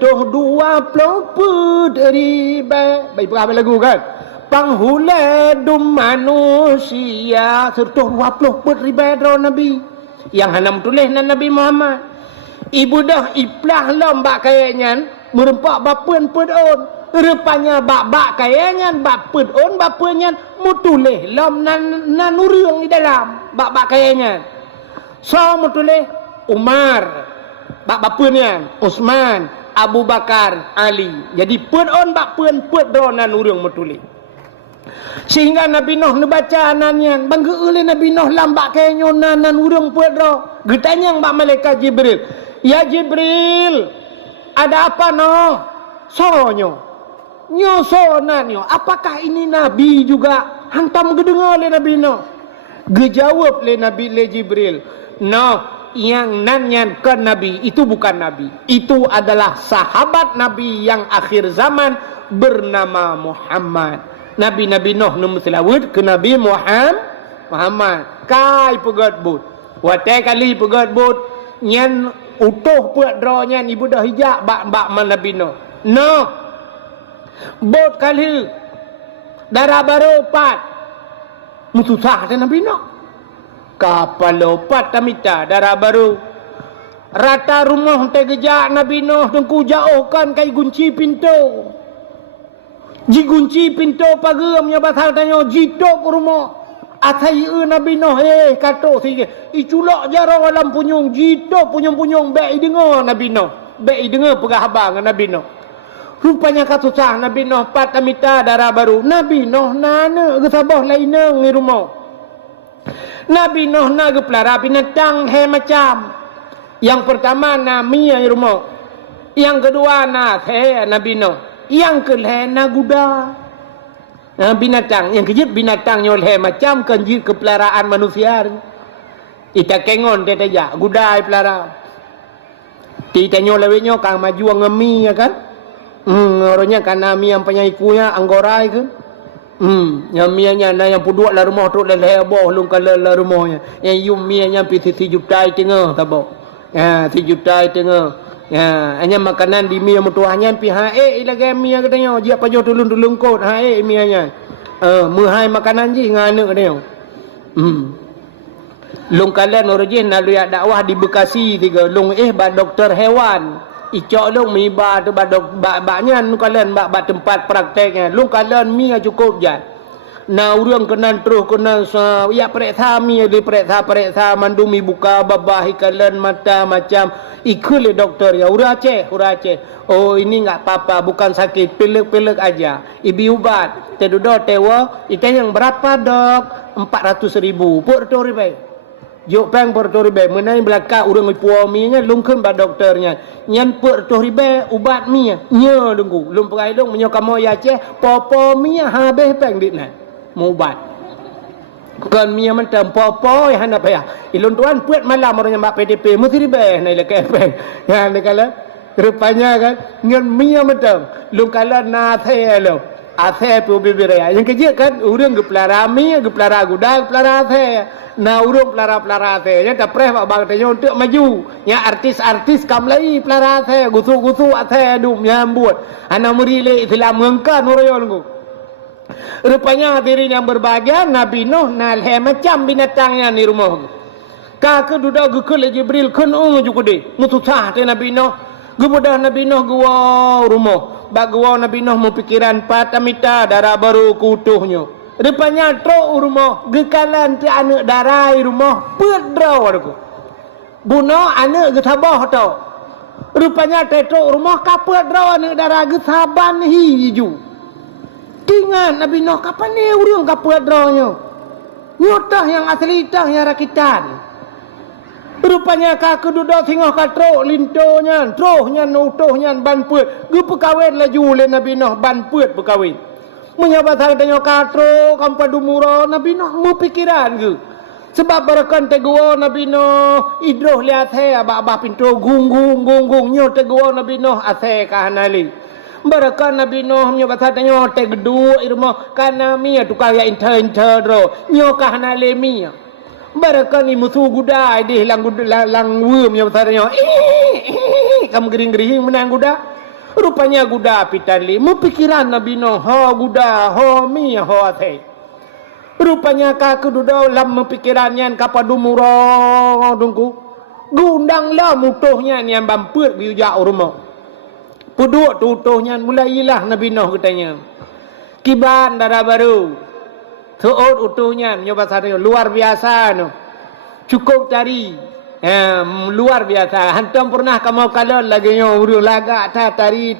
ribu. Baik pegah lagu kan. Panghuledum manusia 120 ribu Nabi. Yang hanam tulis na Nabi Muhammad. Ibu dah iplah lom bak kayaknya merempak bapen pedon. Rupanya bak kayaknya bak pedon bapenya mutulih lom nan urang di dalam bak kayaknya. So mutulih Umar bak bapenya Utsman, Abu Bakar, Ali. Jadi pedon bak pedon nan urang mutulih. Sehingga Nabi Nuh baca nanyan bangga oleh Nabi Nuh lambak kayaknya nan urang pedro. Getanya bak malaikat Jibril. Ya Jibril, ada apa Nuh? Sonyo. Nyo sonanyo. Apakah ini Nabi juga? Hantam gedengar oleh Nabi Nuh. Gejawab oleh Nabi le Jibril. Nuh, yang nanyan ke Nabi itu bukan Nabi. Itu adalah sahabat Nabi yang akhir zaman bernama Muhammad. Nabi-Nabi Nuh nombor selawat ke Nabi Muhammad. Kai pegat but. Watai kali pegat but. Nyan utuh puat dronya ibu dah hijak bak Nabi Nuh. Nuh. Bot kali. Darah baru 4. Mutusah dan Nabi Nuh. Kapal 4 tamita darah baru. Rata rumah tegejak Nabi Nuh tengku jauhkan kai kunci pintu. Jigunci pintu pagamnya batal tanya jitop rumah. Atai Nabi Nuh kato sige. Iculak jarang alam punyung jitop punyung baik dengar Nabi Nuh. Baik dengar pegah abang Nabi Nuh. Rupanya kasusah Nabi Nuh patamita darah baru. Nabi Nuh nana gesabah lainnya di rumah. Nabi Nuh naga pelara binatang macam. Yang pertama namanya di rumah. Yang kedua Nabi Nuh. Yang kelihana kuda. Binatang. Yang kejut binatang nyoleh macam kenjit kepelaraan manusia. Ita kengon teta ya. Kuda pelara. Tita nyolewenya kang maju ngemi ya kan. Orangnya kan nami yang penyaikunya anggorai kan. Yang mianya na yang puduk lah rumah tu leleh boh lung kala lah rumahnya. Yang yum mianya pi 3 juta tengah tabok. 3 juta tengah. Ya, hanya makanan di mia mutuahnya pihak lagi mia katanya dia pajo tulung kot mianya. Muhai makanan ji ngana katanya. Long kalian origin lalu ya dakwah di Bekasi tiga long ba doktor hewan. Icok long mi ba tu baknya nu kalian ba tempat prakteknya. Long kalian mia cukup je. Na urang kenan terus kenan ya periksa mi di periksa mandumi buka babah kalian mata macam ikut doktor ya urah cek. Oh ini enggak apa-apa bukan sakit pilek aja. Ibi ubat tedudo tewa itu yang berapa dok? 400,000 per ribu. Jok pang per ribu menai belaka urang puami nya lungkeun ba doktornya. Nyan per ribu ubat mi nya dengku. Lum perai dong menyo kamo ya cek popo mi habis pang ditna. Mau ubat. Bukan mia mentam popo yang hendak payah. Ilun tuan puat malam orangnya mak PDP mesti dibeh naik lek peng. Ya nekala rupanya kan ngan mia mentam. Lung kala na the lo. Athe pu bibiraya. Yang kejut kan urang gepelara mi, gepelara gudak, gepelara athe. Na urang pelara athe. Ya tak preh bang tanya untuk maju. Ya artis kamlai pelara athe, gusu athe dum nyambut. Ana murile Islam ngengkan oroyo nunggu. Rupanya hadirin yang berbahagia Nabi Nuh nalhe macam binatangnya di rumah. Kaka duda gekul Jibril kun juga deh. Mutusah te Nabi Nuh. Gemudah Nabi Nuh gua rumah. Bak gua Nabi Nuh mau pikiran patamita darah baru kutuhnya. Rupanya tro rumah gekalan te anak darah rumah pedraw aku. Buno anak getabah tau. Rupanya te tro rumah kapet draw anak darah gesaban hiju. Tinggal Nabi Nuh kapan ni urang kapal drawnya. Nyotah yang asli tah yang rakitan. Rupanya kakak duduk tengah katro lintonya, trohnya nutohnya ban puet. Gu perkawin laju le Nabi Nuh ban puet perkawin. Menyabas hal tanya katro kampadu murah Nabi Nuh mu pikiran ke. Sebab barakan teguo Nabi Nuh idroh lihat he abah pintu gung nyot teguo Nabi Nuh ase kahanali. Barakah Nabi Nuh punya bahasa tanya te gedua irma kana mia tukar ya inter ro nyokah na lemia. Barakah ni musuh guda deh lang wum punya bahasa tanya kamu gering-gering menang guda. Rupanya guda pitali mu pikiran Nabi Nuh ho guda ho mia ho te. Rupanya kaku dudau lam pikirannya kapadumuro dungku. Gundang lah mutuhnya ni yang bamput biu jauh rumah. Puduk tutuhnya mulailah Nabi Nuh katanya. Kiban darah baru. Tuut utuhnya nyoba satu luar biasa no. Cukup tari. Luar biasa. Hantam pernah kamu kalau lagi nyo urus lagak tari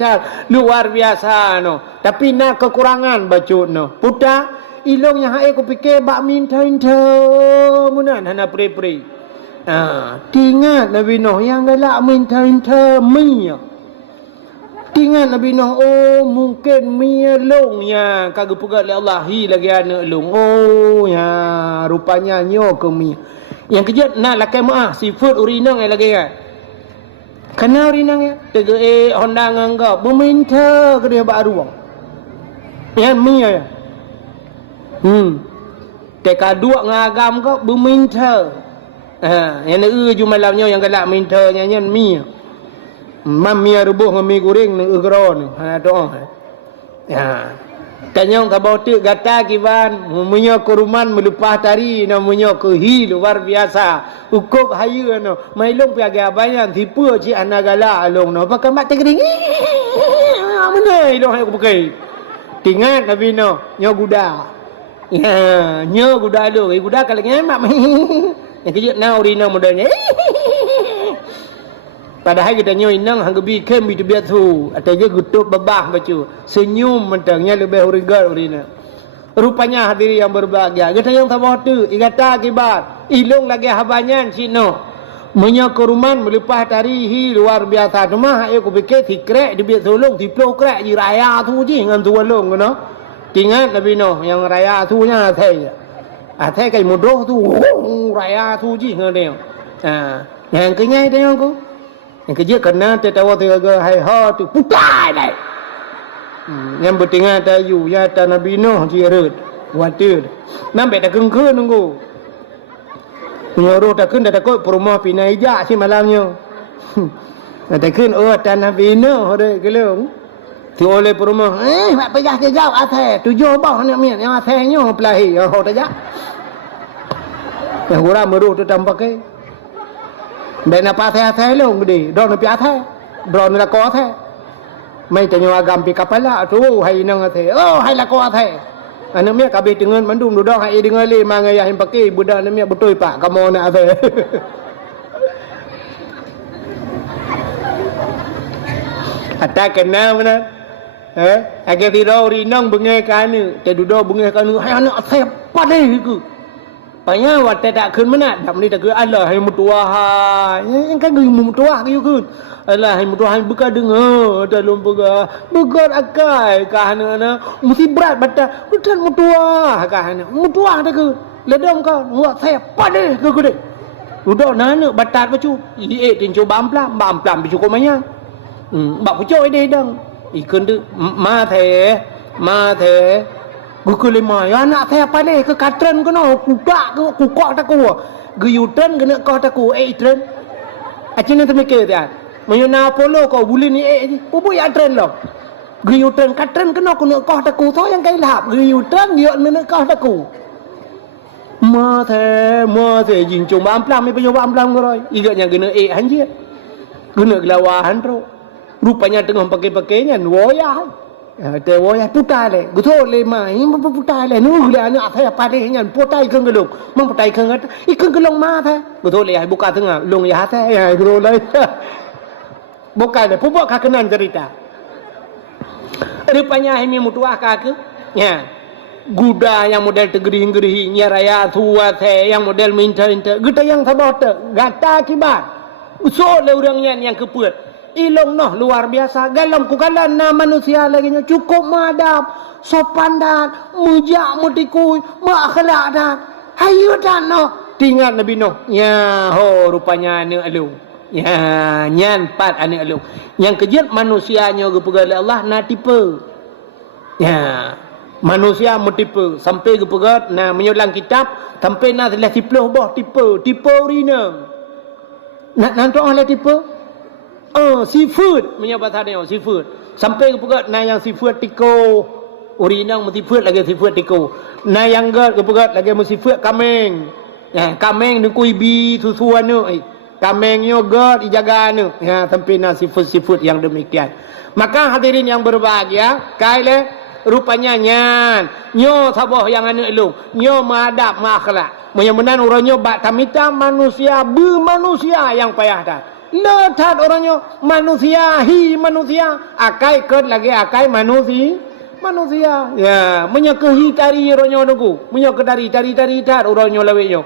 luar biasa no. Tapi nak kekurangan bacut no. Puta ilong yang aku fikir bak minta munan hana pre. Tingat Nabi Nuh yang galak minta mi. Tingat Nabi Nuh, oh mungkin mia long ya kagak pegat oleh Allah hi lagi anak long. Oh ya rupanya nyo ke mia. Yang kejut nak lakai maah sifat urinang lagi kan. Kena urinang ya. Tega Honda nganggap meminta ke dia baru. Yang mia ya. Teka dua ngagam kau meminta. Yang jumalamnya yang galak minta nyanyian mia. Mamia rubuh ngami goreng ni ugron doa ya tanyong kabauti gata kiban munyo kuruman melupas tari namunyo ke hi luar biasa ukup hayu no mailong piaga banyak tipu ci anagala along no pakai mat tegering mana ilong aku pakai tingat Nabi no nyo guda ya nyo guda lu guda kalau ngemak yang kejut na urina modalnya. Padahal kita nyoy nang hang gebi kem itu biat tu atau je gutup babah bacu senyum mentangnya lebih urigal urina. Rupanya hadiri yang berbahagia kita yang tabah tu igata akibat ilong lagi habanyan sino menyo keruman melepas tarihi luar biasa tu mah aku fikir tikrek di biat tolong diplo krek di raya tu je ngan tu walong no. Tingat Nabi Nuh yang raya tu nya thai. Thai kai mudoh tu raya tu je ngan dia. Yang kenyai dia aku yang kerja kena tertawa tergaga hai ha tu putai dah. Yang bertinggal tayu ya ta Nabi Nuh jirat watir. Nampak dah kengke nunggu. Nyuruh tak kun dah takut perumah pinai jak si malamnya. Tak kun ta Nabi Nuh ada gelung. Tu oleh perumah mak pejah ke jauh atas 7 bah nak mian yang atasnya pelahi ho tak jak. Yang orang meruh tu tambah ke. Để nó pa the the luôn đi đó nó pia the đó nó là có the mấy cái nhau agam pi kapala tu hay nang the hay là có the anh mẹ cả bị dengan mandum đó hay dengan le mang ya him pakai budak ni mẹ betul pak kamu nak the ata kena mana agak tidur ri nang bengai kan ni te duduk bengai kan hay anak the padai ke. Panya waktu tak kun mana dak ni tak kun Allah hai mutua ha yang kan gui mutua ke kun Allah hai mutua hai buka dengar dalam buka akai kahana mesti berat bata bukan mutua kahana mutua tak kun ledom kau buat saya pade ke gede udah nana batat bacu tin coba amplam bicu ko manya bak pucuk ide dang ikun tu ma the Gukul lima, ya anak saya pandai ke katren ke no, kukak tak ku, guyutren kena kau tak ku, tren. Acin nanti mikir dia, menyana polo kau buli ni pupu ya tren lo, guyutren katren kena kau tak ku, so yang kau lap, guyutren dia kena kau tak ku. Ma the, jin cuma amplam, ni penyuba amplam koroi, igaknya kena hanje, kena gelawahan tu, rupanya tengah pakai-pakainya, woyah. Te woya putai le guto le mai putai le nu le anu athai pade ngan putai keng gelung mang putai keng ikeng gelung ma tha guto le ai buka tengah long ya tha ai guto le buka le pupuk ka kenan cerita rupanya ini mutuah ka ke ya guda yang model tegering-gering nya raya tua tha yang model minta gita yang thabot gata kibat so le urangnya yang kepuat ilong noh luar biasa galam ku galan na manusia lagi nya cukup madap sopan dan mujak mutikui makhlak dan hayu dan noh tinggal Nabi Nuh ya ho rupanya ni alu Ya, nyan pat anak lu. Yang kejut manusianya ke pegat Allah na tipe. Ya, manusia metipe sampai ke pegat na menyulang kitab sampai na telah tipe boh tipe rina. Nak nanti oleh tipe? Seafood menyapa tadi seafood. Sampai ke pegat na yang seafood tiko. Urinang mesti food lagi seafood tiko. Na yang ke pegat lagi mesti food kameng. Ya, kameng ni kuibi susuan tu. Kameng yogurt dijaga ni. Ya, sampai na seafood yang demikian. Maka hadirin yang berbahagia, kaile rupanya nyan. Nyo saboh yang anu lu. Nyo madap makhlak. Menyamanan orangnya bak tamita manusia bermanusia yang payah dah. Letat orangnya manusia akai ket lagi akai manusia. Ya, menyekehi tari orangnya nunggu. Menyek tari tar orangnya lawenya.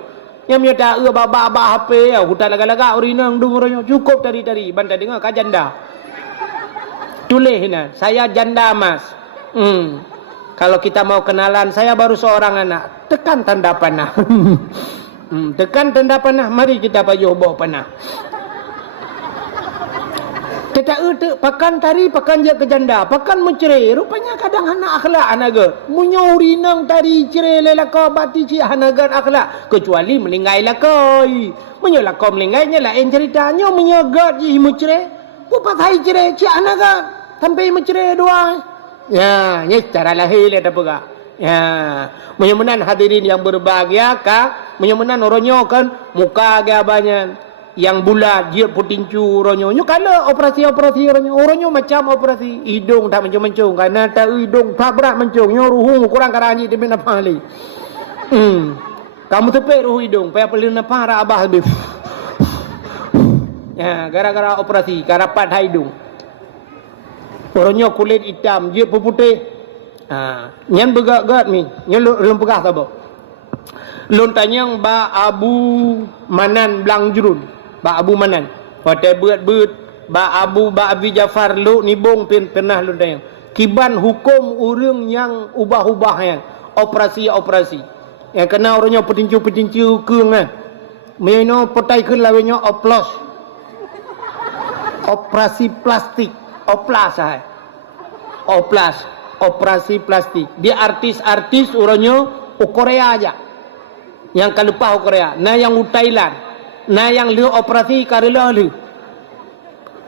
Yang menyata baba HP ya, hutan laga-laga urinang dung orangnya cukup tari bantai dengar ka janda. Tulis na, saya janda Mas. Kalau kita mau kenalan, saya baru seorang anak. Tekan tanda panah. Tekan tanda panah, mari kita pajuh bawa panah. Kita pakan tari, pakan je ke janda, pakan mencerai. Rupanya kadang anak akhlak anaga. Munyuri nang tari cerai lelaka bati ci anaga akhlak. Kecuali melinggai lakai. Menyolah kau melinggai lain ceritanya menyegat ji mencerai. Bupat hai cerai ci anaga. Sampai mencerai dua. Ya, ni cara lahir ada apa? Ya, menyamanan hadirin yang berbahagia ka, menyamanan orangnya kan muka agak banyak. Yang bulat dia putincu orangnya. Nyo kala operasi orangnya macam operasi hidung tak mencung-mencung karena tak hidung tak berat mencung. Nyo ruhu kurang karanji dia nak pali. Kamu tepek ruhu hidung, payah pelin apa ra abah habis. Ya, gara-gara operasi karapat hidung. Orangnya kulit hitam, dia putih. Nyan begak-gak ni, nyan lum pegah sabo. Lun tanyang ba Abu Manan Blang Jurun. Ba Abu Manan. Pada beut ba Abi Jafar lu nibong pernah lun tanyang. Kiban hukum urang yang ubah-ubah yang operasi. Yang kena orangnya petincu keung kan. Meno potai keun lawenya oplos. Operasi plastik. Operasi plastik. Dia artis orangnya Korea aja. Yang kalupah Korea. Nah yang Thailand. Nah yang lu operasi karela lu.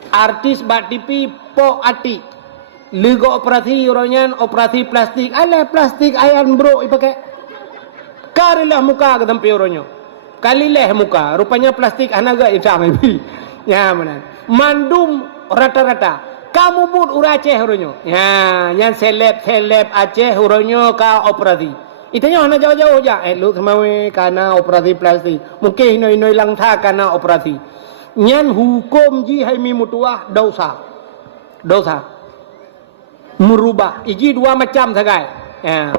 Artis bat TV po ati. Lu go operasi orangnya operasi plastik. Alah plastik ayan bro ipakai. Karela muka ke tempat orangnya. Kalileh muka. Rupanya plastik anaga isam ibi. Ya mana. Mandum rata-rata. Kamu pun ura Aceh orangnya. Ya, yang seleb Aceh orangnya ka operasi. Itanya hanya jauh-jauh aja. Lu semawe karena operasi plastik. Mungkin inoi lang tha karena operasi. Nyan hukum ji hai mi mutuah dosa. Merubah. Iji dua macam sagai. Ya.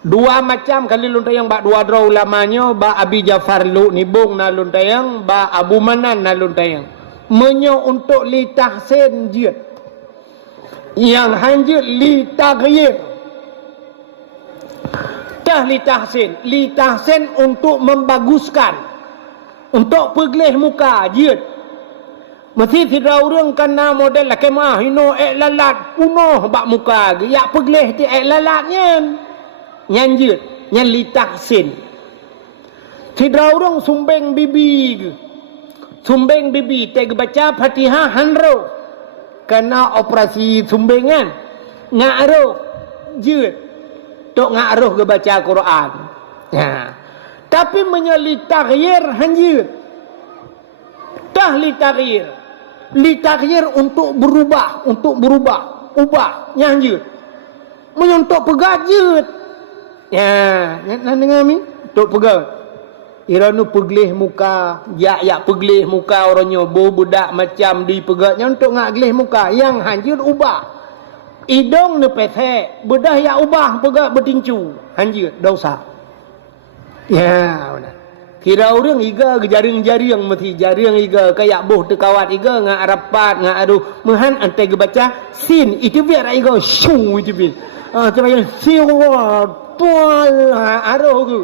Dua macam kali luntayang ba dua draw ulamanya ba Abi Jafar lu nibung na luntayang ba Abu Manan na luntayang. Menyo untuk li tahsin jid. Yang hanjir li taghyir. Li tahsin untuk membaguskan, untuk pegleh muka jid. Mesti tidak orang kena model lah kemah hino lalat punoh bak muka ge ya pegleh ti lalatnya nyanjid nyan li tahsin. Tidak orang sumbeng bibi teg baca Fatihah hanro kena operasi sumbengan ngaruh jid tok ngaruh ke baca Quran. Ya. Tapi menyeli taghyir hanjir. Li taghyir untuk berubah, ubah nyanjir. Menyontok pegajut. Ya, nak dengar mi? Tok pegat. Iranu peglih muka, ya peglih muka orangnya budak macam di pegatnya untuk ngaglih muka yang hanjir ubah. Idong ne pete bedah ya ubah pegak bertincu hanjir dosa. Ya benar. Kira orang iga jaring-jaring mesti jaring iga kayak boh tekawat iga ngak rapat ngak aduh mehan ante baca sin itu biar iga syu itu bin. Macam yang siwa tual aduh tu.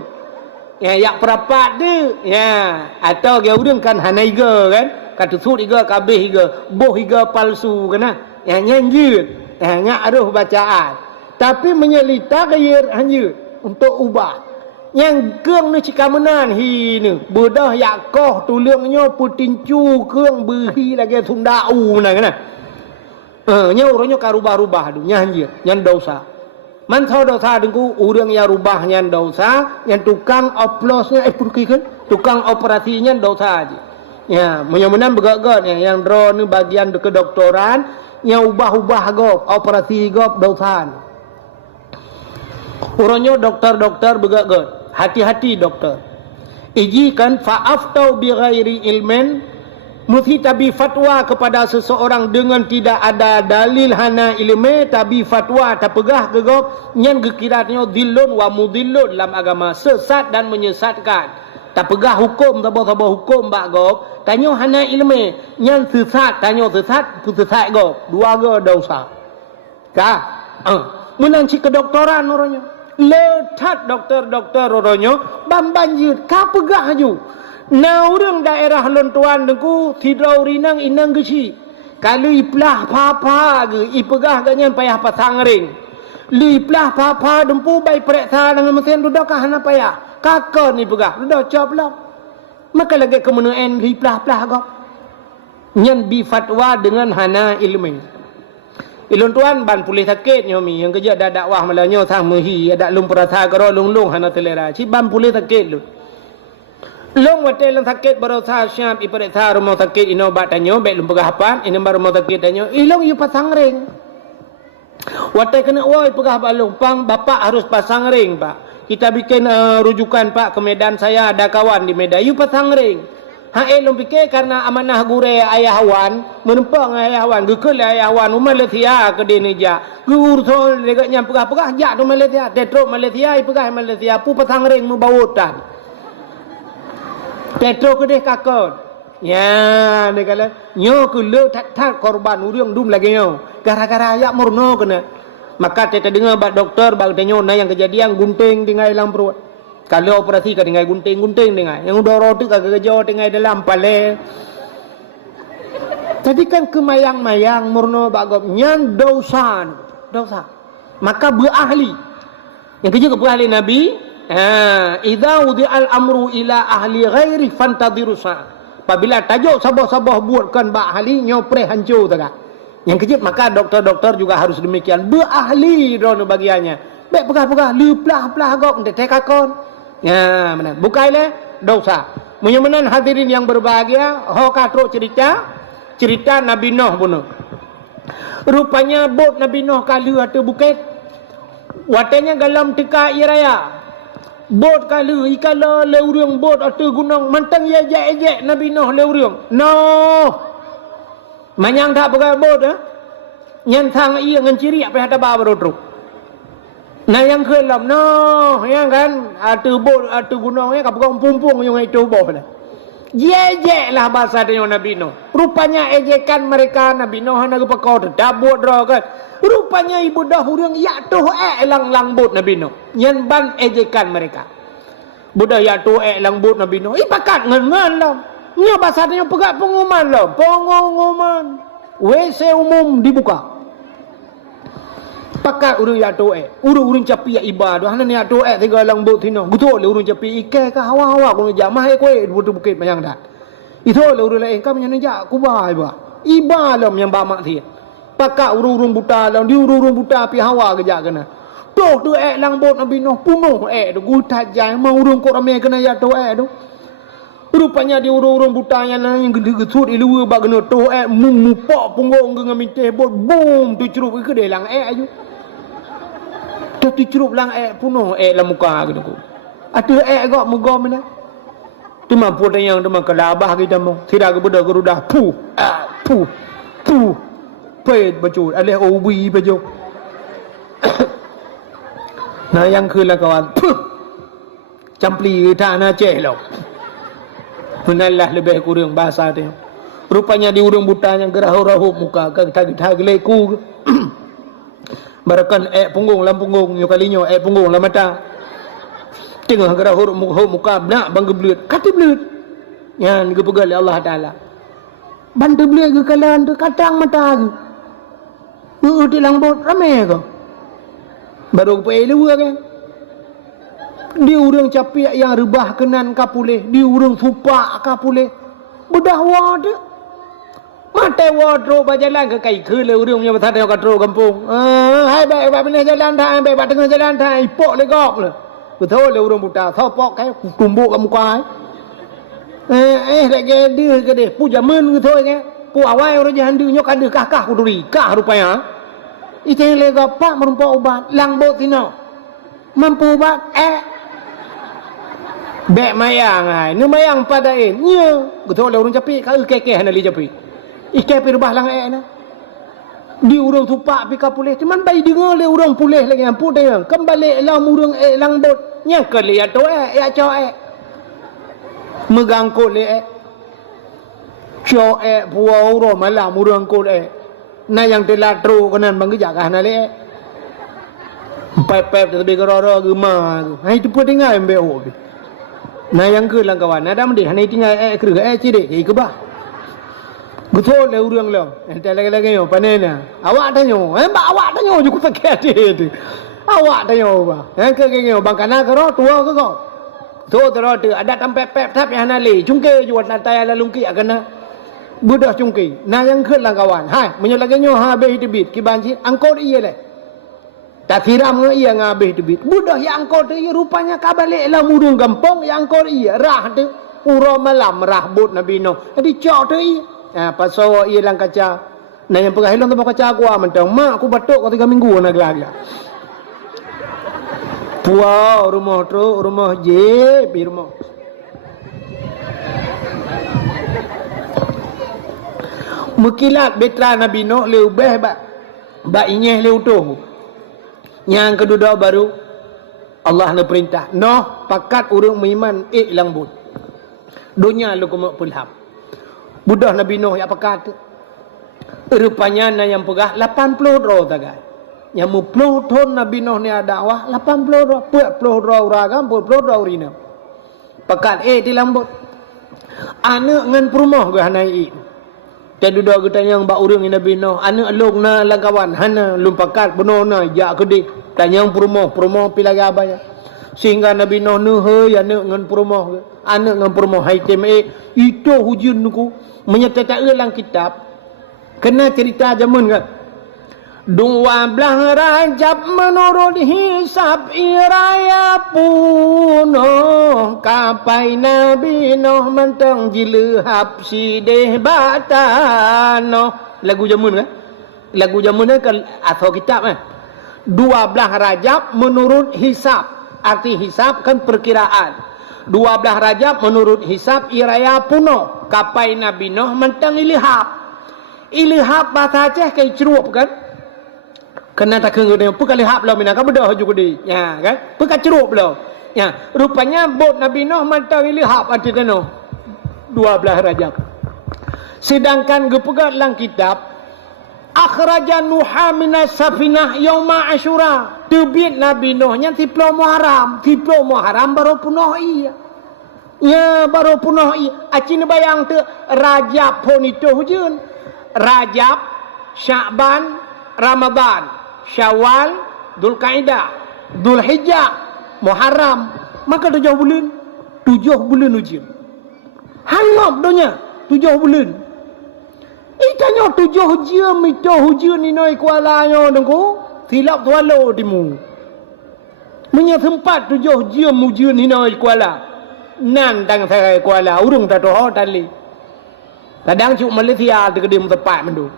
Ya perapat dia. Ya atau dia orang kan hanaiga kan. kata sud higa kabeh higa boh higa palsu kena yang nyanjir ngaruh bacaan tapi menyelita gair hanya untuk ubah yang keung ni cikamenan hi ni bedah yakoh tulungnya putincu keung behi lagi sundau nah kena nya urangnya karubah-rubah tu nyanjir nyan dosa man thau dosa dengku urang ya rubah nyan dosa yang tukang oplosnya tukang operasinya dosa aja ya menyemenan begak-gak yang draw ni bagian kedokteran yang ubah-ubah gop operasi gop dosa urangnya dokter-dokter begak-gak hati-hati dokter ijikan fa'aftau bi ghairi ilmin mesti tabi fatwa kepada seseorang dengan tidak ada dalil hana ilmu tabi fatwa tak pegah gegop nyan gekiratnya dillun wa mudillun dalam agama sesat dan menyesatkan tak pegah hukum tabah-tabah hukum bak gop tanyo hana ilmu nyan sesat tanyo sesat sesat gop dua go dosa ka menanci kedokteran orangnya letat dokter-dokter orangnya bamban yut ka pegah ju na urang daerah lontuan dengku tidrau rinang inang gesi kalau iplah papa ge ipegah ganyan payah pasang ring liplah papa dempu bai periksa dengan mesin duduk kah hana payah kakak ni pegah duduk coplah maka lagi kemenaan liplah-plah gop nyan bi fatwa dengan hana ilmu ilun tuan ban pulih sakit nyomi yang kerja dak dakwah malanyo sang mehi ada lum perasa karo lung hana telera si ban pulih sakit lu long wate lang sakit baru sa syam iperiksa rumah sakit ino bat tanyo baik lum pegah hapan ini baru rumah sakit tanyo ilong yu pasang ring wate kena woi pegah balung pang bapak harus pasang ring pak kita bikin rujukan pak ke Medan saya ada kawan di Medan yu pasang ring lum fikir karena amanah gure ayah wan menempang ayah wan gekul ayah wan Malaysia ke Indonesia gur so legaknya pegah-pegah jak tu Malaysia tetro Malaysia pegah Malaysia pu pasang ring membawutan tetro ke deh kakon ya dia kata nyo ke le tak korban urang dum lagi nyo gara-gara ayak murno kena maka teta dengar bak doktor bak tanyo na yang kejadian gunting tinggal dalam perut kalau operasi ka tinggal gunting-gunting tinggal yang udah roti kagak kerja tinggal dalam pale tadi kan kemayang-mayang murno bak gop nyan dosa maka berahli yang kerja ke ahli Nabi idza wudi'al amru ila ahli ghairi fantadiru sa apabila tajuk sabah-sabah buatkan bak ahli nyopre hancur tak yang kecil maka doktor-dokter juga harus demikian berahli dono bagiannya baik pegah-pegah liplah-plah gop untuk tekakon ya mana bukaile dosa menyemenan hadirin yang berbahagia ho katro cerita Nabi Nuh pun rupanya bot Nabi Nuh kali atau bukit watanya galam tika iraya bot kali ikala leurung bot atau gunung mantang ejek Nabi Nuh leurung no manyang tak pakai bot nyan thang iya ngan ciri apa hata ba baru nah yang kelam no yang kan atu bot atu gunungnya kapung pumpung yang itu bot jejek lah bahasa dia Nabi Nuh rupanya ejekan mereka Nabi Nuh hana kepakau dabut dro kan rupanya ibu dah urang ya tuh lang bot Nabi Nuh nyan ban ejekan mereka budak ya tuh lang bot Nabi Nuh pakat ngan lah nya bahasa dia pegat pengumuman lah pengumuman WC umum dibuka pakat urang ya tuh urang capi ya ibadah hana ni ya tuh tiga lang bot tino betul le urang capi ike ka hawa-hawa ko jamah koe butuh bukit mayang dah itu le urang lain kam nyan ja kubah iba lam yang ba mak thiet pakat urang buta lam di urang buta pi hawa kerja kena tuh tu lang bot Nabi Nuh punuh tu gutat jai mau urang ko rame kena ya tuh tu rupanya di urang buta yang gede-gede ilu ba kena tuh mupok punggung dengan mintih bot boom tu cerup ke delang aju tapi cerup lang punuh la muka gitu ko atu gok muga mana tu mampu tayang tu kelabah kita mau tidak kepada gerudah pu pet baju alih obi baju nah yangคือละkawan campli tanah celok menallah lebih kurang bahasa dia rupanya di urang buta yang gerah-rahup muka kagak leku barakan punggung lam punggung yo kalinyo punggung lam mata tengah gerah muka nak bang gebleut kati bleut yan gepegal Allah taala Bantu beli ke kalan tu kadang mata ke. Di langbot ramai ke. Baru pergi luar kan. Di urang capiak yang rebah kenan kapuleh, di urang supak kapuleh. Bedah wadah. Mata wadah berjalan ke kai ke le urang punya besar yang katro kampung. Hai baik benar jalan dah, baik tengah jalan dah, ipok legok le. Betul le urang buta, sopok kai tumbuk kat muka ai. Lagi dia ke dia, pu jaman ke thôi ke. Pu awal orang jahan dia nyok ada kakah ku duri, kah rupanya. Itu yang lega pak merumpa ubat, langbot tino. Mampu ubat, Bek mayang hai, ni mayang pada nya. Betul le urang capi, ka kekeh na li capi. Ikai pi rubah lang na. Di urang tupak pi kapuleh, cuman bai dengar le urang puleh lagi ampu dia. Kembali lah urang langbot, nya ke li ato ya cho megang ko le cho puau ro malam urang ko na yang telatro kanan bang jakah na le pep tapi ro gema hai tu pun dengar embe ho na yang ke lang kawan ada mendih hanai tinggal ke cide ke bah betul le urang lo ente lagi yo panena awak tanyo awak tanyo ju ku pakai tu awak tanyo ba ke bang kana ke ro tua ke kau tu terus ada tempat pep tap yang nali cungke jual natai ala lungki akana budak cungke na yang ke lang kawan hai menyo lagi nyo habis debit ki banjir angkor iya le tak tiram iya ngabih debit budak yang angkor tu rupanya kabalik lah murung kampung yang angkor iya rah tu uro malam rah bot nabi no jadi cok tu iya pasal iya lang kaca na yang pegah hilong tu kaca aku mentang mak aku batuk kau 3 minggu nak lagi Puau rumah tu, rumah je, pi rumah. Mukilat betra Nabi Nuh le ubah ba inyeh le utuh. Yang kedua baru Allah na perintah. Noh pakat urang beriman langbut. Dunia lu kumak pulham. Budak Nabi Nuh yang pakat. Rupanya na yang pegah 80 ro tagai. Yang mupluh ton Nabi Nuh ni ada dakwah 80 ro, 40 ro ragam, 40 ro rina. Pakat di lambut. Anak ngan perumah ke hanai. Dan duduk kita yang bak urang Nabi Nuh, anak long na lagawan hana lum pakat benona jak kedik. Dan yang perumah pilaga abaya. Sehingga Nabi Nuh he anak ngan perumah ke. Anak ngan perumah haitim itu hujun ku menyertai dalam kitab. Kena cerita zaman kan. 12 Rajab menurut hisab iraya punoh kapai Nabi Nuh mentang jilehap sideh batano lagu jamun kan lagu jamun kan atau kitab kan 12 Rajab menurut hisab arti hisab kan perkiraan 12 Rajab menurut hisab iraya punoh kapai Nabi Nuh mentang ilihap bahasa Aceh kai cerup kan kena tak kena dia pun kali hap lah mina kan bedah juga di ya kan pekat cerup lah ya rupanya bot Nabi Nuh mantau ili hap arti tano 12 Rajab sedangkan gepegat lang kitab akhraja Nuha minas safinah yauma Asyura terbit Nabi Nuh nya 10 Muharram baru punoh iya ya baru punoh iya acin bayang tu Rajab pun itu hujun Rajab Sya'ban Ramadan Syawal, Dzulqa'dah, Dzulhijjah, Muharram. Maka 7 bulan. 7 bulan ujian. Hangap donya 7 bulan. Itanya 7 ujian, itu ujian ni noi kuala yo dengku. Silap tualo timu. Punya tempat 7 ujian ni noi kuala. Nan tang saya kuala urung ta doh tali. Kadang cuk Malaysia dekedim tempat mendu.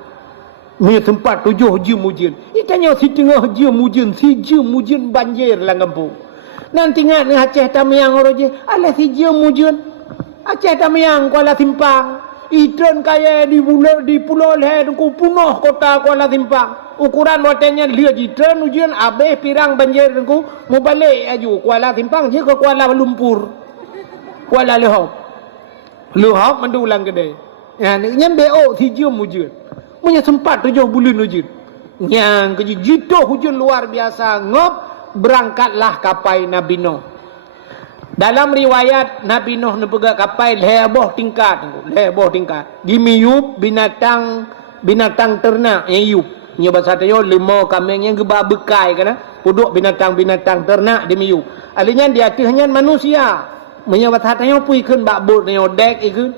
Punya tempat 7 jam ujian. Itanya si tengah jam ujian, si jam ujian banjir lah kampung. Nanti ingat ni Aceh Tamiang orang je. Alah si jam ujian. Aceh Tamiang Kuala Simpang. Itron kaya di pulau leh ku punoh kota Kuala Simpang. Ukuran watanya lihat itron ujian abeh pirang banjir ku mau balik aju Kuala Simpang je ke Kuala Lumpur. Kuala Luhop mendulang gede. Ya ni BO si jam ujian. Punya sempat 7 bulan ujian. Yang kejitu hujan luar biasa ngop berangkatlah kapai Nabi Nuh. Dalam riwayat Nabi Nuh ni pegak kapal leboh tingkat, dimiup binatang ternak yang yup. Nya bahasa tayo lemau kambing yang geba bekai kana puduk binatang ternak dimiup. Alinya di atasnya manusia. Nya bahasa tayo puikeun bak bot nyo dek ikeun.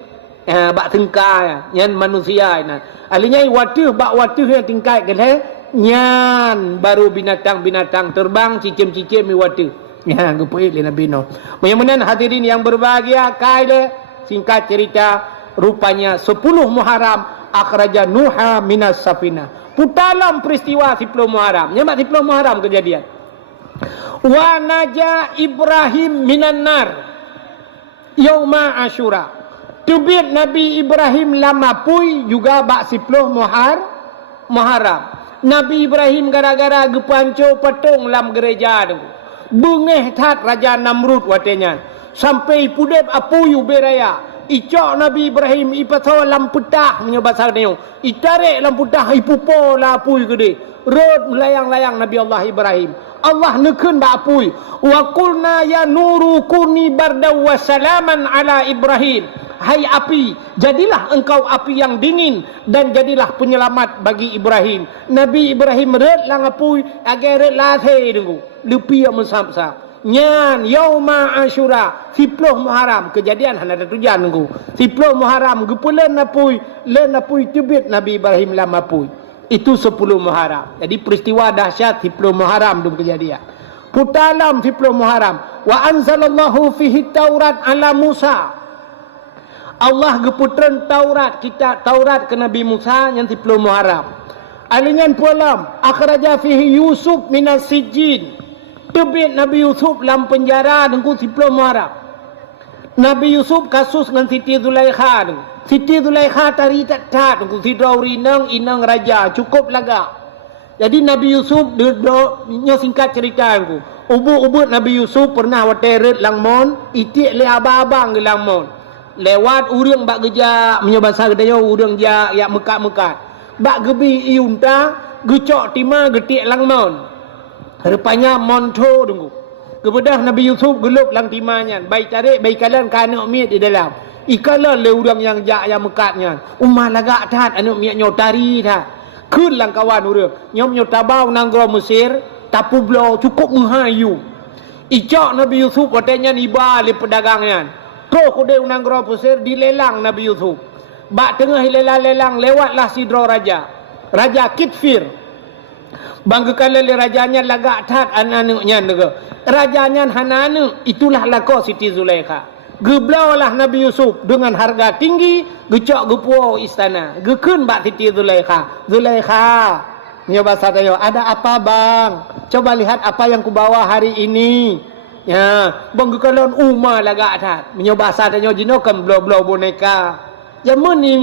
Bak tengkai nyan manusia ina. Alinya watuh bak watuh yang tingkai ke nyan baru binatang terbang cicim-cicim mi watuh. Ya, gepuit le Nabi Nuh. Mudah-mudahan hadirin yang berbahagia, kaide singkat cerita rupanya 10 Muharram akhraja Nuha minas safina. Putalam peristiwa 10 Muharram. Nyamak 10 Muharram kejadian. Wa naja Ibrahim minan nar yauma Asyura. Tubit Nabi Ibrahim lama pui juga bak 10 Muharram. Nabi Ibrahim gara-gara gepanco patung lam gereja tu. Bengeh tat Raja Namrud watenya sampai pudep apuyu beraya icok Nabi Ibrahim ipato lamputah punya bahasa dia itarek lamputah ipupo la apuy gede rod melayang-layang Nabi Allah Ibrahim Allah nekeun ba apuy wa qulna ya nuru kuni bardaw wa salaman ala Ibrahim. Hai api, jadilah engkau api yang dingin dan jadilah penyelamat bagi Ibrahim. Nabi Ibrahim red lang apui agar red lathe dengu. Lepi yang mensap-sap. Nyan yauma Asyura 10 Muharram kejadian hana ada tujuan dengu. 10 Muharram gepulen apui tebit Nabi Ibrahim lam apui. Itu 10 Muharram. Jadi peristiwa dahsyat 10 Muharram dum kejadian. Putalam 10 Muharram wa anzalallahu fihi Taurat ala Musa. Allah geputren Taurat kita Taurat ke Nabi Musa yang 10 Muharram. Alingan pualam akhraja fihi Yusuf minas sijin. Tebit Nabi Yusuf dalam penjara dengan 10 Muharram. Nabi Yusuf kasus dengan Siti Zulaikha. Siti Zulaikha tari tak dengan Sidrauri inang raja cukup laga. Jadi Nabi Yusuf nyo singkat cerita aku. Ubud Nabi Yusuf pernah wateret langmon itik le abang-abang ke langmon. Lewat urang bak geja menyabasa gedanya urang ja yak mekat-mekat bak gebi iunta gecok tima getik langmon rupanya monto dengku kebedah Nabi Yusuf gelup lang timanya baik tarik baik kalan kana miet di dalam ikala le urang yang ja yang mekatnya umah lagak tat anu miet nyo tari tat keun lang kawan urang nyom nyo tabau nanggro Mesir tapu blo cukup menghayu icok Nabi Yusuf watenya iba le pedagangnya. Kau kude unang gro pusir dilelang Nabi Yusuf. Bak tengah lelang lewatlah sidro raja. Raja Kitfir. Bangga le rajanya lagak tat anaknya nega. Rajanya hananu itulah lako Siti Zulaikha. Geblaulah Nabi Yusuf dengan harga tinggi gecok gepuo istana. Gekeun bak Siti Zulaikha. Zulaikha, nyo bahasa tayo, ada apa bang? Coba lihat apa yang kubawa hari ini. Ya, bang gekalon umma lagak tat. Menyo bahasa tanyo jino kan blo-blo boneka. Jamun ni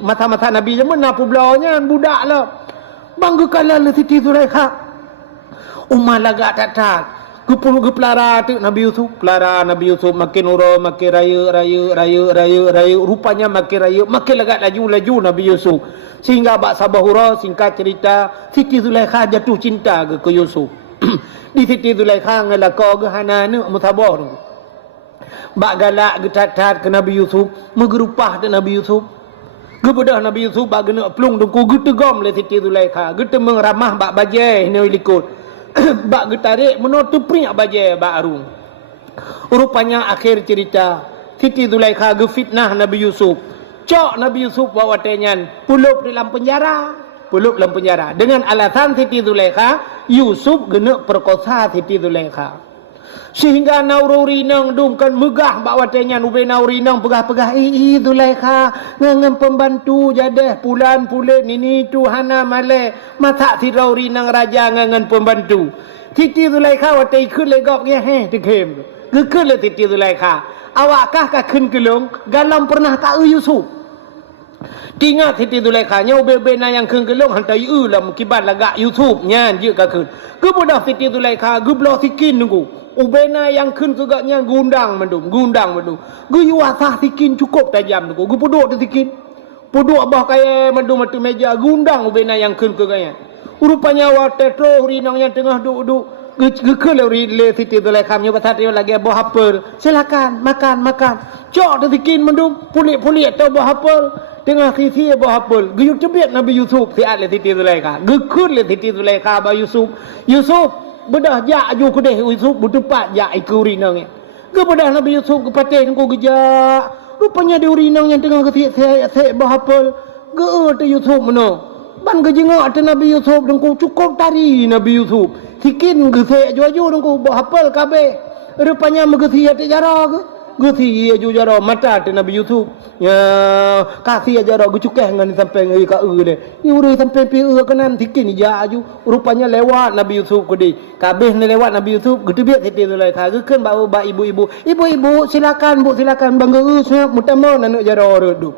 mata-mata Nabi jamun napu blonya budak lah. Bang gekalan le Siti Zulaikha. Umma lagak tat. Gepuluh geplara tu Nabi Yusuf. Pelara Nabi Yusuf makin uro makin raya. Rupanya makin raya, makin lagak laju Nabi Yusuf. Sehingga bak sabahura singkat cerita Siti Zulaikha jatuh cinta ke Yusuf. Di Siti Zulaikha ngelako ke hananu mutabor. Bak galak getat-tat ke Nabi Yusuf, megerupah ke Nabi Yusuf. Gebedah Nabi Yusuf bak gena plung dengku getegom le Siti Zulaikha, getemeng ramah bak bajai ne likut. Bak getarik menutup prinyak bajai bak arung. Rupanya akhir cerita Siti Zulaikha gefitnah Nabi Yusuf. Cok Nabi Yusuf bawa tenyan pulup dalam penjara. Pulup dalam penjara dengan alasan Siti Zulaikha Yusuf gena perkosa Siti Zulaikha sehingga naururi nang dungkan megah bak watenya ube nauri nang pegah-pegah Zulaikha ngangan pembantu jadah pulan-pulen ini tuhana male mata sirauri nang raja ngangan pembantu Siti Zulaikha watai keun legop ge tekem gekeun le Siti Zulaikha awakkah ka keun kelong galam pernah ka Yusuf. Tingat Siti Zulaikha nya ube-bena yang keun kelong hantai lam kibat lagak Yusuf nyan je ka keun kebudah Siti Zulaikha gebloh sikin nunggu ubena yang keun kegaknya gundang mendum gu wasah sikin cukup tajam nunggu gu puduk tu sikin puduk bah kaya mendum meja gundang ubena yang keun kegaknya rupanya wa tetro rinang yang tengah duduk ke le Siti Zulaikha nyo pasal dia lagi buah apel. Silakan makan. Cok dikin mendum pulik tau buah apel. Tengah sisi buah apel. Guyuk cebiat Nabi Yusuf siat le Siti Zulaikha. Gekun le Siti Zulaikha ba Yusuf. Yusuf bedah jak aju kedeh Yusuf bertempat jak ikuri nang. Ke bedah Nabi Yusuf ke patih ku gejak. Rupanya di urinang yang tengah kesik buah apel. Ge te Yusuf meno. Ban ke jengok te Nabi Yusuf dengku cukup tari Nabi Yusuf. Sikin gesek aju dengku buah apel kabeh. Rupanya megesi ate jara ke. Gesi aju jara mata te Nabi Yusuf. Ya kasih jara ge cukeh ngan sampai ngai ka de. Ni urang sampai pi kanan sikin ja aju. Rupanya lewat Nabi Yusuf kedi. Kabeh ni lewat Nabi Yusuf gede biak Siti Zulaikha gekeun ba ibu-ibu. Ibu-ibu silakan Bu silakan bangga senyap mutamon anak jara redu.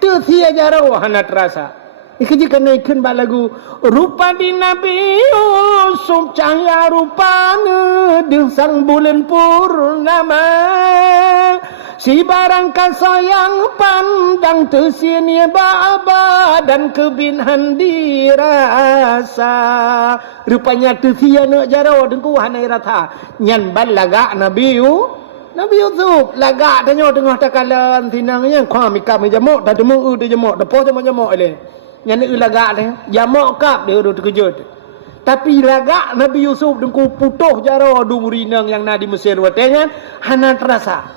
Tu sia jara hana terasa. Ikeji kena ikun ba lagu rupa di Nabi Yusuf cahaya rupanya di sang bulan purnama si barang kasayang pandang tersinia baba dan kebinhan dirasa rupanya tersia nak jaro dengku hanai rata nyan ban laga Nabi Yusuf laga tengah takalan tinangnya kwa mikam jamok tak temu jamok depo jamok le yang ni lagak ni jamak kap dia duduk terkejut tapi lagak Nabi Yusuf dengku putuh jara du murinang yang nadi Mesir watenya hana terasa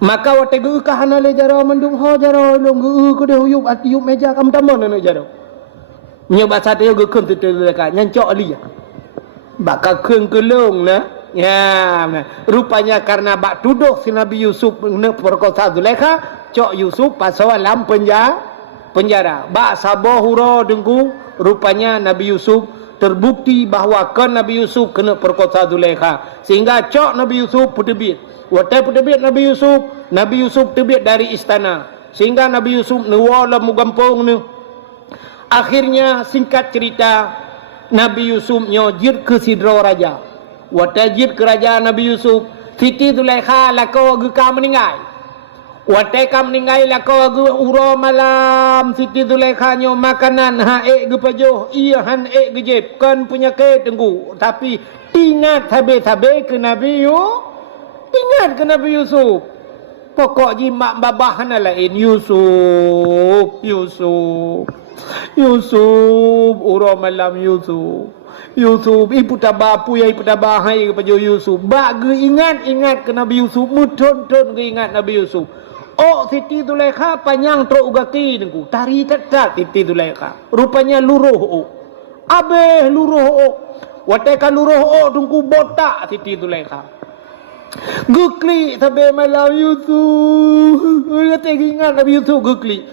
maka wate ge ka hana le jara mendung ho jara long ge ko de huyup atiup meja kam tamon nak jara nyoba sate ge keun tu lagak nyancok ali bak keun kelung na ya rupanya karena bak tuduh si Nabi Yusuf nak perkosa Zulaikha cok Yusuf pasal dalam penjara. Ba sabohuro dengku rupanya Nabi Yusuf terbukti bahawa kan Nabi Yusuf kena perkosa Zulaikha sehingga cok Nabi Yusuf putebit. Watai putebit Nabi Yusuf terbit dari istana sehingga Nabi Yusuf nuwala mugampung ni. Akhirnya singkat cerita Nabi Yusuf nyojir ke sidro raja. Watai jir ke raja Nabi Yusuf Siti Zulaikha lako geka meninggal. Watai kam meninggal lako ge uro malam Siti Zulaikha nyo makanan ha ge pajoh iya han ge jeb kan punya ke tenggu tapi ingat tabe ke Nabi ingat ke Nabi Yusuf pokok jimak babah na lain Yusuf uro malam Yusuf ibu tabah puya ibu tabah hai ke pajoh Yusuf bak ge ingat ke Nabi Yusuf muton ge ingat Nabi Yusuf. Oh Siti Zulaikha panjang truk ugaki nengku tari tetat Siti Zulaikha rupanya luruh abeh luruh wateka luruh tungku botak Siti Zulaikha gukli sampai malam Yusuf kata ingat Nabi Yusuf gukli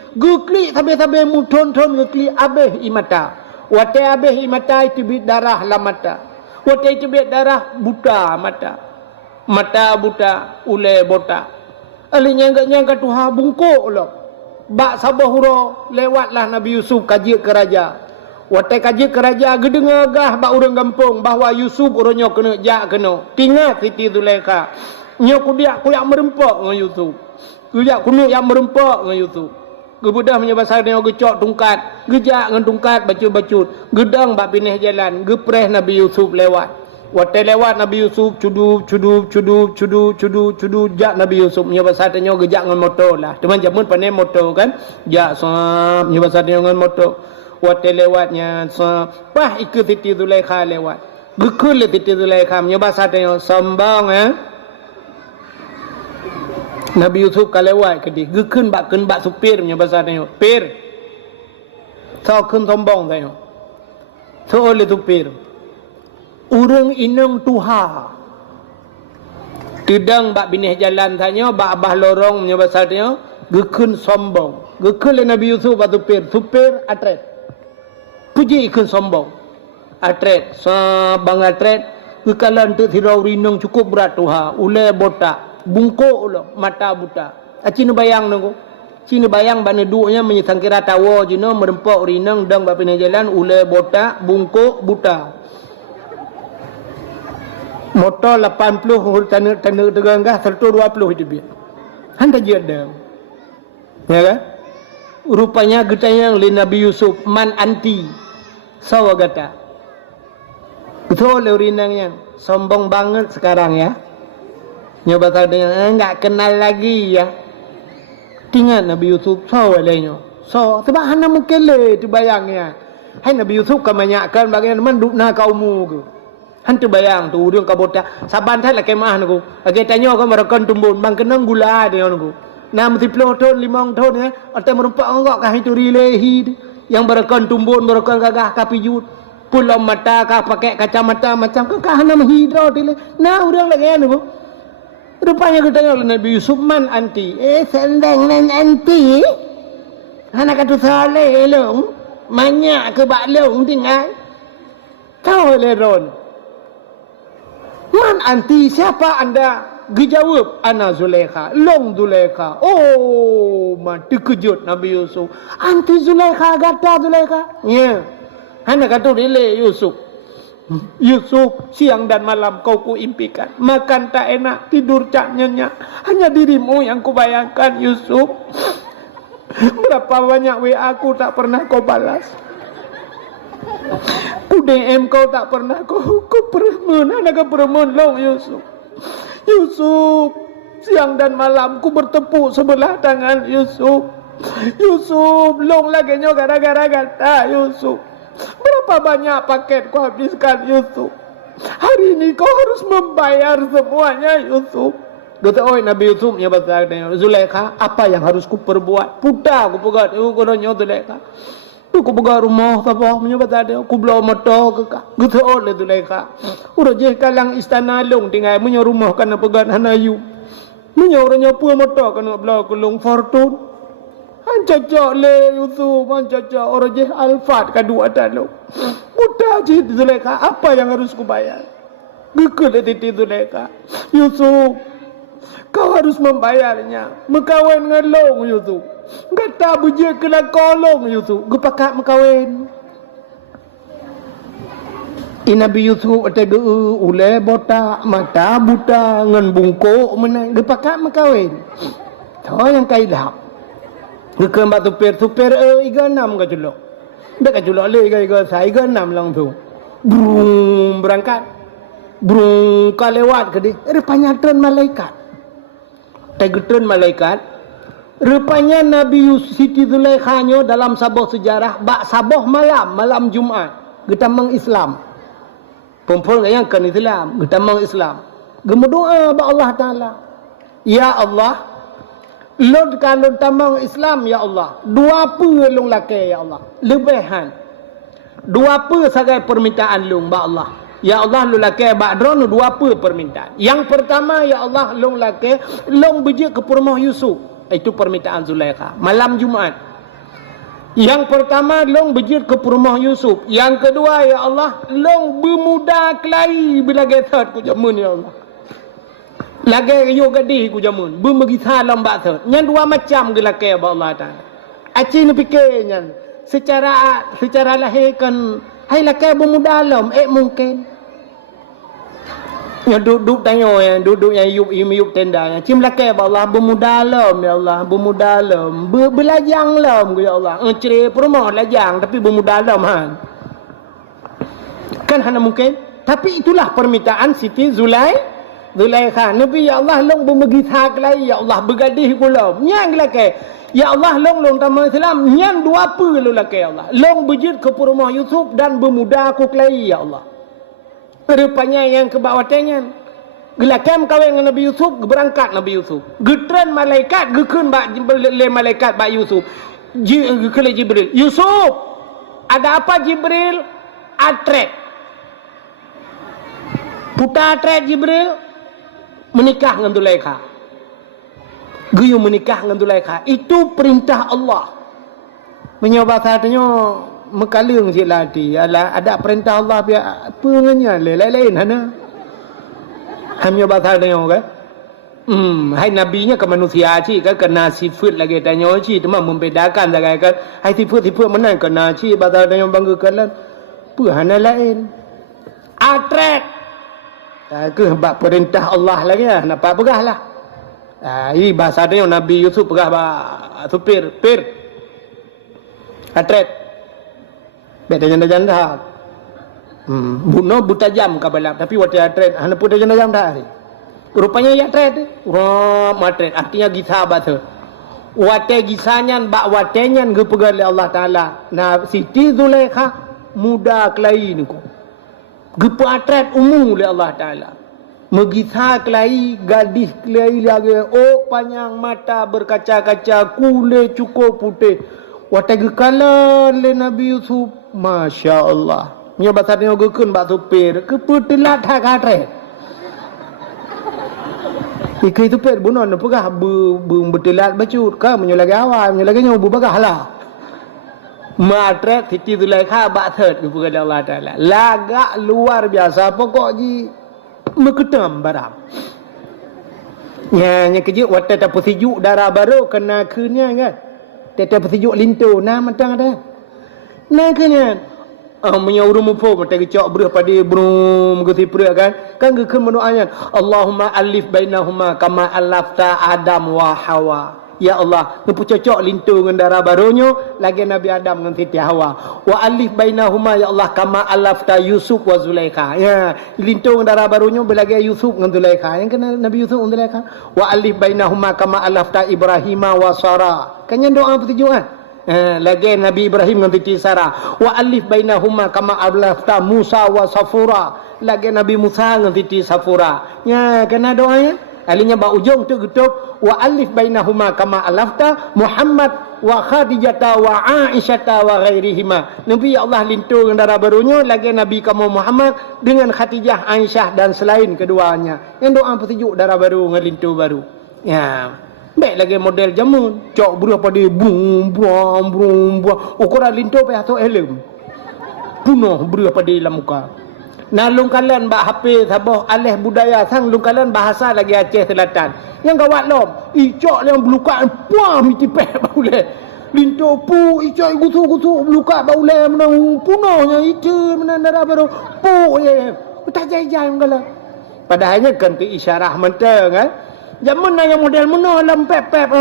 sampai muton gukli abeh imata watai abeh imata itu bit darah la mata watai itu bit darah buta mata buta ule botak ali nyangka Tuhan bungkuk lah. Bak sabahuro lewatlah Nabi Yusuf kaji ke raja. Watai kaji ke raja gedengar gah bak urang kampung bahawa Yusuf orangnya kena jak kena. Tinggal Siti Zulaikha. Nya kudiak merempak dengan Yusuf. Kudiak kuno yang merempak dengan Yusuf. Gebudah menyebasar dia gecok tungkat, gejak dengan tungkat bacut-bacut. Gedang bak pineh jalan, gepreh Nabi Yusuf lewat. Watai lewat Nabi Yusuf cudu jak Nabi Yusuf menyebasar dia gejak dengan motor lah. Teman jamun pandai motor kan. Jak sap menyebasar dia dengan motor. Watai lewatnya sap. Pah ikut Siti Zulaikha lewat. Gekul Siti Zulaikha menyebasar dia sambang Nabi Yusuf kalau lewat ke dia. Gekun bak supir menyebasar dia. Pir. Kau kun sombong saya. So oleh supir. Urang inang tuha tidang bak binih jalan tanya bak abah lorong punya pasal dia gekun sombong gekun le Nabi Yusuf bak supir atret puji ikun sombong atret bang atret gekalan tu tirau rinang cukup berat tuha ule botak bungkuk ulo mata buta cina bayang nunggu cina bayang bana duanya menyesang kira tawa jino merempok rinang dang bak binih jalan ule botak bungkuk buta motor 80 tanda teganggah 120 itu biar handa jadam ya kan rupanya getayang le Nabi Yusuf man anti sawa gata Betul urinangnya. Sombong banget sekarang ya. Nyoba tahu dengan enggak kenal lagi ya. Tinggal Nabi Yusuf so lainnya. So sebab hana mukele tu bayangnya. Hai Nabi Yusuf kebanyakan bagian man dukna kaummu ke. Han tu bayang tu udang kabota. Saban thai la kemah aku. Age tanyo ko marakon tumbun bang kenang gula dia aku. Nam 10 tahun 5 tahun ya. Ate merumpak ngok kah itu rilehi yang marakon tumbun marakon gagah kapijut. Pulau mata kah pakai kacamata macam ke kah nama hidro dile. Nah udang lagi aku. Rupanya kita tanya Nabi Yusuf man anti. Sendang nan anti. Hana katu saleh long. Banyak ke bak long tinggal. Tahu leron. Man anti siapa anda? Dijawab ana Zulaikha. Long Zulaikha. Oh, mati kejut Nabi Yusuf. Anti Zulaikha kata Zulaikha. Ya. Hana kata dile Yusuf. Yusuf, siang dan malam kau kuimpikan. Makan tak enak, tidur tak nyenyak. Hanya dirimu yang kubayangkan Yusuf. Berapa banyak WA aku tak pernah kau balas. DM kau tak pernah kau peremun. Anak peremun long Yusuf. Yusuf, siang dan malam ku bertepuk sebelah tangan Yusuf. Yusuf, long lagi nyo gara-gara kata Yusuf. Berapa banyak paket kau habiskan Yusuf. Hari ini kau harus membayar semuanya Yusuf. Kata oi Nabi Yusuf nya bahasa Zulaikha, apa yang harus ku perbuat? Puta aku pegat aku nyo Zulaikha. Aku buka rumah apa menyebut ada aku belau motor ke kah gitu oleh Zulaikha. Urang je kalang istana long tinggal menyo rumah kana pegat hanayu. Menyo orangnya pu motor kana belau kulung fortune. Han cocok le Yusuf, han cocok orang je Alfat kedua talo. Buta je Zulaikha, apa yang harus ku bayar? Gekul titi Zulaikha. Yusuf, kau harus membayarnya. Mekawin dengan long Yusuf. Kata bujik kena kolong Yusuf. Gepakat mekawin. Nabi Yusuf ada ulai botak, mata buta, ngan bungkuk menang. Gepakat mekawin. So yang kailap. Gekan batu supir iga 6 ke julok. Dak ke julok le iga saya iga 6 lang tu. Brum berangkat. Brum ka lewat ke dia. Rupanya tren malaikat. Tren malaikat. Rupanya Nabi Yusuf Siti Zulaikha nyo dalam sabah sejarah bak sabah malam Jumaat getamang Islam. Perempuan yang kan Islam, getamang Islam. Gemudoa ba Allah Taala. Ya Allah, Lord kalau tamang Islam ya Allah. Dua apa long laki ya Allah. Lebihan. Dua apa sagai permintaan long ba Allah. Ya Allah lu laki ba drone dua apa permintaan. Yang pertama ya Allah long laki long bejik ke rumah Yusuf. Itu permintaan Zulaikha malam Jumaat. Yang pertama long bejit ke rumah Yusuf. Yang kedua ya Allah long bermuda kelai bila getat ku jamun ya Allah. Lagi yo gadih ku jamun bermegi salam baksa. Yang dua macam gelake ba Allah Taala. Aci ni fikirnya secara lahir kan hai laki bermuda lam mungkin. Yang duduk tanya yang duduk yang yub tenda yang cim laki ya Allah bermudalam ya Allah bermudalam belajang lam ya Allah ceri perumah lajang tapi bermudalam kan hana mungkin tapi itulah permintaan Siti Zulaikha Nabi ya Allah long bermegi hak lai ya Allah bergadih pula nyang laki ya Allah long tamang Islam nyang dua apa lu laki ya Allah long berjid ke rumah Yusuf dan bermuda aku kelai ya Allah. Rupanya yang kebawatannya gelakam kawin dengan Nabi Yusuf berangkat Nabi Yusuf getren malaikat gekun le malaikat ba Yusuf gekele Jibril Yusuf ada apa Jibril atrek putar atrek Jibril menikah dengan Zulaikha guyu menikah dengan Zulaikha itu perintah Allah menyoba katanya mekalung si lati ada perintah Allah biar pengenya lain-lain hana hamnya bahasa dia kan hai nabinya ke manusia ci kan kena sifat lagi tanya ci cuma membedakan saja kan hai sifat mana kena ci bahasa dia banggakan lah hana lain atrak ke bab perintah Allah lagi lah nampak pegahlah ini bahasa dia Nabi Yusuf pegah ba supir atrak bedanya janda Bunuh butajam ka balap tapi wate atret hana pun tajam dah. Rupanya ya atret. Wah, matret artinya gisa bahasa. Wate gisanyan bak watenyan ge pegal Allah Taala. Nah Siti Zulaikha muda kelai ni ko. Ge atret umum oleh Allah Taala. Megisa kelai gadis kelai lagi panjang mata berkaca-kaca kulit cukup putih. Wate ge kala le Nabi Yusuf masya-Allah. Nya bahasa ni gekeun bak supir ke putelat hak atret. Ikai tu pet bunon pegah betelat bacut ka menyolagi awal menyolagi nyobu bagah lah. Matret Siti Zulaikha bak third kepada Allah Taala. Lagak luar biasa pokok ji meketam barang. Nya kejut wata tak sejuk darah baru kena kenya kan. Tak sejuk lintu nah matang ada. Nah kenya menyaurum upo mata kecok berah pada brum gusi pura kan gekeun mendoanya Allahumma alif bainahuma kama alafta Adam wa Hawa. Ya Allah, ngepu cocok lintu dengan darah barunya lagi Nabi Adam dengan Siti Hawa. Wa alif bainahuma ya Allah kama alafta Yusuf wa Zulaikha. Ya, lintu dengan darah barunya belagi Yusuf dengan Zulaikha. Yang kena Nabi Yusuf dengan Zulaikha. Wa alif bainahuma kama alafta Ibrahim wa Sarah. Kan yang doa petunjuk kan? Lagi Nabi Ibrahim dengan Siti Sarah. Wa alif bainahuma kama alafta Musa wa Safura. Lagi Nabi Musa dengan Siti Safura. Ya, kena doanya. Alinya ba ujung tu getup wa alif bainahuma kama alafta Muhammad wa Khadijata wa Aisyata wa ghairihima. Nabi Allah lintu dengan darah barunya lagi Nabi kamu Muhammad dengan Khadijah, Aisyah dan selain keduanya. Yang doa petunjuk darah baru dengan lintu baru. Ya. Baik lagi model jamun. Cok buruh pada bum bum. Ukuran lintu payah tu helm. Punuh buruh pada dalam muka. Nah lungkalan bak HP sabah alih budaya sang lungkalan bahasa lagi Aceh Selatan. Yang gawat lom, icok yang belukat puah miti peh baule. Lintu pu icok gusu belukat baule menang punohnya itu menang darah baru pu ye. Tak jai-jai mengala. Padahalnya kan ke isyarah mentang kan. Zaman yang model menoh lam pep-pep.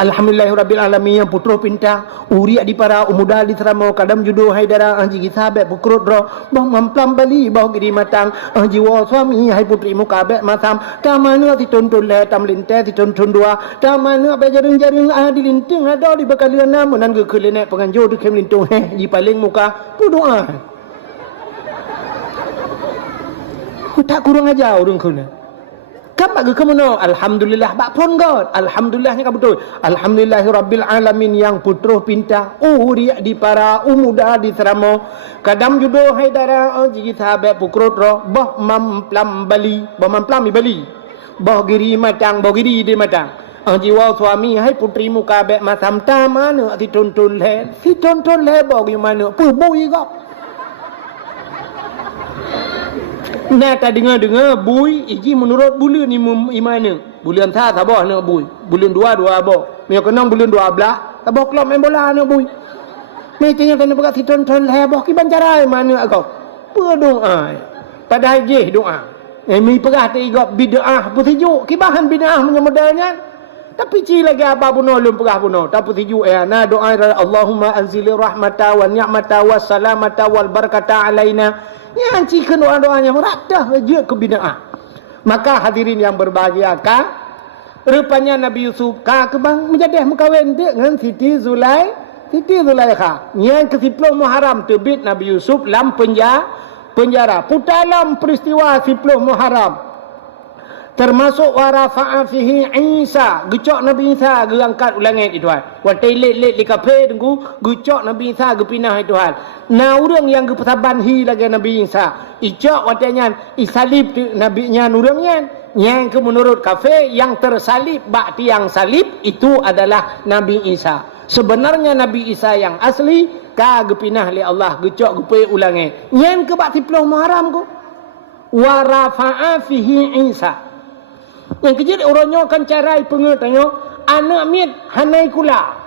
Alhamdulillahirabbil alamin yang putra pinta uriak di para umuda di serama kadam judo haidara anji sahabat pukrut ro bah mamplam bali bah gidi matang jiwa suami hai putri mukabe masam tamana dituntun le tam linte dituntun dua tamana be jaring-jaring di linting ada di bakalian namunan ge kelene penganjo di kem lintung di paling muka tu doa tak kurang aja urang kuna. Kan bagi kemono alhamdulillah bak pun god alhamdulillahnya kan betul alhamdulillahirabbil alamin yang putra pinta uriak di para umuda di seramo kadam judo haidara jigi sahabat pukrut ro bah mamplam bali bah giri matang bah giri di matang jiwa suami hai putri muka be masam tamana dituntun le bah gimana pu bui gop. Nah tak dengar bui iji menurut bulan ni imana bulan tha tabah nak bui bulan dua abah mio kenang bulan 12 tabah kelop main bola nak bui mecenya kena bekat siton lebah ki bancarai mana agak berdoa padahal je doa mi pegah te igap bid'ah pusijuk ki bahan bid'ah menyamodalnya tapi ci lagi apa buno lum pegah buno tapi pusijuk na doa Allahumma anzil rahmata wa ni'mata wa salamata wal barakata alaina. Yang cikan doa-doanya merata je ke bid'ah. Maka hadirin yang berbahagia rupanya Nabi Yusuf ke bang menjadi mengkawin dengan Siti Zulaikha. Yang ke-10 Muharram terbit Nabi Yusuf dalam penjara. Putalam peristiwa 10 Muharram. Termasuk warafa'a fihi Isa, gecok Nabi Isa geangkat ulangit itu hal. Watai let kafe tunggu gecok Nabi Isa gepinah itu hal. Nah orang yang gepesaban hi lagi Nabi Isa. Icok watanya isalib Nabi nya urangnya. Yang ke menurut kafe yang tersalib bak tiang salib itu adalah Nabi Isa. Sebenarnya Nabi Isa yang asli ka gepinah li Allah gecok gepe ulangit. Yang ke bak 10 Muharram ko. Warafa'a fihi Isa. Yang kejut orangnya akan carai pengertiannya anak mit hanai kula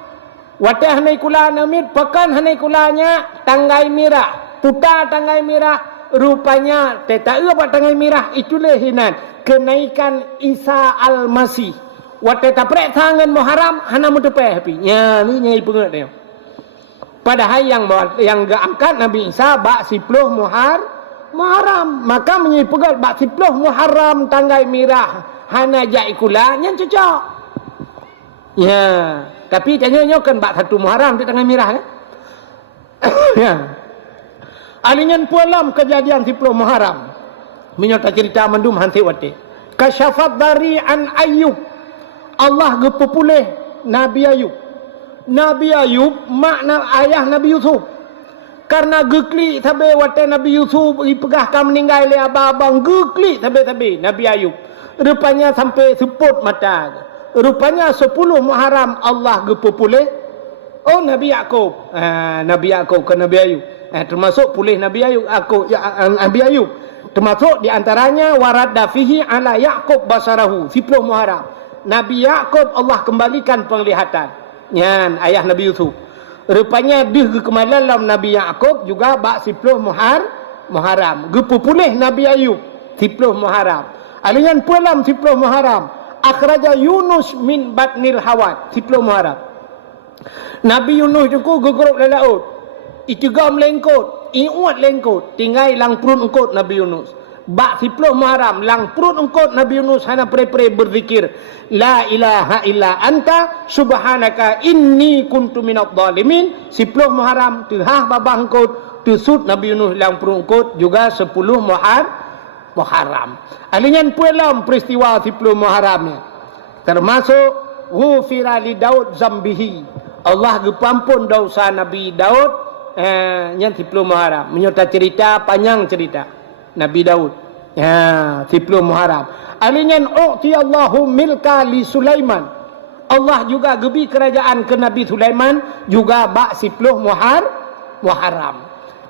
watah hanai kula anak mit pakan hanai kulanya tanggai merah putar tanggai merah rupanya tak apa tanggai merah itu lehinan kenaikan Isa Al-Masih watah tak prek tangan Muharram hana mutepeh api nya ni nyai pengertian Padahal yang angkat Nabi Isa bak 10 Muharram. Maka menyipegat bak 10 Muharram tanggal merah hana jaikula yang cocok. Ya, tapi tanya kan bak 1 Muharram di tanggal merah kan? Ya. Alinyan pualam kejadian 10 Muharram. Menyata cerita mendum hanti wati. Kasyafat dari an Ayub. Allah gepupulih Nabi Ayub. Nabi Ayub makna ayah Nabi Yusuf. Karena gekli tabe wate Nabi Yusuf dipegahkan meninggal oleh abang-abang, gekli tabe Nabi Ayub. Rupanya sampai seput mata. Rupanya 10 Muharram Allah gepupulih Nabi Yaqub. Nabi Yaqub ke Nabi Ayub. Termasuk pulih Nabi Ayub Nabi Ayub. Termasuk di antaranya waradda fihi ala Yaqub basarahu 10 Muharram. Nabi Yaqub Allah kembalikan penglihatan. Yan ayah Nabi Yusuf. Rupanya dia kemalam Nabi Yaqub juga bak 10 Muharram. Gepupulih Nabi Ayub 10 Muharram. Alian pulam 10 Muharram. Akhraja Yunus min batnil hawat 10 Muharram. Nabi Yunus juga gegeruk dalam laut. Itigam lengkot, iuat lengkot, tinggal lang perut engkot Nabi Yunus. Bak 10 Muharram lang perut engkot Nabi Yunus hana pre-pre berzikir la ilaha illa anta subhanaka inni kuntu minadh dhalimin. 10 Muharram tehah babang engkot tusut Nabi Yunus lang perut engkot juga 10 Muharram. Alinyan puelam peristiwa 10 Muharramnya. Termasuk ghufira li Daud zambihi. Allah gepampun dosa Nabi Daud yang 10 Muharram. Menyerta cerita panjang cerita Nabi Daud. 10 Muharram. Alinyan u'tiyallahu milka li Sulaiman. Allah juga gebi kerajaan ke Nabi Sulaiman juga bak 10 Muharram.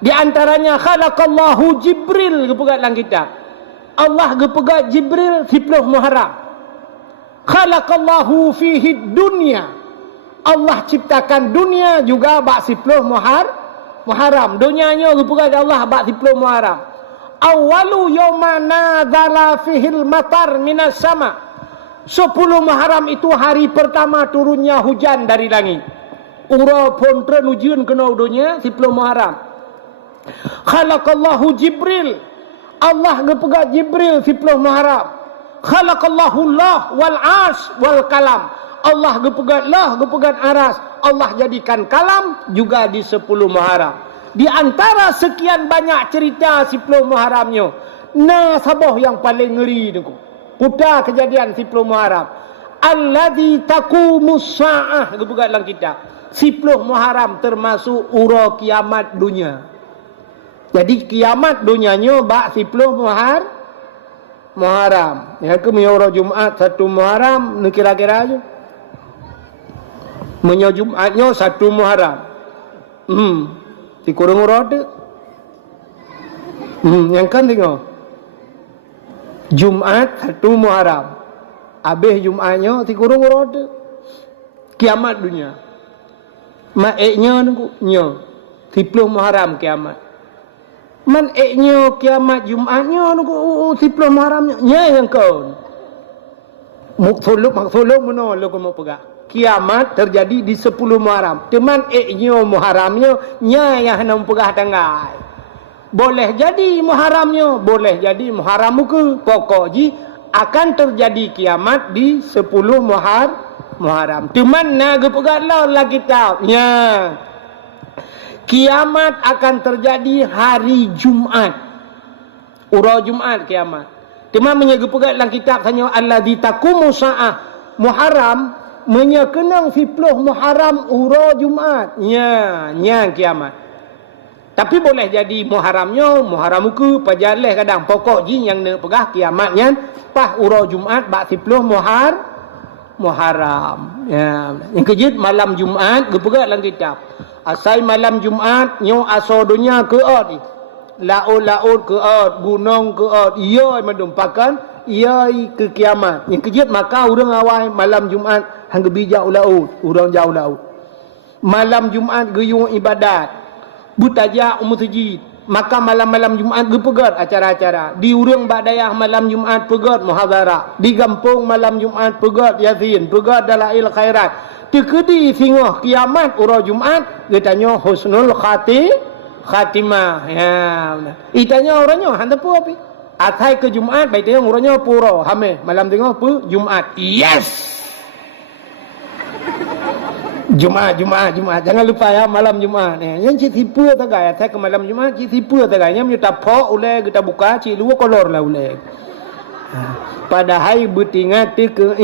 Di antaranya khalaqallahu Jibril gepegat dalam kitab. Allah gepegat Jibril 10 Muharram. Khalaqallahu fihi dunya. Allah ciptakan dunia juga bak 10 Muharram. Dunianya gepegat Allah bak 10 Muharram. Awalu yawma nazala fihil matar minas sama. 10 Muharram itu hari pertama turunnya hujan dari langit. Ura pun terujian kena dunia 10 Muharram. Khalaqallahu Jibril. Allah gepegat Jibril 10 Muharram. Khalaqallahu Allah wal ash wal kalam. Allah gepegat lah, gepegat aras. Allah jadikan kalam juga di 10 Muharram. Di antara sekian banyak cerita 10 Muharramnya, sabah yang paling ngeri tu. Putar kejadian 10 Muharram. Alladzi taqumus saah gepegat dalam kitab. 10 Muharram termasuk ura kiamat dunia. Jadi kiamat dunianya bak 10 Muharram. Yang ke menyora Jumaat 1 Muharram ni kira-kira aja. Menyo Jumaatnya 1 Muharram. Ti kurang urut. Yang kan tengok. Jumaat 1 Muharram. Habis Jumaatnya ti kurang urut. Kiamat dunia. Maeknya nyo 10 Muharram kiamat. Man eknya kiamat Jumaatnya nunggu 10 Muharramnya. Nya yang kau. Maksuduk mana lu mau pegang. Kiamat terjadi di 10 Muharram. Teman eknya Muharramnya nya yang hendak pegang tanggal. Boleh jadi Muharramnya, boleh jadi Muharram ke. Pokoknya akan terjadi kiamat di 10 Muharram. Teman nak pegang lah kitab. Nya. Kiamat akan terjadi hari Jumaat. Ura Jumaat kiamat. Teman menyegepegat dalam kitab tanya alladzi taqumu sa'ah Muharram menyekenang 10 Muharram ura Jumaat. Nya kiamat. Tapi boleh jadi Muharramnya, Muharram ke pajaleh kadang pokok ji yang nak pegah kiamatnya pas ura Jumaat bak 10 Muharram. Ya, yang kejut malam Jumaat gepegat dalam kitab. Asai malam Jumaat nyo aso dunia ke od. Laut ke od, gunung ke od. Iya medumpakan, iya ke kiamat. Yang kejut maka urang awal malam Jumaat hang bijak laut, urang jauh laut. Malam Jumaat geyung ibadat. Butajak masjid. Maka malam-malam Jumaat gepegat acara-acara. Di urang badayah malam Jumaat pegat muhadharah. Di kampung malam Jumaat pegat yasin, pegat dalail khairat. Tekedi singoh kiamat ura Jumaat getanya husnul khatimah. Ya, itanya orangnya handa pu api. Atai ke Jumaat baik tengok orangnya puro hame malam tengok pu Jumaat. Yes. Jumaat. Jangan lupa ya malam Jumaat. Yang cik tipu tagay atai ke malam Jumaat cik tipu tagaynya minta po ule kita buka cik luar kolor lah ule. Padahal betingat ke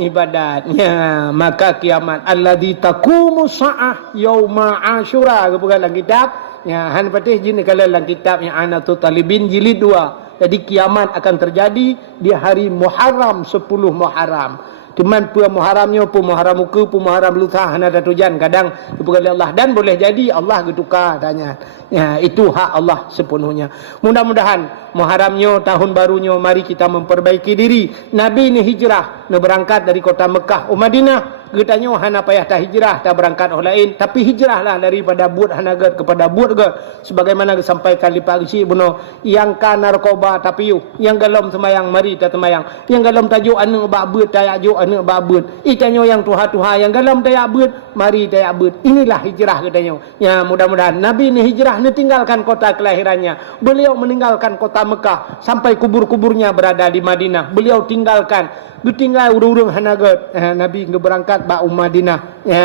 ibadatnya maka kiamat alladzi taqumu sa'ah yauma asyura bukan dalam kitab ya han patih jin kalau dalam kitab yang Anatul Talibin jilid 2. Jadi kiamat akan terjadi di hari Muharram 10 Muharram. Cuman pu Muharramnya pu Muharram muka pu Muharram lusa hana ada tujuan kadang dipugali Allah dan boleh jadi Allah getukar tanya. Ya, itu hak Allah sepenuhnya. Mudah-mudahan Muharramnya tahun barunya mari kita memperbaiki diri. Nabi ni hijrah, ni berangkat dari kota Mekah ke Madinah. Getanya hana payah tak hijrah, tak berangkat orang lain, tapi hijrahlah daripada buat hanagat kepada buat ke. Sebagaimana disampaikan di pagi buno yang kan narkoba tapi yang galom semayang mari tak semayang. Yang galom tajuk anu bak beut tayak juk anu bak beut. Itanya yang tuha-tuha yang galom tayak beut mari tayak beut. Inilah hijrah katanya. Ya mudah-mudahan Nabi ni hijrah ni tinggalkan kota kelahirannya. Beliau meninggalkan kota Mekah sampai kubur-kuburnya berada di Madinah. Beliau tinggalkan ditinggal urung-urung hanagat. Nabi berangkat ba Madinah. Ya.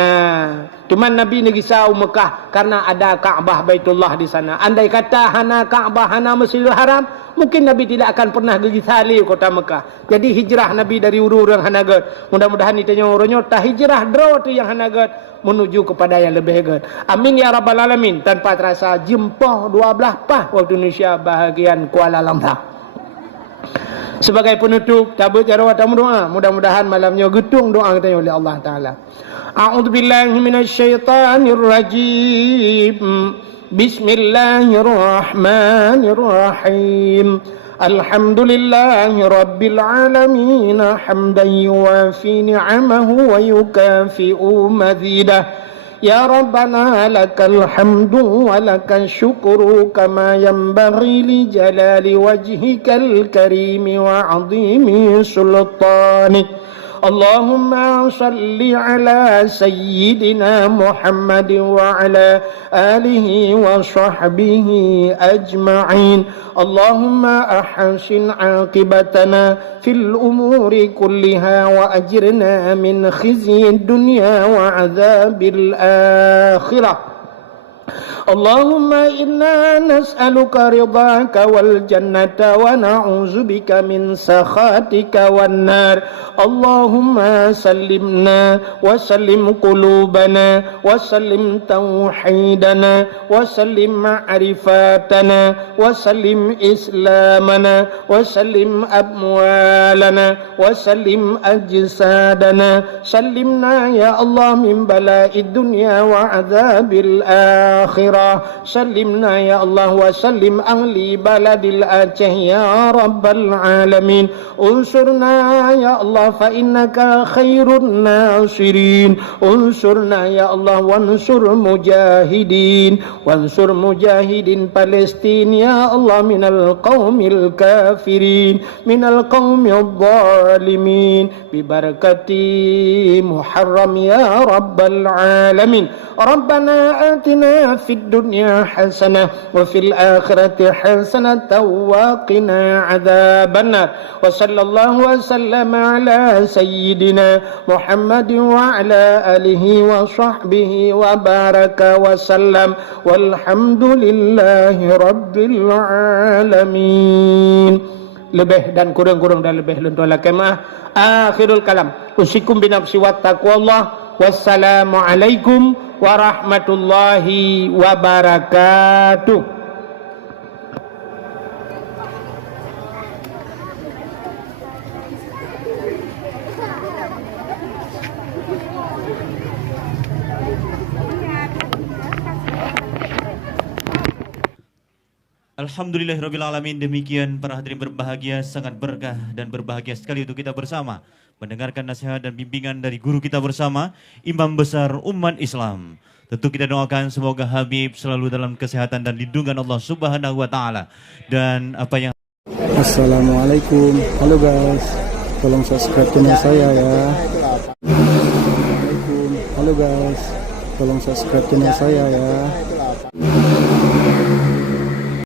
Cuman Nabi ni risau Mekah karena ada Kaabah Baitullah di sana. Andai kata hana Kaabah hana Masjidil Haram, mungkin Nabi tidak akan pernah pergi salih kota Mekah. Jadi hijrah Nabi dari urung-urung hanagat. Mudah-mudahan ditanya orangnya tak hijrah draw tu yang hanagat menuju kepada yang lebih hebat. Amin ya rabbal alamin. Tanpa terasa jempah 12 pas waktu Indonesia bahagian Kuala Lumpur. Sebagai penutup tabut jarawat tamu doa, mudah-mudahan malamnya getung doa kita oleh Allah Taala. A'udzubillahi minasyaitonir rajim. Bismillahirrahmanirrahim. Alhamdulillahi rabbil alamin hamdan yuwafi ni'amahu wa yukafi'u mazidah. Ya Rabbana lakal hamdu wa lakal syukru kama yanbaghi li jalali wajhikal karimi wa azimi sultanik. Allahumma salli ala sayyidina Muhammad wa ala alihi wa sahbihi ajma'in. Allahumma ahsin aqibatana fil umuri kulliha wa ajirna min khizyi dunya wa azabil akhirah. اللهم إنا نسألك رضاك والجنة ونعوذ بك من سخطك والنار. اللهم سلمنا وسلم قلوبنا وسلم توحيدنا وسلم معرفاتنا وسلم إسلامنا وسلم أموالنا وسلم أجسادنا. سلمنا يا الله من بلاء الدنيا وعذاب الآخرة. سلمنا يا الله وسلم أهل بلد الأجه يا رب العالمين. انصرنا يا الله فإنك خير الناصرين. انصرنا يا الله وانصر مجاهدين وانصر مجاهدين فلسطين يا الله من القوم الكافرين من القوم الظالمين ببركة محرم يا رب العالمين. ربنا آتنا في الدنيا حسنة وفي الآخرة حسنة وقنا عذاب النار. وصلى الله وسلم على سيدنا محمد وعلى آله وصحبه وبارك وسلم والحمد لله رب العالمين. Lebih dan kurang-kurang dan lebih lentulah kemah. Akhirul kalam. Usikum binafsi wa taqwallah. Wassalamualaikum warahmatullahi wabarakatuh. Alhamdulillahirrabbilalamin. Demikian para hadirin berbahagia, sangat berkah dan berbahagia sekali untuk kita bersama mendengarkan nasihat dan bimbingan dari guru kita bersama, Imam Besar Umat Islam. Tentu kita doakan semoga Habib selalu dalam kesehatan dan lindungan Allah Subhanahu wa taala. Dan apa yang Assalamualaikum. Halo guys. Tolong subscribe channel saya ya. Halo guys, tolong subscribe channel saya ya.